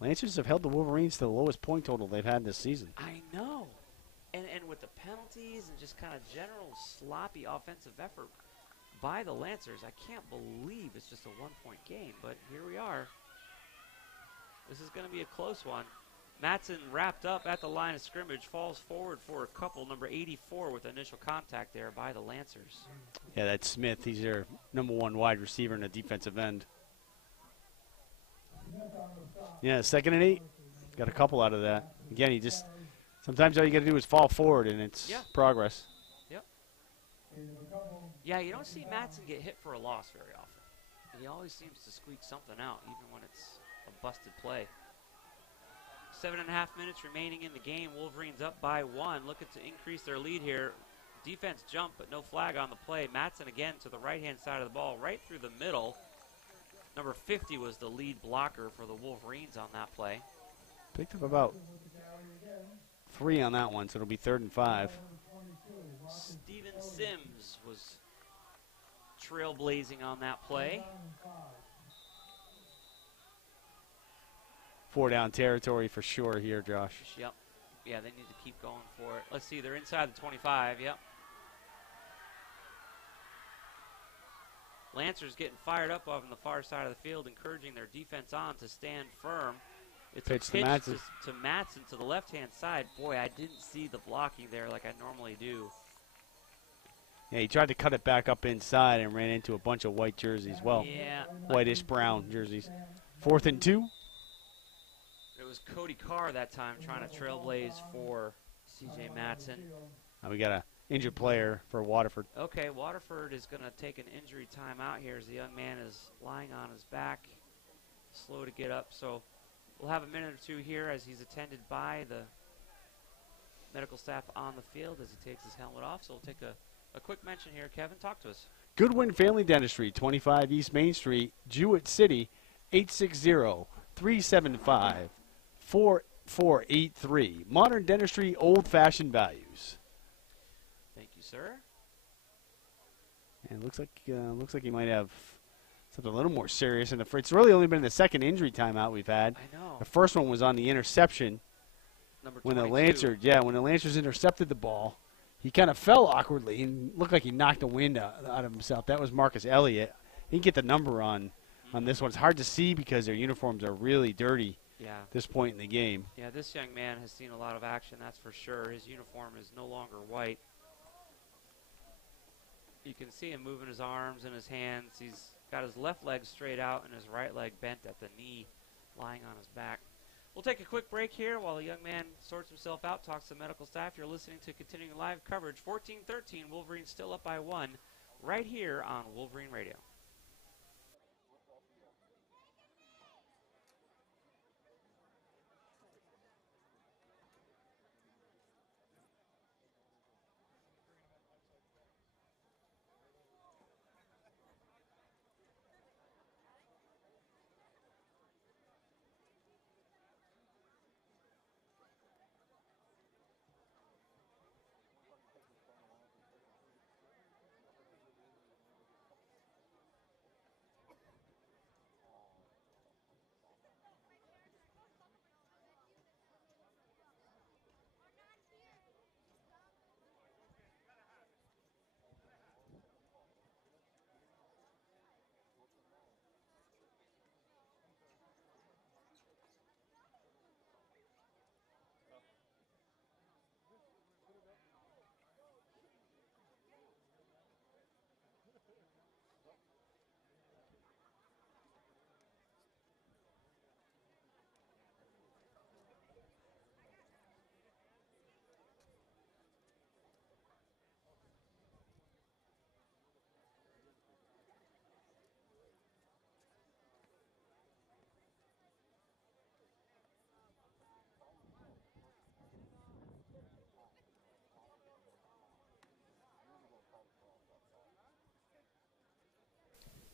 Lancers have held the Wolverines to the lowest point total they've had this season. I know. And with the penalties and just kind of general sloppy offensive effort by the Lancers, I can't believe it's just a 1-point game. But here we are. This is going to be a close one. Matson wrapped up at the line of scrimmage, falls forward for a couple. Number 84 with initial contact there by the Lancers. Yeah, that's Smith. He's their number 1 wide receiver in the defensive end. Yeah, 2nd and 8. Got a couple out of that. Again, sometimes all you got to do is fall forward, and it's progress. Yep. Yeah, you don't see Matson get hit for a loss very often. He always seems to squeak something out, even when it's a busted play. 7.5 minutes remaining in the game. Wolverines up by 1, looking to increase their lead here. Defense jump, but no flag on the play. Matson again to the right-hand side of the ball, right through the middle. Number 50 was the lead blocker for the Wolverines on that play. Picked up about 3 on that one, so it'll be 3rd and 5. Steven Sims was trailblazing on that play. 4 down territory for sure here, Josh. Yep. Yeah, they need to keep going for it. Let's see, they're inside the 25. Yep. Lancers getting fired up off on the far side of the field, encouraging their defense on to stand firm. It's Pitch a to pitch Madsen. to Matson to the left-hand side. Boy, I didn't see the blocking there like I normally do. Yeah, he tried to cut it back up inside and ran into a bunch of white jerseys. Well, Yeah. whitish brown jerseys. 4th and 2. It was Cody Carr that time trying to trailblaze for C.J. Matson. We got an injured player for Waterford. Okay, Waterford is going to take an injury timeout here as the young man is lying on his back, slow to get up. So we'll have a minute or two here as he's attended by the medical staff on the field as he takes his helmet off. So we'll take a quick mention here. Kevin, talk to us. Goodwin Family Dentistry, 25 East Main Street, Jewett City, 860-375-4483. Modern dentistry, old-fashioned values. Thank you, sir. And it looks like he might have something a little more serious. And it's really only been the second injury timeout we've had. I know. The first one was on the interception Number when 22. when the Lancers intercepted the ball. He kind of fell awkwardly and looked like he knocked the wind out of himself. That was Marcus Elliott. He didn't get the number on this one. It's hard to see because their uniforms are really dirty Yeah. at this point in the game. Yeah, this young man has seen a lot of action, that's for sure. His uniform is no longer white. You can see him moving his arms and his hands. He's got his left leg straight out and his right leg bent at the knee, lying on his back. We'll take a quick break here while the young man sorts himself out, talks to the medical staff. You're listening to continuing live coverage, 14-13, Wolverines still up by 1, right here on Wolverine Radio.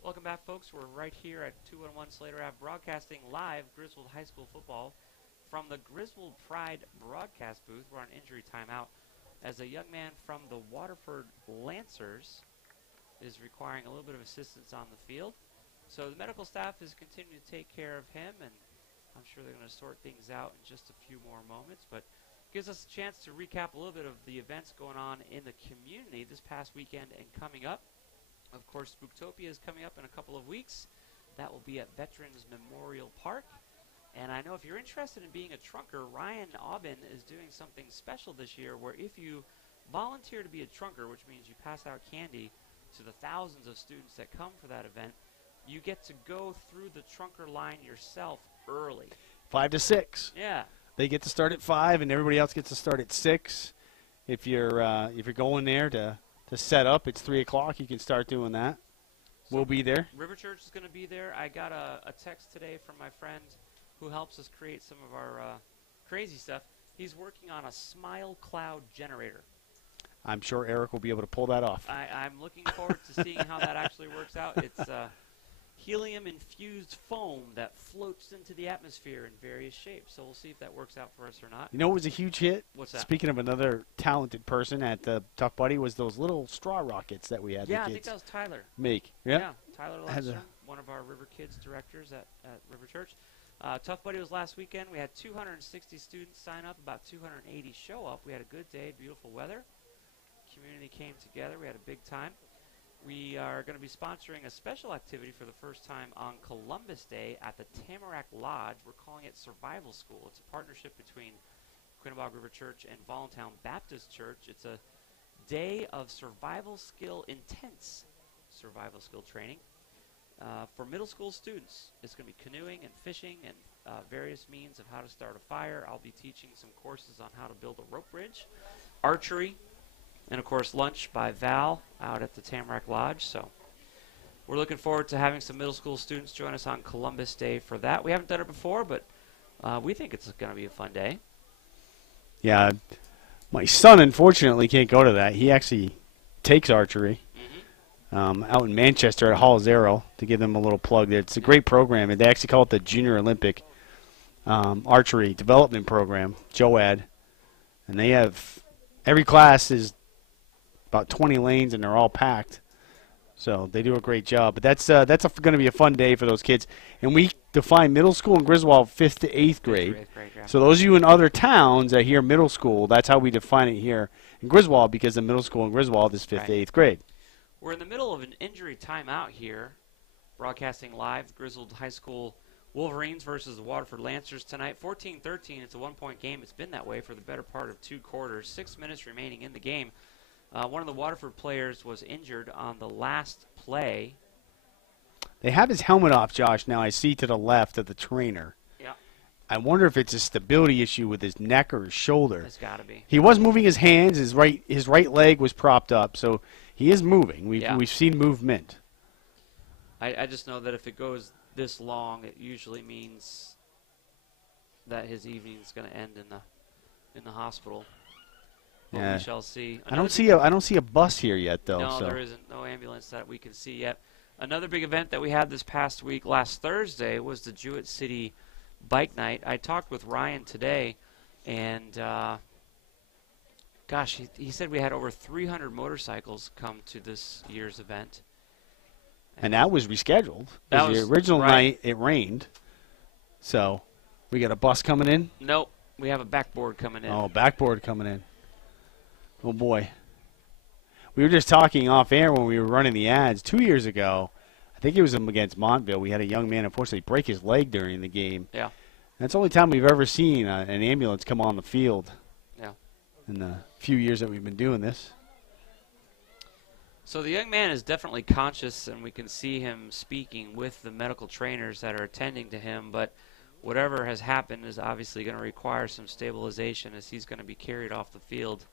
Welcome back, folks. We're right here at 211 Slater Ave, broadcasting live Griswold High School football from the Griswold Pride broadcast booth. We're on injury timeout as a young man from the Waterford Lancers is requiring a little bit of assistance on the field. So the medical staff is continuing to take care of him, and I'm sure they're going to sort things out in just a few more moments. But gives us a chance to recap a little bit of the events going on in the community this past weekend and coming up. Of course, Spooktopia is coming up in a couple of weeks. That will be at Veterans Memorial Park. And I know if you're interested in being a trunker, Ryan Aubin is doing something special this year where if you volunteer to be a trunker, which means you pass out candy to the thousands of students that come for that event, you get to go through the trunker line yourself early. 5 to 6. Yeah. They get to start at 5, and everybody else gets to start at 6. If you're going there to set up, it's 3 o'clock. You can start doing that. We'll be there. River Church is going to be there. I got a text today from my friend who helps us create some of our crazy stuff. He's working on a smile cloud generator. I'm sure Eric will be able to pull that off. I'm looking forward to seeing how that actually works out. It's helium-infused foam that floats into the atmosphere in various shapes. So we'll see if that works out for us or not. You know what was a huge hit? What's that? Speaking of another talented person at the Tough Buddy, was those little straw rockets that we had Yeah, the I think kids that was Tyler. make. Yeah, Tyler Had Lundstrom, one of our River Kids directors at River Church. Tough Buddy was last weekend. We had 260 students sign up, about 280 show up. We had a good day, beautiful weather. Community came together. We had a big time. We are going to be sponsoring a special activity for the first time on Columbus Day at the Tamarack Lodge. We're calling it Survival School. It's a partnership between Quinnebog River Church and Voluntown Baptist Church. It's a day of intense survival skill training for middle school students. It's going to be canoeing and fishing and various means of how to start a fire. I'll be teaching some courses on how to build a rope bridge, archery, and, of course, lunch by Val out at the Tamarack Lodge. So we're looking forward to having some middle school students join us on Columbus Day for that. We haven't done it before, but we think it's going to be a fun day. Yeah, my son, unfortunately, can't go to that. He actually takes archery out in Manchester at Hall Zero, to give them a little plug there. It's a great program, and they actually call it the Junior Olympic Archery Development Program, JOAD. And they have every class is about 20 lanes, and they're all packed. So they do a great job. But that's going to be a fun day for those kids. And we define middle school in Griswold 5th to 8th grade. Yeah. So those of you in other towns that hear middle school, that's how we define it here in Griswold, because the middle school in Griswold is 5th to 8th grade. We're in the middle of an injury timeout here, broadcasting live Griswold High School Wolverines versus the Waterford Lancers tonight. 14-13, it's a one-point game. It's been that way for the better part of 2 quarters. 6 minutes remaining in the game. One of the Waterford players was injured on the last play. They have his helmet off, Josh, now I see to the left of the trainer. Yeah. I wonder if it's a stability issue with his neck or his shoulder. It's got to be. He was moving his hands. His right leg was propped up, so he is moving. We've seen movement. I just know that if it goes this long, it usually means that his evening is going to end in the hospital. But Yeah. we shall see. I don't see a bus here yet, though. No, so. there isn't. No ambulance that we can see yet. Another big event that we had this past week, last Thursday, was the Jewett City Bike Night. I talked with Ryan today, and gosh, he said we had over 300 motorcycles come to this year's event. And that was rescheduled. That The was- original right. night, it rained. So we got a bus coming in. Nope, we have a backboard coming in. Oh, backboard coming in. Oh, boy. We were just talking off air when we were running the ads 2 years ago. I think it was against Montville. We had a young man, unfortunately, break his leg during the game. Yeah. That's the only time we've ever seen an ambulance come on the field. Yeah. In the few years that we've been doing this. So the young man is definitely conscious, and we can see him speaking with the medical trainers that are attending to him, but whatever has happened is obviously going to require some stabilization as he's going to be carried off the field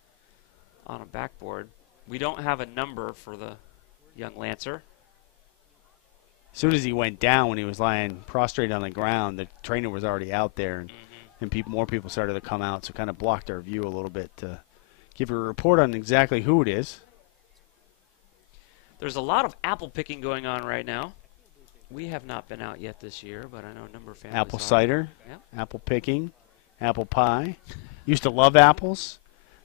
on a backboard. We don't have a number for the young Lancer. As soon as he went down, when he was lying prostrate on the ground, the trainer was already out there, and more people started to come out, so kind of blocked our view a little bit to give a report on exactly who it is. There's a lot of apple picking going on right now. We have not been out yet this year, but I know a number of families Apple are. cider, Yep. apple picking, apple pie. Used to love apples.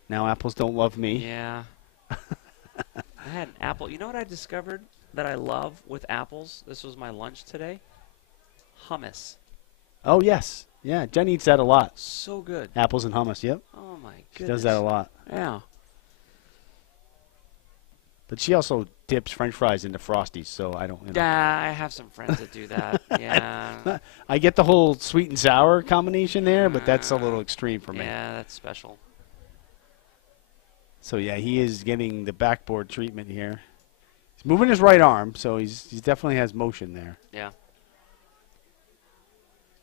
Now apples don't love me. Yeah. I had an apple. You know what I discovered that I love with apples? This was my lunch today. Hummus. Oh, yes. Yeah, Jen eats that a lot. So good. Apples and hummus, yep. Oh, my goodness. She does that a lot. Yeah. But she also dips French fries into Frosties, so I don't. Yeah, I have some friends that do that. Yeah. I get the whole sweet and sour combination there, but that's a little extreme for me. Yeah, that's special. So yeah, he is getting the backboard treatment here. He's moving his right arm, so he definitely has motion there. Yeah.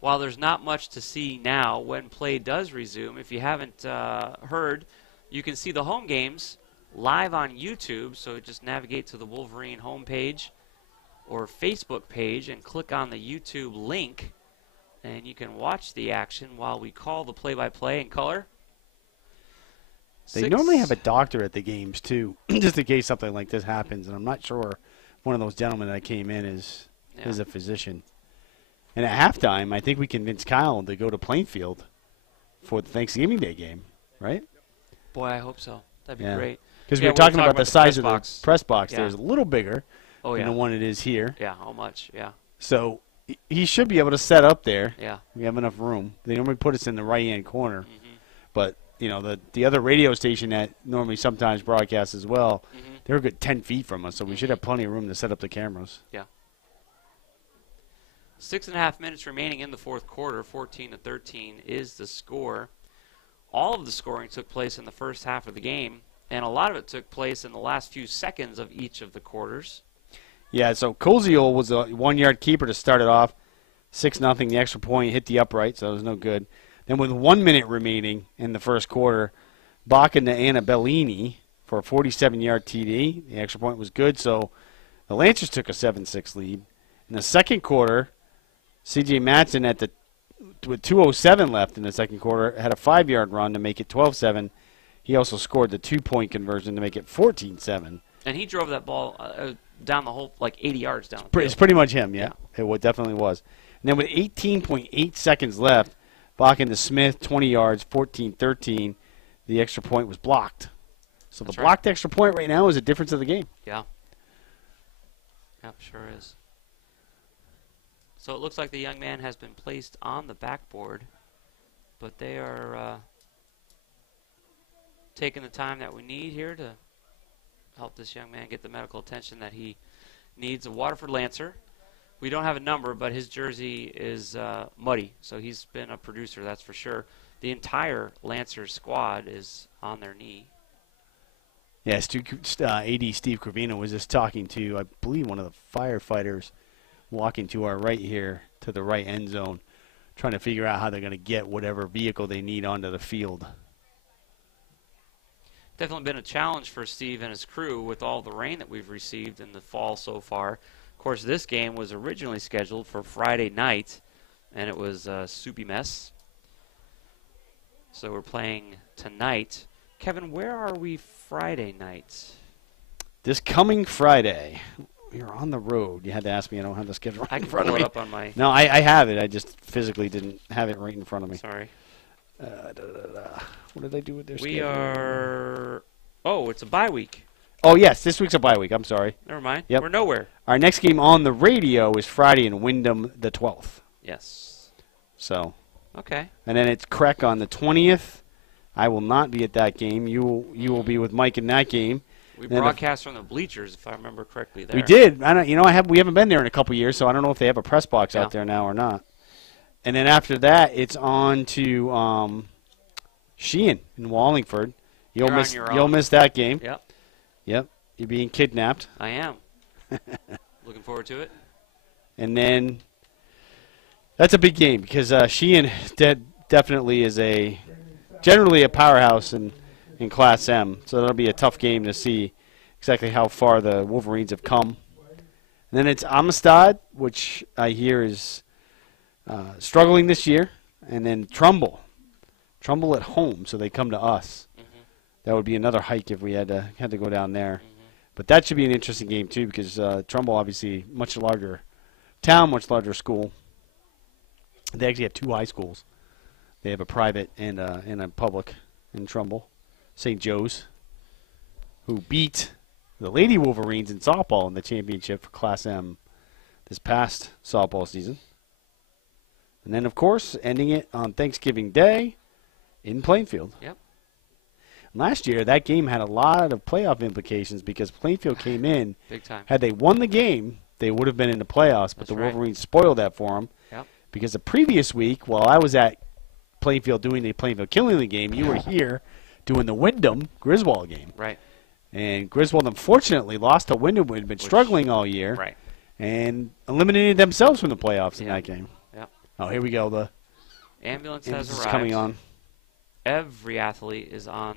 While there's not much to see now, when play does resume, if you haven't heard, you can see the home games live on YouTube. So just navigate to the Wolverine homepage or Facebook page and click on the YouTube link, and you can watch the action while we call the play-by-play in color. They normally have a doctor at the games, too, just in case something like this happens. And I'm not sure one of those gentlemen that came in is a physician. And at halftime, I think we convinced Kyle to go to Plainfield for the Thanksgiving Day game, right? Boy, I hope so. That'd be great. Because we were talking about the size of the press box. Yeah. There's a little bigger than the one it is here. Yeah, how much? Yeah. So he should be able to set up there. Yeah. We have enough room. They normally put us in the right-hand corner. But, you know, the other radio station that normally sometimes broadcasts as well, they're a good 10 feet from us, so we should have plenty of room to set up the cameras. Yeah. 6.5 minutes remaining in the fourth quarter. 14-13 is the score. All of the scoring took place in the first half of the game, and a lot of it took place in the last few seconds of each of the quarters. Yeah, so Koziol was a 1-yard keeper to start it off. 6-0, the extra point, hit the upright, so it was no good. Then with 1 minute remaining in the first quarter, Bakken to Annabellini for a 47-yard TD. The extra point was good, so the Lancers took a 7-6 lead. In the second quarter, C.J. Matson with 2:07 left in the second quarter had a 5-yard run to make it 12-7. He also scored the 2-point conversion to make it 14-7. And he drove that ball down the whole, like 80 yards down the field. It's pretty much him, yeah. It definitely was. And then with 18.8 seconds left, Bakken to Smith, 20 yards, 14-13. The extra point was blocked. So the blocked extra point right now is a difference of the game. Yeah. Yep, sure is. So it looks like the young man has been placed on the backboard, but they are taking the time that we need here to help this young man get the medical attention that he needs. A Waterford Lancer. We don't have a number, but his jersey is muddy, so he's been a producer, that's for sure. The entire Lancers squad is on their knee. Yeah, AD Steve Cravino was just talking to, I believe, one of the firefighters walking to our right here to the right end zone, trying to figure out how they're going to get whatever vehicle they need onto the field. Definitely been a challenge for Steve and his crew with all the rain that we've received in the fall so far. Of course, this game was originally scheduled for Friday night, and it was a soupy mess. So we're playing tonight. Kevin, where are we Friday night? This coming Friday, we are on the road. You had to ask me. I don't have the schedule right in front of me. I can pull it up on my... No, I have it. I just physically didn't have it right in front of me. Sorry. What did I do with their schedule? We are... Oh, it's a bye week. Oh, yes. This week's a bye week. I'm sorry. Never mind. Yep. We're nowhere. Our next game on the radio is Friday in Wyndham the 12th. Yes. So. Okay. And then it's Craig on the 20th. I will not be at that game. You will be with Mike in that game. We broadcast from the bleachers, if I remember correctly. There. We did. We haven't been there in a couple years, so I don't know if they have a press box out there now or not. And then after that, it's on to Sheehan in Wallingford. You'll miss that game. Yep. You're being kidnapped. I am. Looking forward to it. And then that's a big game because Sheehan definitely is generally a powerhouse in Class M. So that'll be a tough game to see exactly how far the Wolverines have come. And then it's Amistad, which I hear is struggling this year. And then Trumbull at home, so they come to us. That would be another hike if we had to go down there. But that should be an interesting game too because Trumbull obviously much larger town, much larger school. They actually have two high schools. They have a private and a public in Trumbull, St. Joe's, who beat the Lady Wolverines in softball in the championship for Class M this past softball season. And then, of course, ending it on Thanksgiving Day in Plainfield. Yep. Last year, that game had a lot of playoff implications because Plainfield came in. Big time. Had they won the game, they would have been in the playoffs, but the Wolverines spoiled that for them. Yep. Because the previous week, while I was at Plainfield doing the Plainfield Killingley game, you were here doing the Wyndham Griswold game. Right. And Griswold, unfortunately, lost to Wyndham, who had been struggling all year. Right. And eliminated themselves from the playoffs in that game. Yep. Oh, here we go. The ambulance has arrived. Coming on. Every athlete is on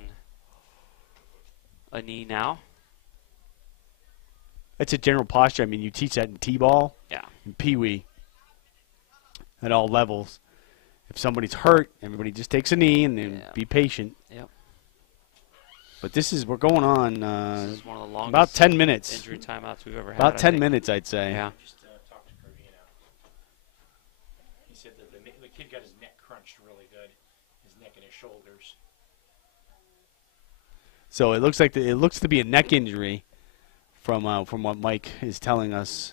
a knee now. It's a general posture. I mean, you teach that in T-ball, Yeah. and Pee-wee, at all levels. If somebody's hurt, everybody just takes a knee and then Yeah. be patient. Yep. But we're going on This is one of the longest about 10 minutes. injury timeouts we've ever had. About I 10 think. minutes, I'd say. Yeah. Just talked to Carvino. He said that the kid got his neck crunched really good, his neck and his shoulders. So it looks to be a neck injury from what Mike is telling us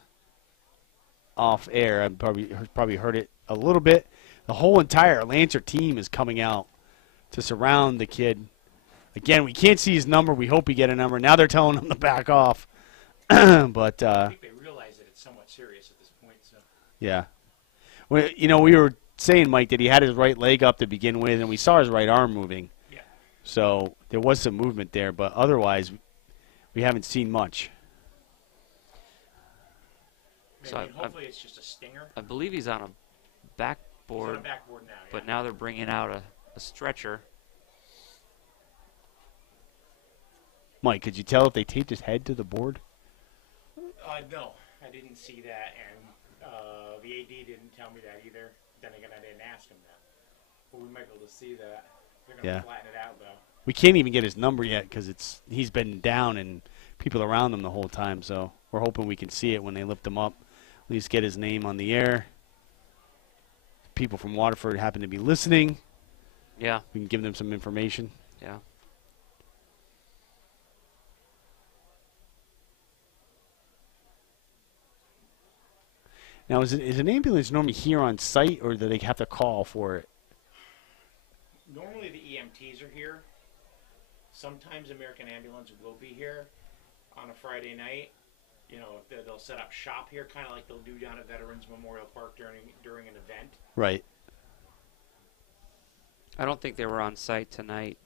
off air. I probably heard it a little bit. The whole entire Lancer team is coming out to surround the kid. Again, we can't see his number. We hope we get a number. Now they're telling him to back off. But I think they realize that it's somewhat serious at this point. So. yeah, we were saying, Mike, that he had his right leg up to begin with, and we saw his right arm moving. Yeah. So there was some movement there, but otherwise, we haven't seen much. So Hopefully it's just a stinger. I believe he's on a He's on backboard, a backboard now. Yeah. but now they're bringing out a stretcher. Mike, could you tell if they taped his head to the board? No, I didn't see that, and the AD didn't tell me that either. Then again, I didn't ask him that. But we might be able to see that. They're going to Yeah. flatten it out, though. We can't even get his number yet because he's been down and people around him the whole time. So we're hoping we can see it when they lift him up. At least get his name on the air. People from Waterford happen to be listening. Yeah. We can give them some information. Yeah. Now, is an ambulance normally here on site, or do they have to call for it? Normally the EMTs are here. Sometimes American Ambulance will be here on a Friday night. You know, if they'll set up shop here, kind of like they'll do down at Veterans Memorial Park during an event. Right. I don't think they were on site tonight.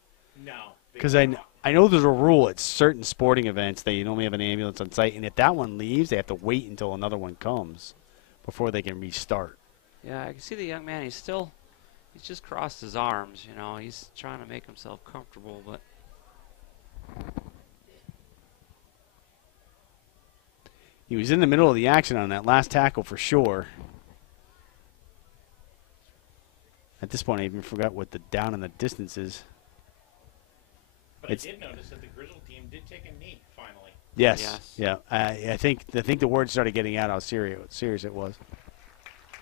No. Because I know there's a rule at certain sporting events that you normally have an ambulance on site, and if that one leaves, they have to wait until another one comes before they can restart. Yeah, I can see the young man. He's just crossed his arms. You know, he's trying to make himself comfortable, but He was in the middle of the action on that last tackle for sure. At this point, I even forgot what the down and the distance is. But It's- I did notice that the Grizzle team did take a knee finally. Yes. Yes. Yeah. I think the word started getting out how serious it was.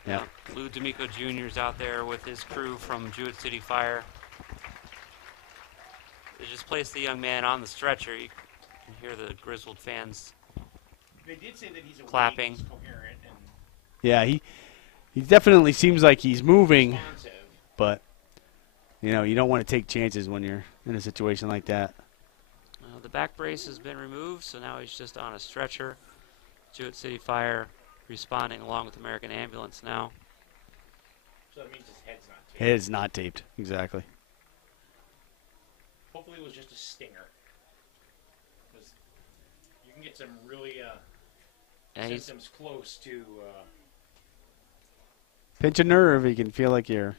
Yeah. Lou D'Amico Jr.'s out there with his crew from Jewett City Fire. They just placed the young man on the stretcher. You can hear the Grizzled fans. They did say that he's awake, Clapping. he's coherent, and Yeah. He definitely seems like he's moving, responsive. but you don't want to take chances when you're in a situation like that. The back brace has been removed, so now he's just on a stretcher. Jewett City Fire responding along with American Ambulance now. So that means his head's not taped. Head is not taped. Exactly. Hopefully it was just a stinger. 'Cause you can get some really Yeah, he's symptoms close to Pinch a nerve, you can feel like you're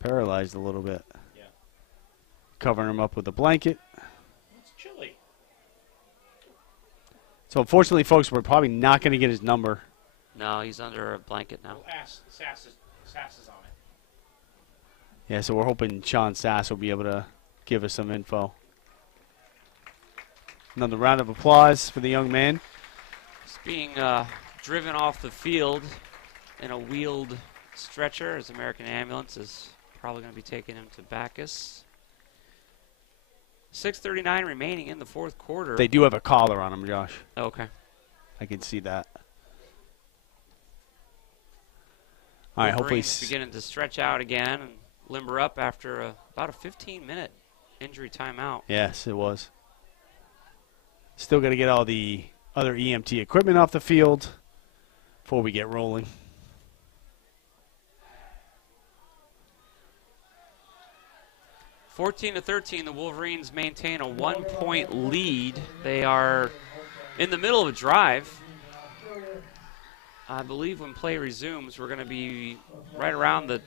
paralyzed a little bit. Yeah. Covering him up with a blanket. it's chilly. So unfortunately, folks, we're probably not going to get his number. no, he's under a blanket now. Well, Sass is on it. Yeah, so we're hoping Sean Sass will be able to give us some info. Another round of applause for the young man. He's being driven off the field in a wheeled stretcher as American Ambulance is probably going to be taking him to Bacchus. 6:39 remaining in the fourth quarter. They do have a collar on him, Josh. Okay. I can see that. All right, hopefully. Wolverines beginning to stretch out again and limber up after about a 15-minute injury timeout. Yes, it was. Still got to get all the other EMT equipment off the field before we get rolling. Fourteen to 13, the Wolverines maintain a 1-point lead. They are in the middle of a drive. I believe when play resumes, we're going to be right around the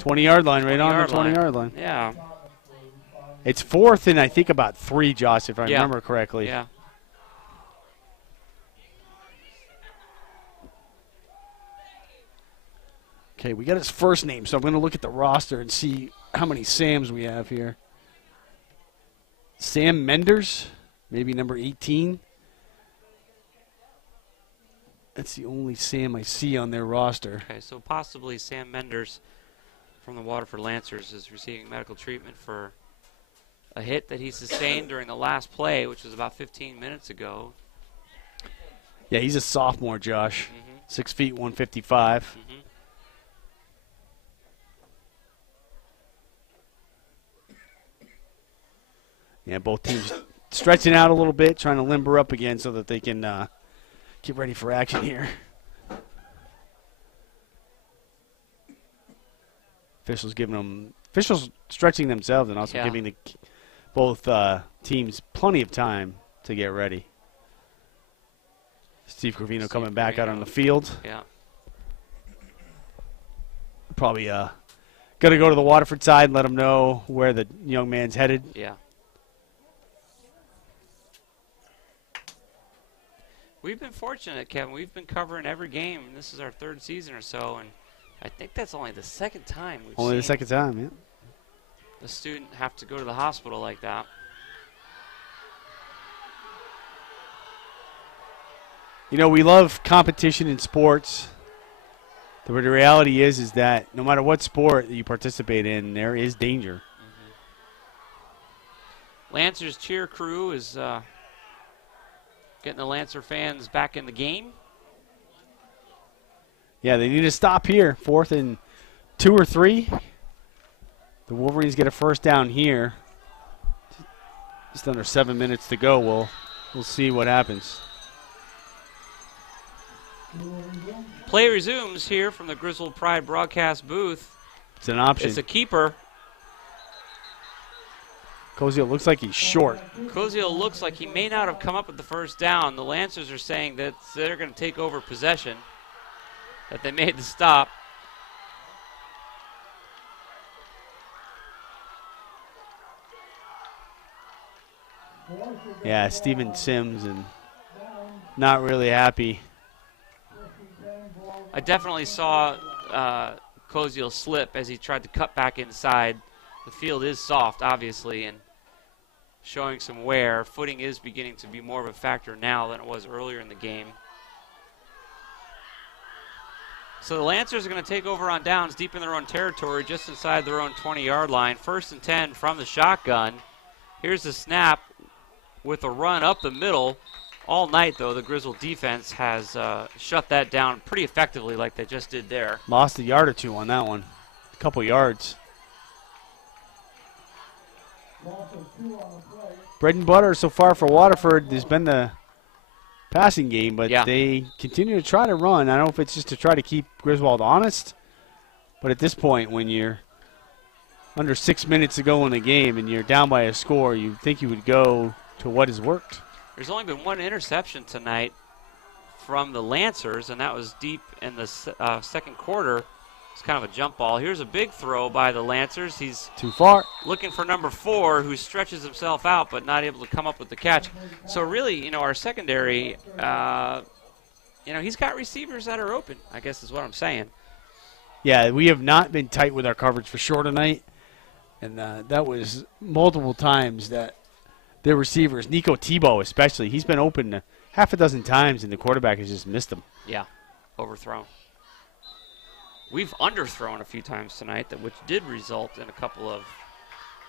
20-yard line, right on the 20-yard 20-yard line. yeah. It's fourth and I think about 3, Josh, if I Yeah. remember correctly. Yeah. Okay, we got his first name, so I'm going to look at the roster and see how many Sams we have here. Sam Menders, maybe number 18. That's the only Sam I see on their roster. Okay, so possibly Sam Menders from the Waterford Lancers is receiving medical treatment for a hit that he sustained during the last play, which was about 15 minutes ago. Yeah, he's a sophomore, Josh. Mm-hmm. 6 feet, 155. Mm-hmm. Yeah, both teams stretching out a little bit, trying to limber up again so that they can get ready for action here. Officials stretching themselves and also giving both teams plenty of time to get ready. Steve Gravino coming back out on the field. Yeah. Probably going to go to the Waterford side and let them know where the young man's headed. Yeah. We've been fortunate, Kevin. We've been covering every game. This is our third season or so, and I think that's only the second time we've Only seen the second time, yeah. the student have to go to the hospital like that. You know, we love competition in sports. The reality is that no matter what sport that you participate in, there is danger. Lancers cheer crew is getting the Lancer fans back in the game. Yeah, they need to stop here. 4th and 2 or 3. The Wolverines get a first down here. Just under 7 minutes to go. We'll see what happens. Play resumes here from the Grizzled Pride broadcast booth. It's an option. It's a keeper. Cozio looks like he's short. Cozio looks like he may not have come up with the first down. The Lancers are saying that they're going to take over possession, that they made the stop. Yeah, Steven Sims and not really happy. I definitely saw Cozio slip as he tried to cut back inside. The field is soft, obviously, and showing some wear. Footing is beginning to be more of a factor now than it was earlier in the game. So the Lancers are going to take over on downs deep in their own territory, just inside their own 20-yard line. 1st and 10 from the shotgun. Here's the snap with a run up the middle. All night, though, the Grizzled defense has shut that down pretty effectively like they just did there. Lost a yard or two on that one. A couple yards. Bread and butter so far for Waterford has been the passing game, but they continue to try to run. I don't know if it's just to try to keep Griswold honest, but at this point, when you're under 6 minutes to go in the game and you're down by a score, you'd think you would go to what has worked. There's only been one interception tonight from the Lancers, and that was deep in the second quarter. It's kind of a jump ball. Here's a big throw by the Lancers. He's too far. Looking for number 4, who stretches himself out but not able to come up with the catch. So really, you know, our secondary, you know, he's got receivers that are open, I guess is what I'm saying. Yeah, we have not been tight with our coverage for sure tonight, and that was multiple times that their receivers, Nico Tebow especially, he's been open half a dozen times, and the quarterback has just missed him. Yeah, overthrown. We've underthrown a few times tonight, which did result in a couple of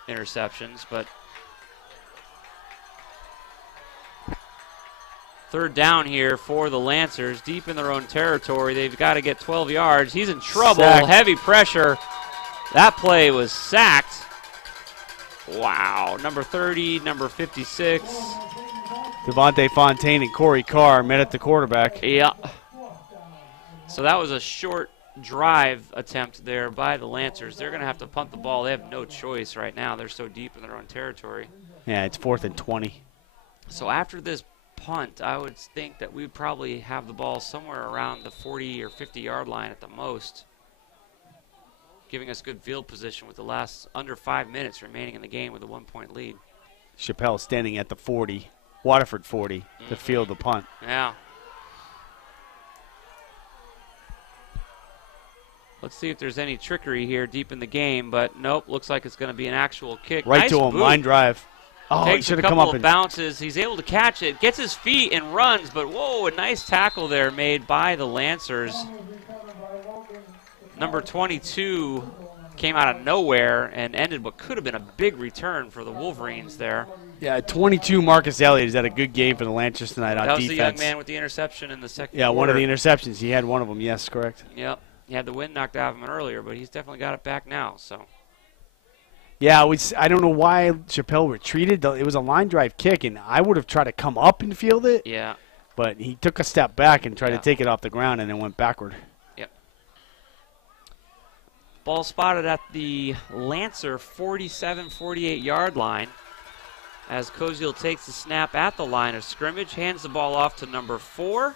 interceptions, but 3rd down here for the Lancers, deep in their own territory. They've got to get 12 yards. He's in trouble. Sacked. Heavy pressure. That play was sacked. Wow. Number 30, number 56. Devontae Fontaine and Corey Carr met at the quarterback. Yeah. So that was a short drive attempt there by the Lancers. They're going to have to punt the ball. They have no choice right now. They're so deep in their own territory. Yeah, it's 4th and 20. So after this punt, I would think that we'd probably have the ball somewhere around the 40 or 50-yard line at the most, giving us good field position with the last under 5 minutes remaining in the game with a 1-point lead. Chappelle standing at the 40, Waterford 40, to field the punt. Yeah. Let's see if there's any trickery here deep in the game, but nope, looks like it's going to be an actual kick. Right Nice to him, boot. line drive. Oh, he Takes should a have come couple up of and bounces. He's able to catch it, gets his feet and runs, but whoa, a nice tackle there made by the Lancers. Number 22 came out of nowhere and ended what could have been a big return for the Wolverines there. yeah, 22 Marcus Elliott has had a good game for the Lancers tonight on That was defense. the young man with the interception in the second Yeah, quarter. one of the interceptions. He had one of them. Yes, correct. Yep. He had the wind knocked out of him earlier, but he's definitely got it back now. So Yeah, I don't know why Chappelle retreated. It was a line drive kick, and I would have tried to come up and field it, yeah. but he took a step back and tried Yeah. to take it off the ground and then went backward. Ball spotted at the Lancer 47-48 yard line as Koziel takes the snap at the line of scrimmage, hands the ball off to number 4,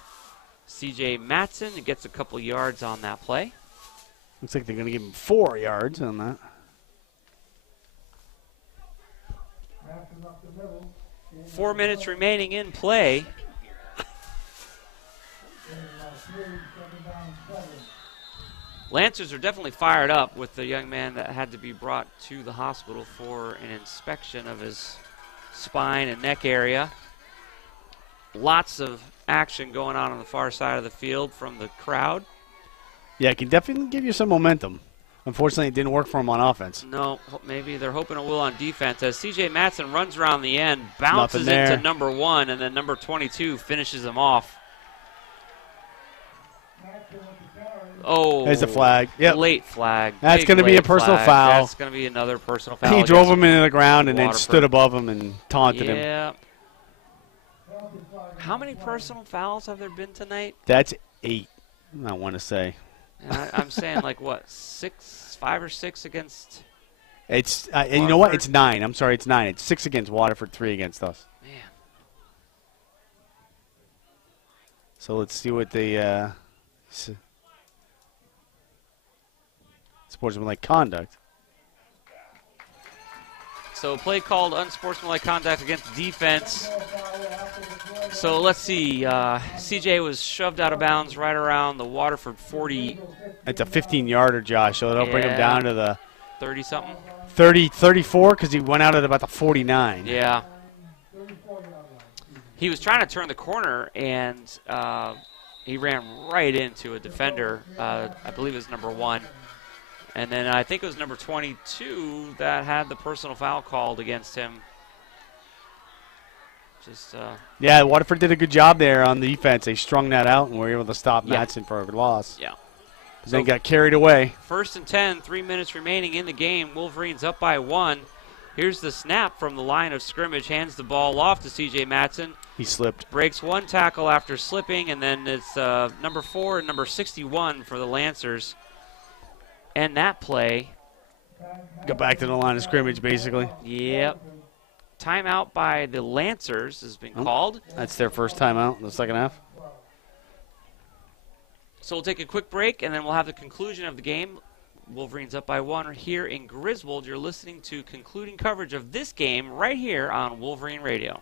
C.J. Matson, and gets a couple yards on that play. Looks like they're going to give him 4 yards on that. 4 minutes remaining in play. Lancers are definitely fired up with the young man that had to be brought to the hospital for an inspection of his spine and neck area. Lots of action going on the far side of the field from the crowd. Yeah, it can definitely give you some momentum. Unfortunately, it didn't work for him on offense. No, maybe they're hoping it will on defense as C.J. Matson runs around the end, bounces Nothing there. into number 1, and then number 22 finishes him off. Oh, There's a flag. Yep. late flag. That's Big gonna be a late personal flag. foul. That's going to be another personal foul. He drove against him into the ground and then Waterford. stood above him and taunted him. Yeah. How many personal fouls have there been tonight? That's 8, I want to say. And I'm saying like what, 5 or 6 against. It's and you know what? Waterford? It's 9. I'm sorry, it's 9. It's 6 against Waterford, 3 against us. Man, So let's see what the sportsmanlike conduct. so play called unsportsmanlike conduct against defense. So let's see. CJ was shoved out of bounds right around the Waterford 40, It's a 15-yarder, Josh, so it'll bring him Yeah. down to the 30 something. 34 because he went out at about the 49. Yeah. He was trying to turn the corner and he ran right into a defender. I believe it was number 1. And then I think it was number 22 that had the personal foul called against him. Just Yeah, Waterford did a good job there on the defense. They strung that out and were able to stop Yeah. Matson for a loss. Yeah. But then got carried away. 1st and 10, 3 minutes remaining in the game. Wolverines up by 1. Here's the snap from the line of scrimmage. Hands the ball off to C.J. Matson. He slipped. Breaks 1 tackle after slipping, and then it's number 4 and number 61 for the Lancers. And that play, Got back to the line of scrimmage, basically. yep. Timeout by the Lancers has been called. That's their first time out in the second half. So we'll take a quick break, and then we'll have the conclusion of the game. Wolverines up by 1 here in Griswold. You're listening to concluding coverage of this game right here on Wolverine Radio.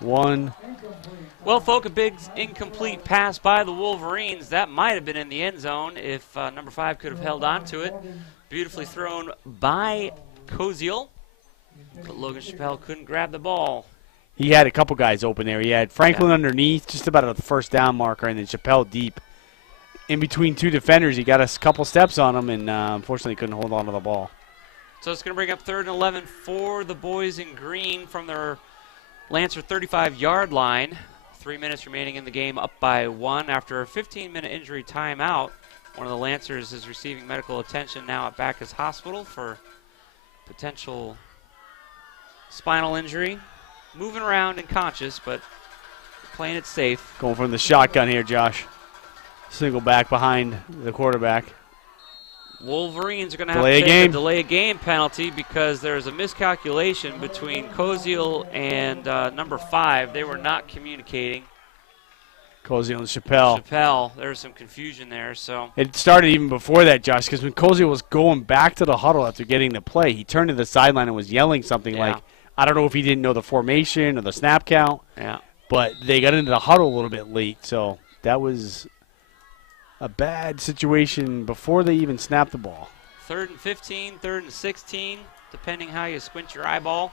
One. Well, folk, a big incomplete pass by the Wolverines. That might have been in the end zone if number 5 could have held on to it. Beautifully thrown by Koziel. But Logan Chappelle couldn't grab the ball. He had a couple guys open there. He had Franklin underneath, just about at the first down marker, and then Chappelle deep. in between two defenders. He got a couple steps on him, and unfortunately couldn't hold on to the ball. So it's going to bring up 3rd and 11 for the boys in green from their Lancer 35-yard line. 3 minutes remaining in the game, up by 1 after a 15-minute injury timeout. One of the Lancers is receiving medical attention now at Backus Hospital for potential spinal injury. Moving around and conscious, but playing it safe. Going from the shotgun here, Josh. Single back behind the quarterback. Wolverines are going to have Delay to a take game. a delay a game penalty because there's a miscalculation between Koziel and number 5. They were not communicating. Koziel and Chappelle. There's some confusion there. So It started even before that, Josh, because when Koziel was going back to the huddle after getting the play, he turned to the sideline and was yelling something like, I don't know if he didn't know the formation or the snap count, yeah, but they got into the huddle a little bit late. So that was a bad situation before they even snapped the ball. 3rd and 15, 3rd and 16, depending how you squint your eyeball.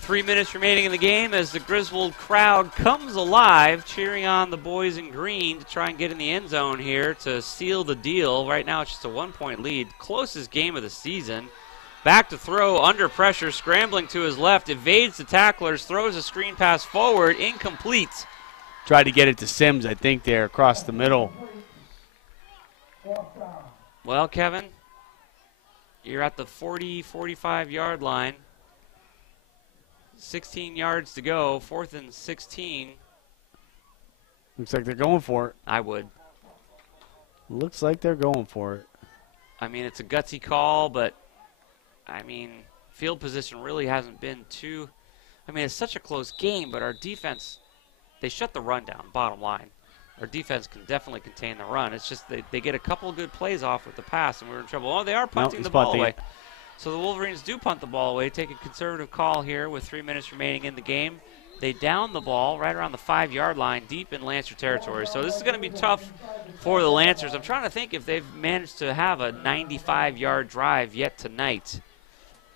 3 minutes remaining in the game as the Griswold crowd comes alive, cheering on the boys in green to try and get in the end zone here to seal the deal. Right now it's just a 1-point lead. Closest game of the season. Back to throw, under pressure, scrambling to his left, evades the tacklers, throws a screen pass forward, incomplete. Tried to get it to Sims, I think, there across the middle. Well, Kevin, you're at the 40, 45-yard line. 16 yards to go, 4th and 16. Looks like they're going for it. I would. Looks like they're going for it. I mean, it's a gutsy call, but, I mean, field position really hasn't been too. I mean, it's such a close game, but our defense, they shut the run down, bottom line. Our defense can definitely contain the run. It's just they get a couple of good plays off with the pass, and we're in trouble. Oh, they are punting he's the ball punting away. it. So the Wolverines do punt the ball away, take a conservative call here with 3 minutes remaining in the game. They down the ball right around the 5-yard line, deep in Lancer territory. So this is going to be tough for the Lancers. I'm trying to think if they've managed to have a 95-yard drive yet tonight.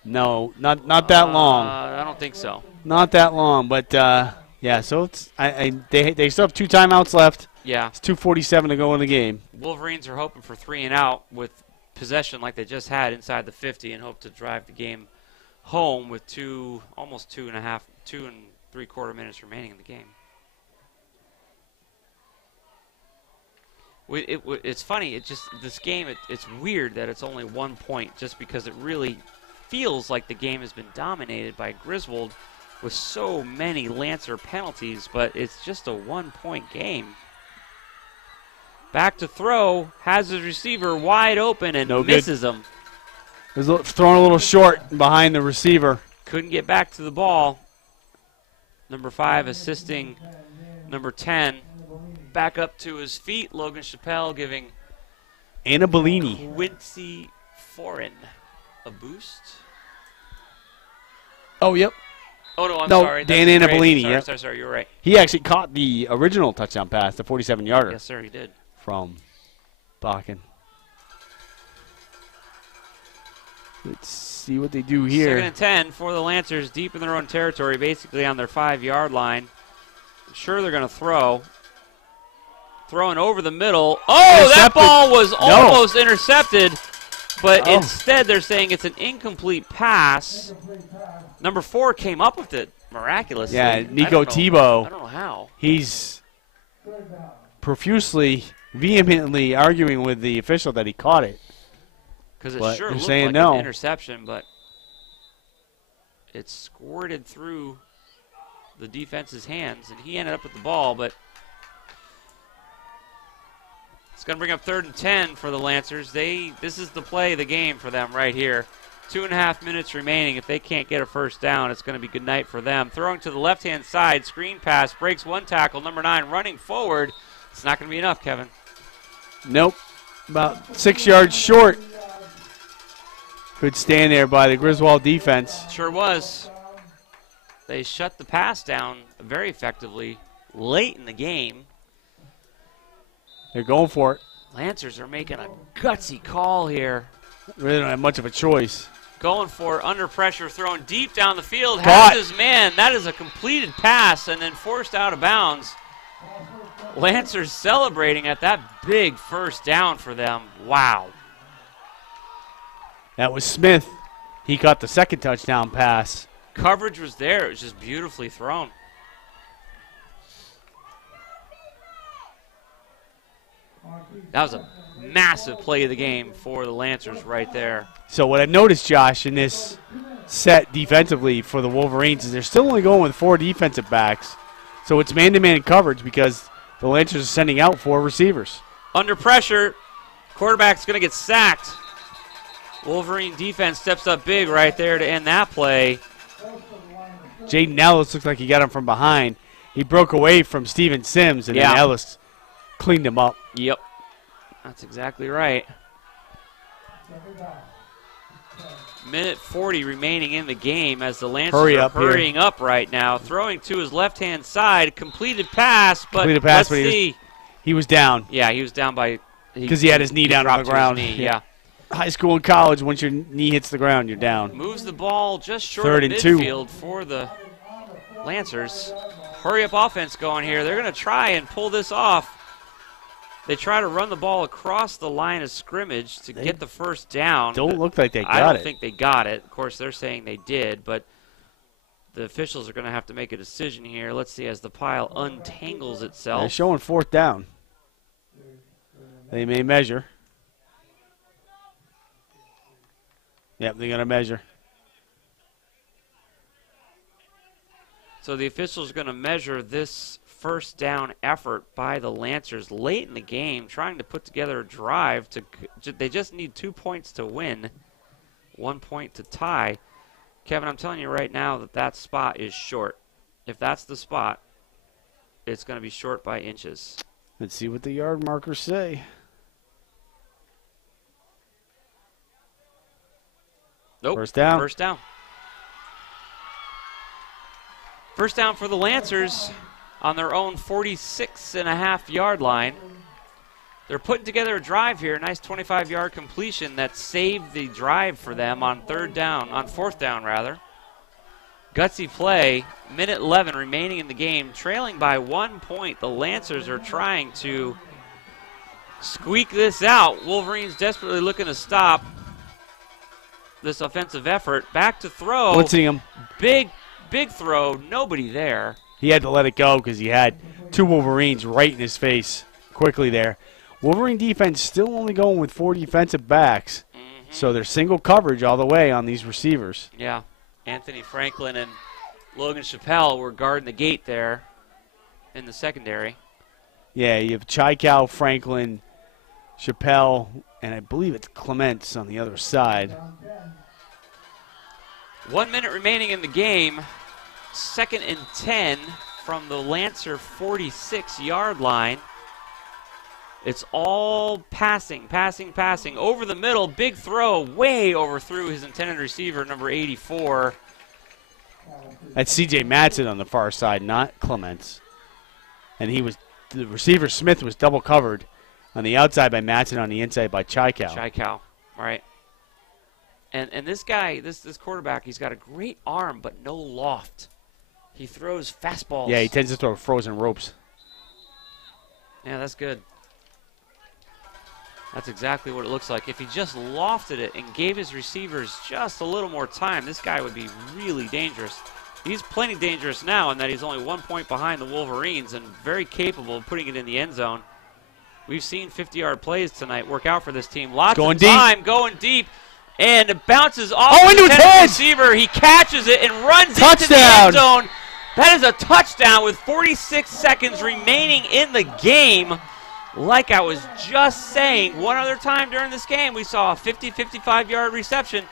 No, not that long. I don't think so. Not that long, but yeah. So it's they still have 2 timeouts left. Yeah. It's 2:47 to go in the game. Wolverines are hoping for 3 and out with possession like they just had inside the 50 and hope to drive the game home with almost 2 and 3/4 minutes remaining in the game. It's funny. This game. It's weird that it's only 1 point, just because it really feels like the game has been dominated by Griswold with so many Lancer penalties, but it's just a 1-point game. Back to throw, has his receiver wide open and misses him. Was thrown a little short behind the receiver. Couldn't get back to the ball. Number 5 assisting number 10. Back up to his feet. Logan Chappelle giving Anna Bellini. Quincy Foreign a boost. Oh, yep. Oh, no, I'm No, sorry. Dan That's Annabellini, Sorry, yep. sorry, you're right. He actually caught the original touchdown pass, the 47-yarder. Yes, sir, he did. From Bakken. Let's see what they do here. 2nd and 10 for the Lancers, deep in their own territory, basically on their 5-yard line. I'm sure they're going to throw. Throwing over the middle. Oh, Intercepted. that ball was almost intercepted, but Oh. instead they're saying it's an incomplete pass. Number 4 came up with it miraculously. Yeah, I Nico don't know- Tebow. I don't know how. He's profusely, vehemently arguing with the official that he caught it. Because it But sure they're looked saying like no. an interception, but it squirted through the defense's hands, and he ended up with the ball, but it's going to bring up 3rd and 10 for the Lancers. This is the play of the game for them right here. 2.5 minutes remaining. If they can't get a first down, it's going to be good night for them. Throwing to the left-hand side, screen pass, breaks 1 tackle. Number 9 running forward. It's not going to be enough, Kevin. Nope. About 6 yards short. Good stand there by the Griswold defense. Sure was. They shut the pass down very effectively late in the game. They're going for it. Lancers are making a gutsy call here. Really don't have much of a choice. Going for it, under pressure, thrown deep down the field. Caught. Has his man. That is a completed pass and then forced out of bounds. Lancers celebrating at that big first down for them. Wow. That was Smith. He caught the second touchdown pass. Coverage was there. It was just beautifully thrown. That was a massive play of the game for the Lancers right there. So what I've noticed, Josh, in this set defensively for the Wolverines is they're still only going with 4 defensive backs. So it's man-to-man coverage because the Lancers are sending out 4 receivers. Under pressure, quarterback's going to get sacked. Wolverine defense steps up big right there to end that play. Jaden Ellis looks like he got him from behind. He broke away from Steven Sims, and then Ellis cleaned him up. Yep, that's exactly right. Minute 40 remaining in the game as the Lancers are hurrying up right now. Throwing to his left-hand side, completed pass, but let's see. He was down. Yeah, he was down by because he had his knee down on the ground. Yeah. High school and college, once your knee hits the ground, you're down. Moves the ball just short of midfield for the Lancers. Hurry-up offense going here. They're going to try and pull this off. They try to run the ball across the line of scrimmage to get the first down. Don't look like they got it. I don't think they got it. Of course, they're saying they did, but the officials are going to have to make a decision here. Let's see as the pile untangles itself. They're showing 4th down. They may measure. Yep, they're going to measure. So the officials are going to measure this first down effort by the Lancers late in the game, trying to put together a drive. They just need 2 points to win, 1 point to tie. Kevin, I'm telling you right now that spot is short. If that's the spot, it's going to be short by inches. Let's see what the yard markers say. Nope. First down. First down. First down for the Lancers on their own 46.5-yard line. They're putting together a drive here, a nice 25-yard completion that saved the drive for them on 4th down rather. Gutsy play, minute 11 remaining in the game, trailing by 1 point. The Lancers are trying to squeak this out. Wolverines desperately looking to stop this offensive effort. Back to throw. Blitzing him. Big throw, nobody there. He had to let it go because he had 2 Wolverines right in his face quickly there. Wolverine defense still only going with 4 defensive backs, so they're single coverage all the way on these receivers. Yeah, Anthony Franklin and Logan Chappelle were guarding the gate there in the secondary. Yeah, you have Chaikow, Franklin, Chappelle, and I believe it's Clements on the other side. 1 minute remaining in the game. 2nd and 10 from the Lancer 46-yard line. It's all passing. Over the middle, big throw, way overthrew his intended receiver, number 84. That's C.J. Madsen on the far side, not Clements. And the receiver Smith was double covered on the outside by Madsen, on the inside by Chaikow, right. And this guy, this quarterback, he's got a great arm but no loft. He throws fastballs. Yeah, he tends to throw frozen ropes. Yeah, that's good. That's exactly what it looks like. If he just lofted it and gave his receivers just a little more time, this guy would be really dangerous. He's plenty dangerous now in that he's only 1 point behind the Wolverines and very capable of putting it in the end zone. We've seen 50-yard plays tonight work out for this team. Lots of time going deep. And it bounces off into his head. Receiver. He catches it and runs into the end zone. That is a touchdown with 46 seconds remaining in the game. Like I was just saying, one other time during this game, we saw a 50, 55-yard reception.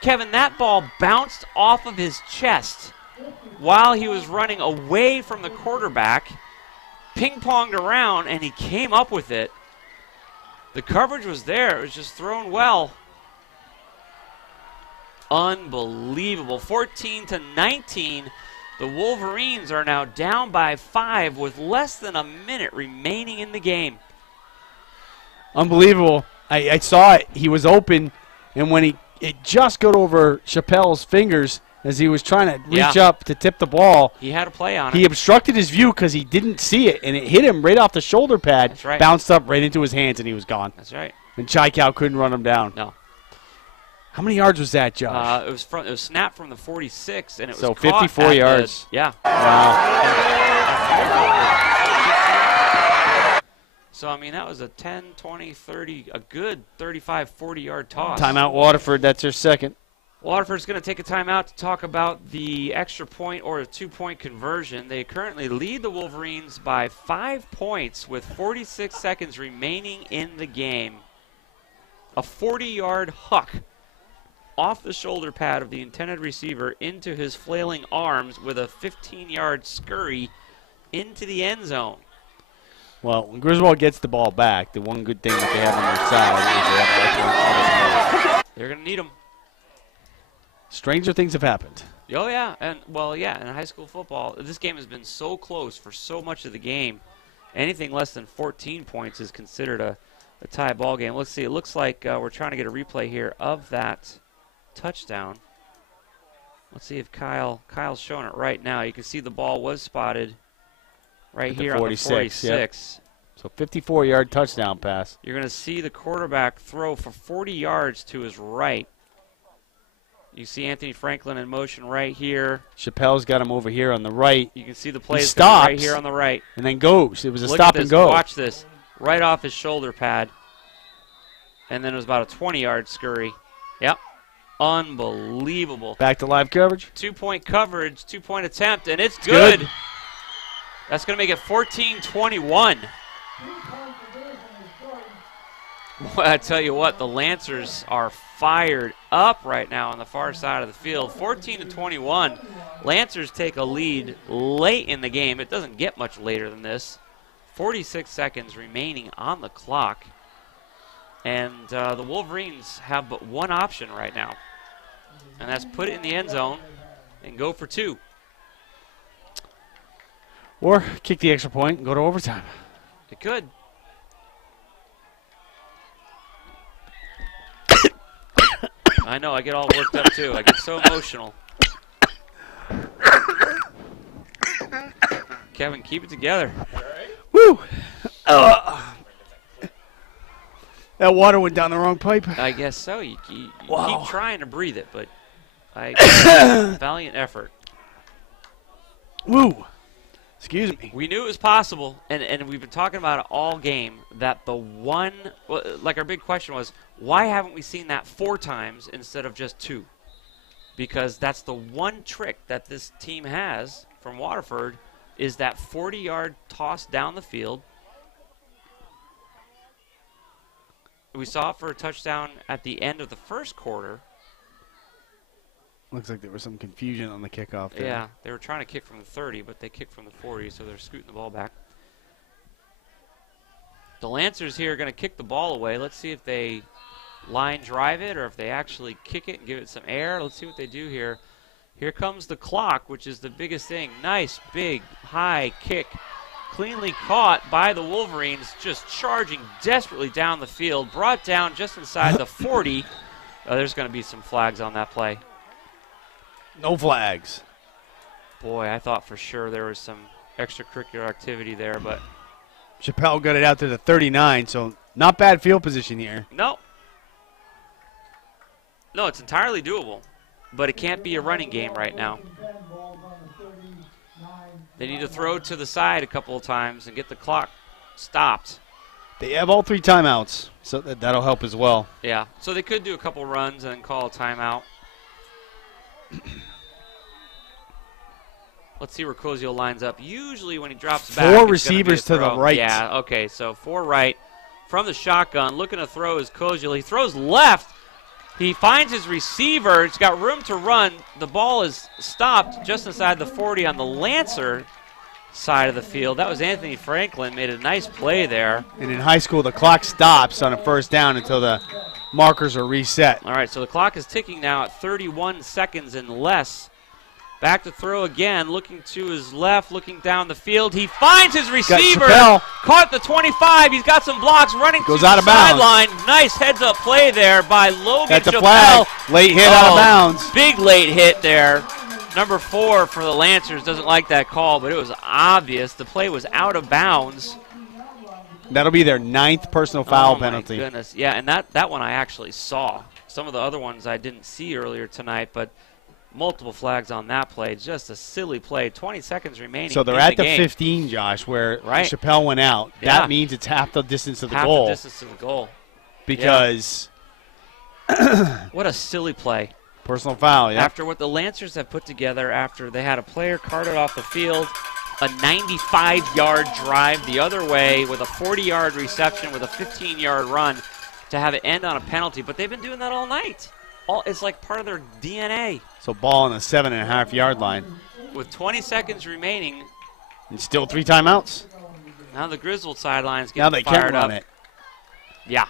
Kevin, that ball bounced off of his chest while he was running away from the quarterback, ping-ponged around, and he came up with it. The coverage was there. It was just thrown well. Unbelievable. 14-19. The Wolverines are now down by 5 with less than a minute remaining in the game. Unbelievable. I saw it. He was open, and when it just got over Chappelle's fingers, as he was trying to reach Yeah. up to tip the ball. He had a play on He it. obstructed his view because he didn't see it, and it hit him right off the shoulder pad. That's right. Bounced up right into his hands, and he was gone. That's right. And Chaikow couldn't run him down. No. How many yards was that, Josh? It was snapped from the 46, and it was So caught 54 at the- yards. yeah. Wow. So, I mean, that was a 10, 20, 30, a good 35, 40-yard toss. Timeout Waterford, that's their second. Waterford's going to take a timeout to talk about the extra point or a two-point conversion. They currently lead the Wolverines by 5 points with 46 seconds remaining in the game. A 40-yard huck off the shoulder pad of the intended receiver into his flailing arms with a 15-yard scurry into the end zone. Well, when Griswold gets the ball back, the one good thing that they have on their side is they have They're going to need him. stranger things have happened. Oh, yeah. And, well, yeah, in high school football, this game has been so close for so much of the game. Anything less than 14 points is considered a tie ball game. Let's see. It looks like we're trying to get a replay here of that touchdown. Let's see if Kyle's showing it right now. You can see the ball was spotted right At the here 46, on the 46. yep. So 54-yard touchdown pass. You're going to see the quarterback throw for 40 yards to his right. You see Anthony Franklin in motion right here. Chappelle's got him over here on the right You can see the plays stops. right here on the right. and then goes. It was a Look stop at and this. go. Watch this. Right off his shoulder pad. And then it was about a 20-yard scurry. Yep. Unbelievable. Back to live coverage. 2-point coverage, 2-point attempt, and it's good. good. That's going to make it 14-21. Well, I tell you what, the Lancers are fired up right now on the far side of the field. 14-21. Lancers take a lead late in the game. It doesn't get much later than this. 46 seconds remaining on the clock. And the Wolverines have but one option right now. And that's put it in the end zone and go for two. Or kick the extra point and go to overtime. It could. I know, I get all worked up too. I get so emotional. Kevin, keep it together. Woo! That water went down the wrong pipe. I guess so. You Wow. keep trying to breathe it, but valiant effort. Woo! Excuse me. We knew it was possible, and we've been talking about it all game, that the one, well, like our big question was, why haven't we seen that 4 times instead of just 2? Because that's the one trick that this team has from Waterford is that 40-yard toss down the field. We saw it for a touchdown at the end of the first quarter. Looks like there was some confusion on the kickoff there. Yeah, they were trying to kick from the 30, but they kicked from the 40, so they're scooting the ball back. The Lancers here are going to kick the ball away. Let's see if they line drive it or if they actually kick it and give it some air. Let's see what they do here. Here comes the clock, which is the biggest thing. Nice, big, high kick. Cleanly caught by the Wolverines, just charging desperately down the field. Brought down just inside the 40. There's going to be some flags on that play. No flags. Boy, I thought for sure there was some extracurricular activity there, but Chappelle got it out to the 39, so not bad field position here. no. No, it's entirely doable, but it can't be a running game right now. They need to throw to the side a couple of times and get the clock stopped. They have all 3 timeouts, so that'll help as well. Yeah, so they could do a couple runs and then call a timeout. Let's see where Cozio lines up. Usually when he drops back, 4 it's gonna be a receivers to the throw. right. Yeah, okay, so 4 right. From the shotgun, looking to throw is Cozio. He throws left. He finds his receiver. He's got room to run. The ball is stopped just inside the 40 on the Lancer side of the field. That was Anthony Franklin. Made a nice play there. And in high school, the clock stops on a first down until the markers are reset. All right, so the clock is ticking now at 31 seconds and less Back to throw again, looking to his left, looking down the field. He finds his receiver. Chappelle. Caught the 25. He's got some blocks running Goes to out the of bounds. sideline. Nice heads-up play there by Logan That's a Chappelle. flag. Late hit out of bounds. Big late hit there. Number 4 for the Lancers doesn't like that call, but it was obvious. The play was out of bounds. That'll be their 9th personal foul penalty. Oh, my goodness. Yeah, and that one I actually saw. Some of the other ones I didn't see earlier tonight, but multiple flags on that play. Just a silly play. 20 seconds remaining. So they're in at the game. 15, Josh, where Right. Chappelle went out. Yeah. That means it's half the distance of the Half goal. the distance to the goal. Because What a silly play. personal foul, yeah. After what the Lancers have put together, after they had a player carted off the field, a 95-yard drive the other way with a 40-yard reception with a 15-yard run to have it end on a penalty. But they've been doing that all night. It's like part of their DNA. So ball on the 7.5-yard line. With 20 seconds remaining, And still 3 timeouts. now the Griswold sideline's Now getting they fired can run up. it. Yeah.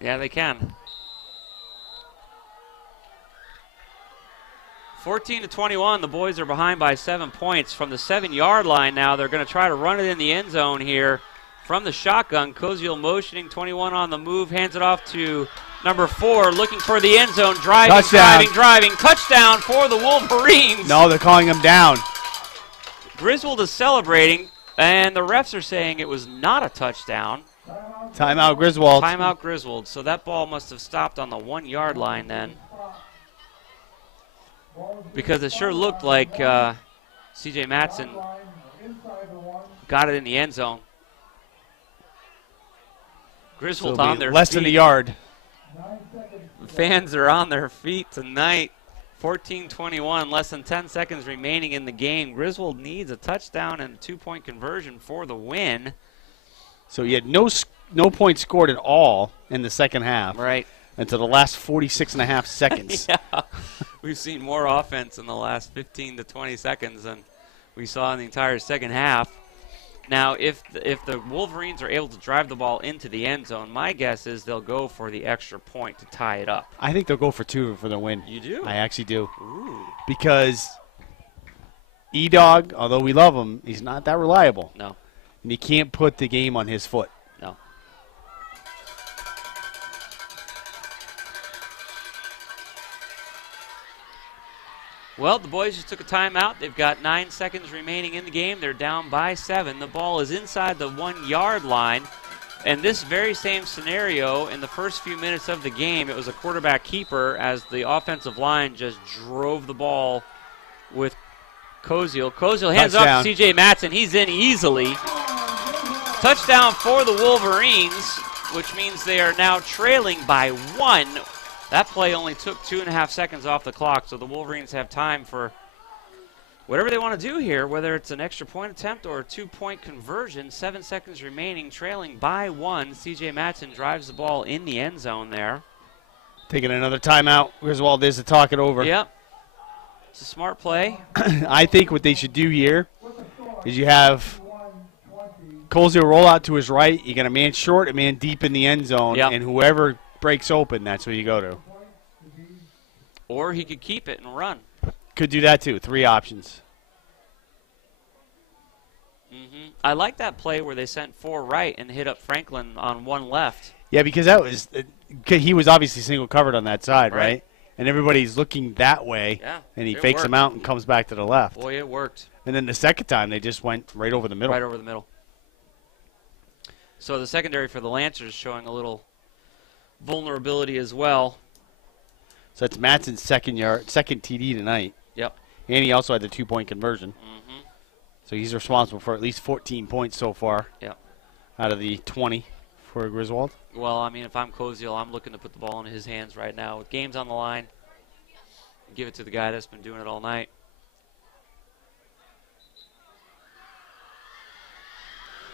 Yeah, they can. 14-21, the boys are behind by 7 points. From the 7-yard line now, they're going to try to run it in the end zone here from the shotgun. Koziel motioning, 21 on the move, hands it off to number 4, looking for the end zone, driving. Touchdown for the Wolverines. No, they're calling him down. Griswold is celebrating, and the refs are saying it was not a touchdown. Timeout Griswold. Timeout Griswold. So that ball must have stopped on the 1-yard line then. Because it sure looked like C.J. Matson got it in the end zone. Griswold So on their less feet. than a yard. Fans are on their feet tonight. 14-21, less than 10 seconds remaining in the game. Griswold needs a touchdown and a 2-point conversion for the win. So he had no points scored at all in the second half Right. until the last 46.5 seconds. Yeah. We've seen more offense in the last 15 to 20 seconds than we saw in the entire second half. Now, if the Wolverines are able to drive the ball into the end zone, my guess is they'll go for the extra point to tie it up. I think they'll go for 2 for the win. You do? I actually do. Ooh. Because E-Dog, although we love him, he's not that reliable. No. And he can't put the game on his foot. No. Well, the boys just took a timeout. They've got 9 seconds remaining in the game. They're down by 7. The ball is inside the 1-yard line. And this very same scenario in the first few minutes of the game, it was a quarterback keeper as the offensive line just drove the ball with Koziel. Koziel hands off to C.J. Matson. He's in easily. Touchdown for the Wolverines, which means they are now trailing by 1. That play only took 2.5 seconds off the clock, so the Wolverines have time for whatever they want to do here, whether it's an extra point attempt or a 2-point conversion. 7 seconds remaining, trailing by 1. C.J. Matson drives the ball in the end zone there. Taking another timeout. Griswold is to talk it over. Yep. It's a smart play. I think what they should do here is you have Koziel roll out to his right. You got a man short, a man deep in the end zone, Yep. and whoever breaks open, that's where you go to. Or he could keep it and run. Could do that too. 3 options. I like that play where they sent 4 right and hit up Franklin on 1 left. Yeah, because that was he was obviously single covered on that side, Right. right? And everybody's looking that way, Yeah, and he it fakes worked. him out and comes back to the left. Boy, it worked. And then the second time, they just went right over the middle. Right over the middle. So the secondary for the Lancers showing a little vulnerability as well. So it's Matson's second TD tonight. Yep. And he also had the 2-point conversion. Mm-hmm. So he's responsible for at least 14 points so far. Yep. Out of the 20 for Griswold. Well, I mean, if I'm Koziel, I'm looking to put the ball in his hands right now. With games on the line, give it to the guy that's been doing it all night.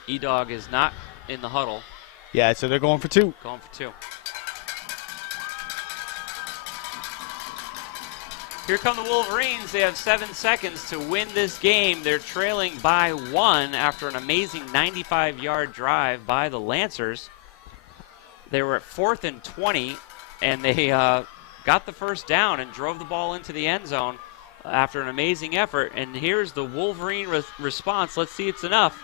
E-Dog is not in the huddle. Yeah, so they're going for 2. Going for 2. Here come the Wolverines. They have 7 seconds to win this game. They're trailing by 1 after an amazing 95-yard drive by the Lancers. They were at 4th and 20, and they got the first down and drove the ball into the end zone. after an amazing effort. And here's the Wolverine response. Let's see it's enough.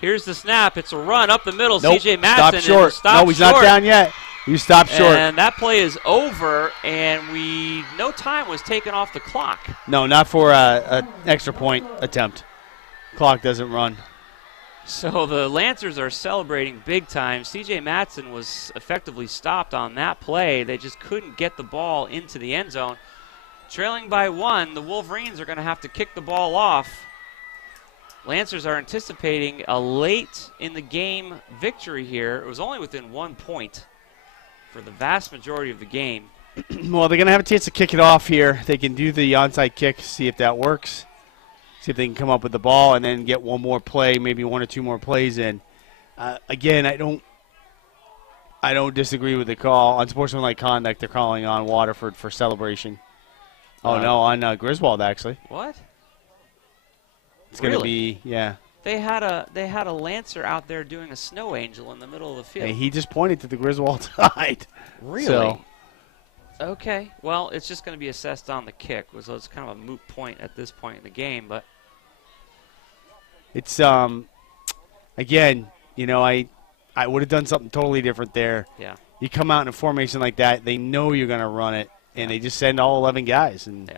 Here's the snap. It's a run up the middle. Nope. C.J. Stop Matson short. stopped No, he's not down yet. You stopped short. And that play is over, and no time was taken off the clock. No, not for an extra point attempt. Clock doesn't run. So the Lancers are celebrating big time. C.J. Matson was effectively stopped on that play. They just couldn't get the ball into the end zone. Trailing by 1, the Wolverines are going to have to kick the ball off. Lancers are anticipating a late in the game victory here. It was only within 1 point for the vast majority of the game. Well, they're going to have a chance to kick it off here. They can do the onside kick, see if that works. See if they can come up with the ball and then get one more play, maybe 1 or 2 more plays in. Again, I don't disagree with the call. Unsportsmanlike conduct they're calling on Waterford for celebration. Oh, no, on Griswold, actually. What? It's going to be, yeah. They had a Lancer out there doing a snow angel in the middle of the field. Hey, he just pointed to the Griswold side. Really? So, okay. Well, it's just going to be assessed on the kick, so it's kind of a moot point at this point in the game. But it's again, you know, I would have done something totally different there. Yeah. You come out in a formation like that, they know you're going to run it, and they just send all 11 guys and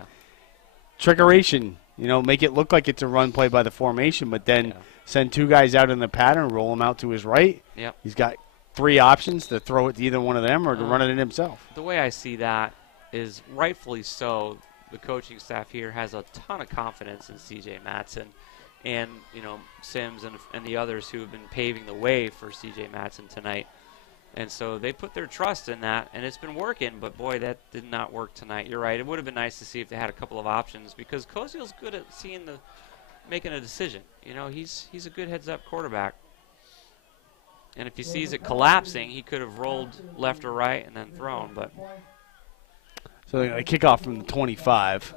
trickeration. You know, make it look like it's a run play by the formation, but then send 2 guys out in the pattern, roll him out to his right. Yep. He's got 3 options to throw it to either one of them or to run it in himself. The way I see that is rightfully so. The coaching staff here has a ton of confidence in C.J. Matson and, you know, Sims and the others who have been paving the way for C.J. Matson tonight. And so they put their trust in that, and it's been working, but boy, that did not work tonight. You're right. It would have been nice to see if they had a couple of options because Koziel's good at making a decision. You know, he's a good heads-up quarterback. And if he sees it collapsing, he could have rolled left or right and then thrown. But so they're going to kick off from the 25.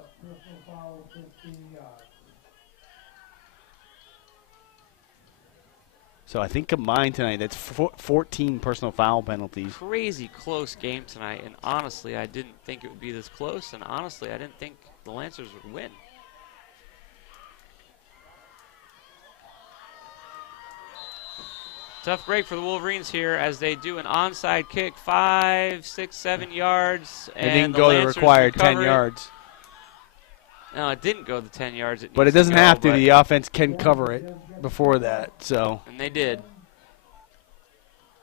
So I think combined tonight, that's 14 personal foul penalties. Crazy close game tonight, and honestly, I didn't think it would be this close, and honestly, I didn't think the Lancers would win. Tough break for the Wolverines here as they do an onside kick, 5, 6, 7 yards. It didn't go the required 10 yards. No, it didn't go the 10 yards. But it doesn't have to. The offense can cover it before that. So. And they did.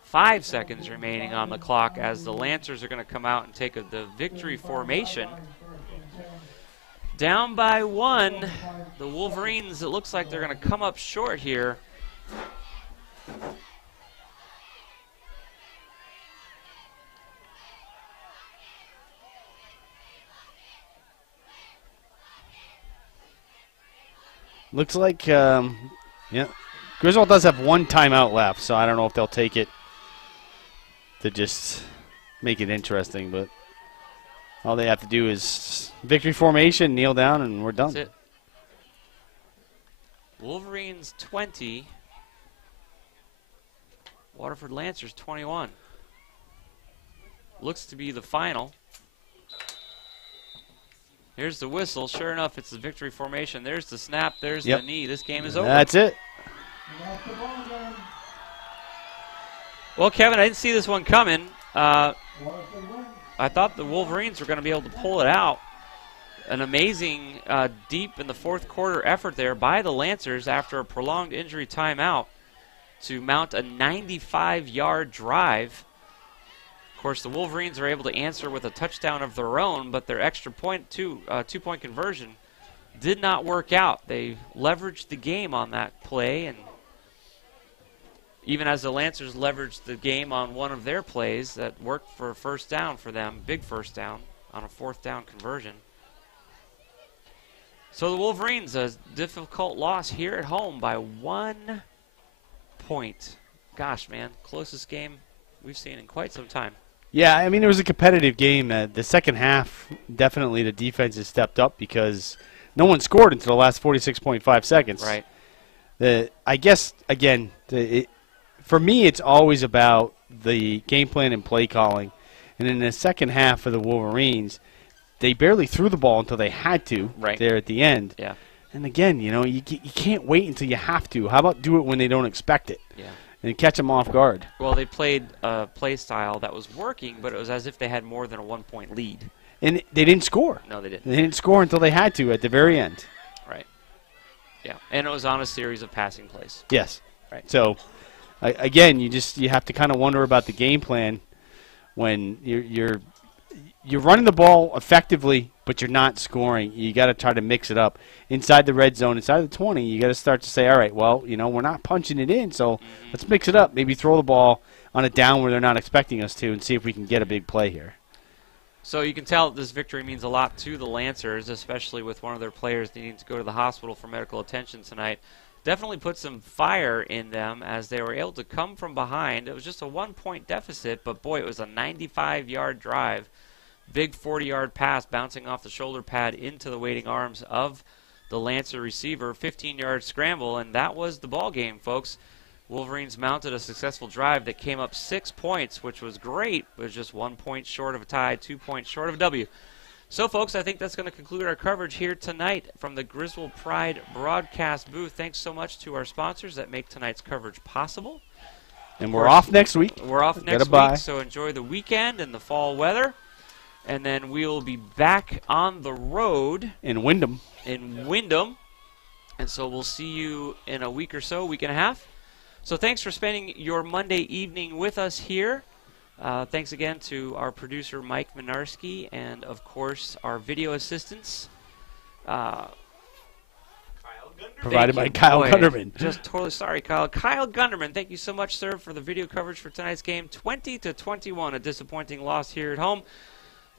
5 seconds remaining on the clock as the Lancers are going to come out and take the victory formation. Down by 1. The Wolverines, it looks like they're going to come up short here. Looks like, yeah, Griswold does have 1 timeout left, so I don't know if they'll take it to just make it interesting, but all they have to do is victory formation, kneel down, and we're done. That's it. Wolverines 20, Waterford Lancers 21. Looks to be the final. Here's the whistle. Sure enough, it's the victory formation. There's the snap. There's the knee. This game is over. That's it. Well, Kevin, I didn't see this one coming. I thought the Wolverines were going to be able to pull it out. An amazing deep in the 4th quarter effort there by the Lancers after a prolonged injury timeout to mount a 95-yard drive. Of course, the Wolverines are able to answer with a touchdown of their own, but their extra point, two-point conversion did not work out. They leveraged the game on that play, and even as the Lancers leveraged the game on one of their plays that worked for a first down for them, big first down on a 4th down conversion. So the Wolverines, a difficult loss here at home by 1 point. Gosh, man, closest game we've seen in quite some time. Yeah, I mean, it was a competitive game. The second half, definitely the defense has stepped up because no one scored until the last 46.5 seconds. Right. I guess, again, for me, it's always about the game plan and play calling. And in the second half for the Wolverines, they barely threw the ball until they had to Right. there at the end. Yeah. And again, you can't wait until you have to. How about do it when they don't expect it? Yeah. And catch them off guard. Well, they played a play style that was working, but it was as if they had more than a 1-point lead. And they didn't score. No, they didn't. They didn't score until they had to at the very end. Right. Yeah. And it was on a series of passing plays. Yes. Right. So, again, you have to kind of wonder about the game plan when you're running the ball effectively, but you're not scoring. You got to try to mix it up inside the red zone, inside the 20. You got to start to say, all right, well, we're not punching it in, so let's mix it up. Maybe throw the ball on a down where they're not expecting us to, and see if we can get a big play here. So you can tell that this victory means a lot to the Lancers, especially with one of their players needing to go to the hospital for medical attention tonight. Definitely put some fire in them as they were able to come from behind. It was just a 1-point deficit, but boy, it was a 95-yard drive. Big 40-yard pass bouncing off the shoulder pad into the waiting arms of the Lancer receiver. 15-yard scramble, and that was the ball game, folks. Wolverines mounted a successful drive that came up 6 points, which was great. It was just 1 point short of a tie, 2 points short of a W. So, folks, I think that's going to conclude our coverage here tonight from the Griswold Pride broadcast booth. Thanks so much to our sponsors that make tonight's coverage possible. And we're off next week. We're off next week, so enjoy the weekend and the fall weather. And then we'll be back on the road In Wyndham. And so we'll see you in a week or so, week and a half. So thanks for spending your Monday evening with us here. Thanks again to our producer, Mike Minarski, and, of course, our video assistants. Provided by Kyle Gunderman. Just totally sorry, Kyle. Kyle Gunderman, thank you so much, sir, for the video coverage for tonight's game. 20-21, a disappointing loss here at home.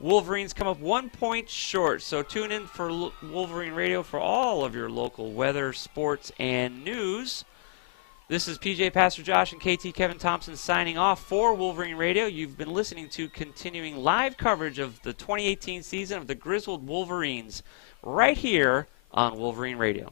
Wolverines come up 1 point short, so tune in for Wolverine Radio for all of your local weather, sports, and news. This is PJ Pastor Josh and KT Kevin Thompson signing off for Wolverine Radio. You've been listening to continuing live coverage of the 2018 season of the Griswold Wolverines right here on Wolverine Radio.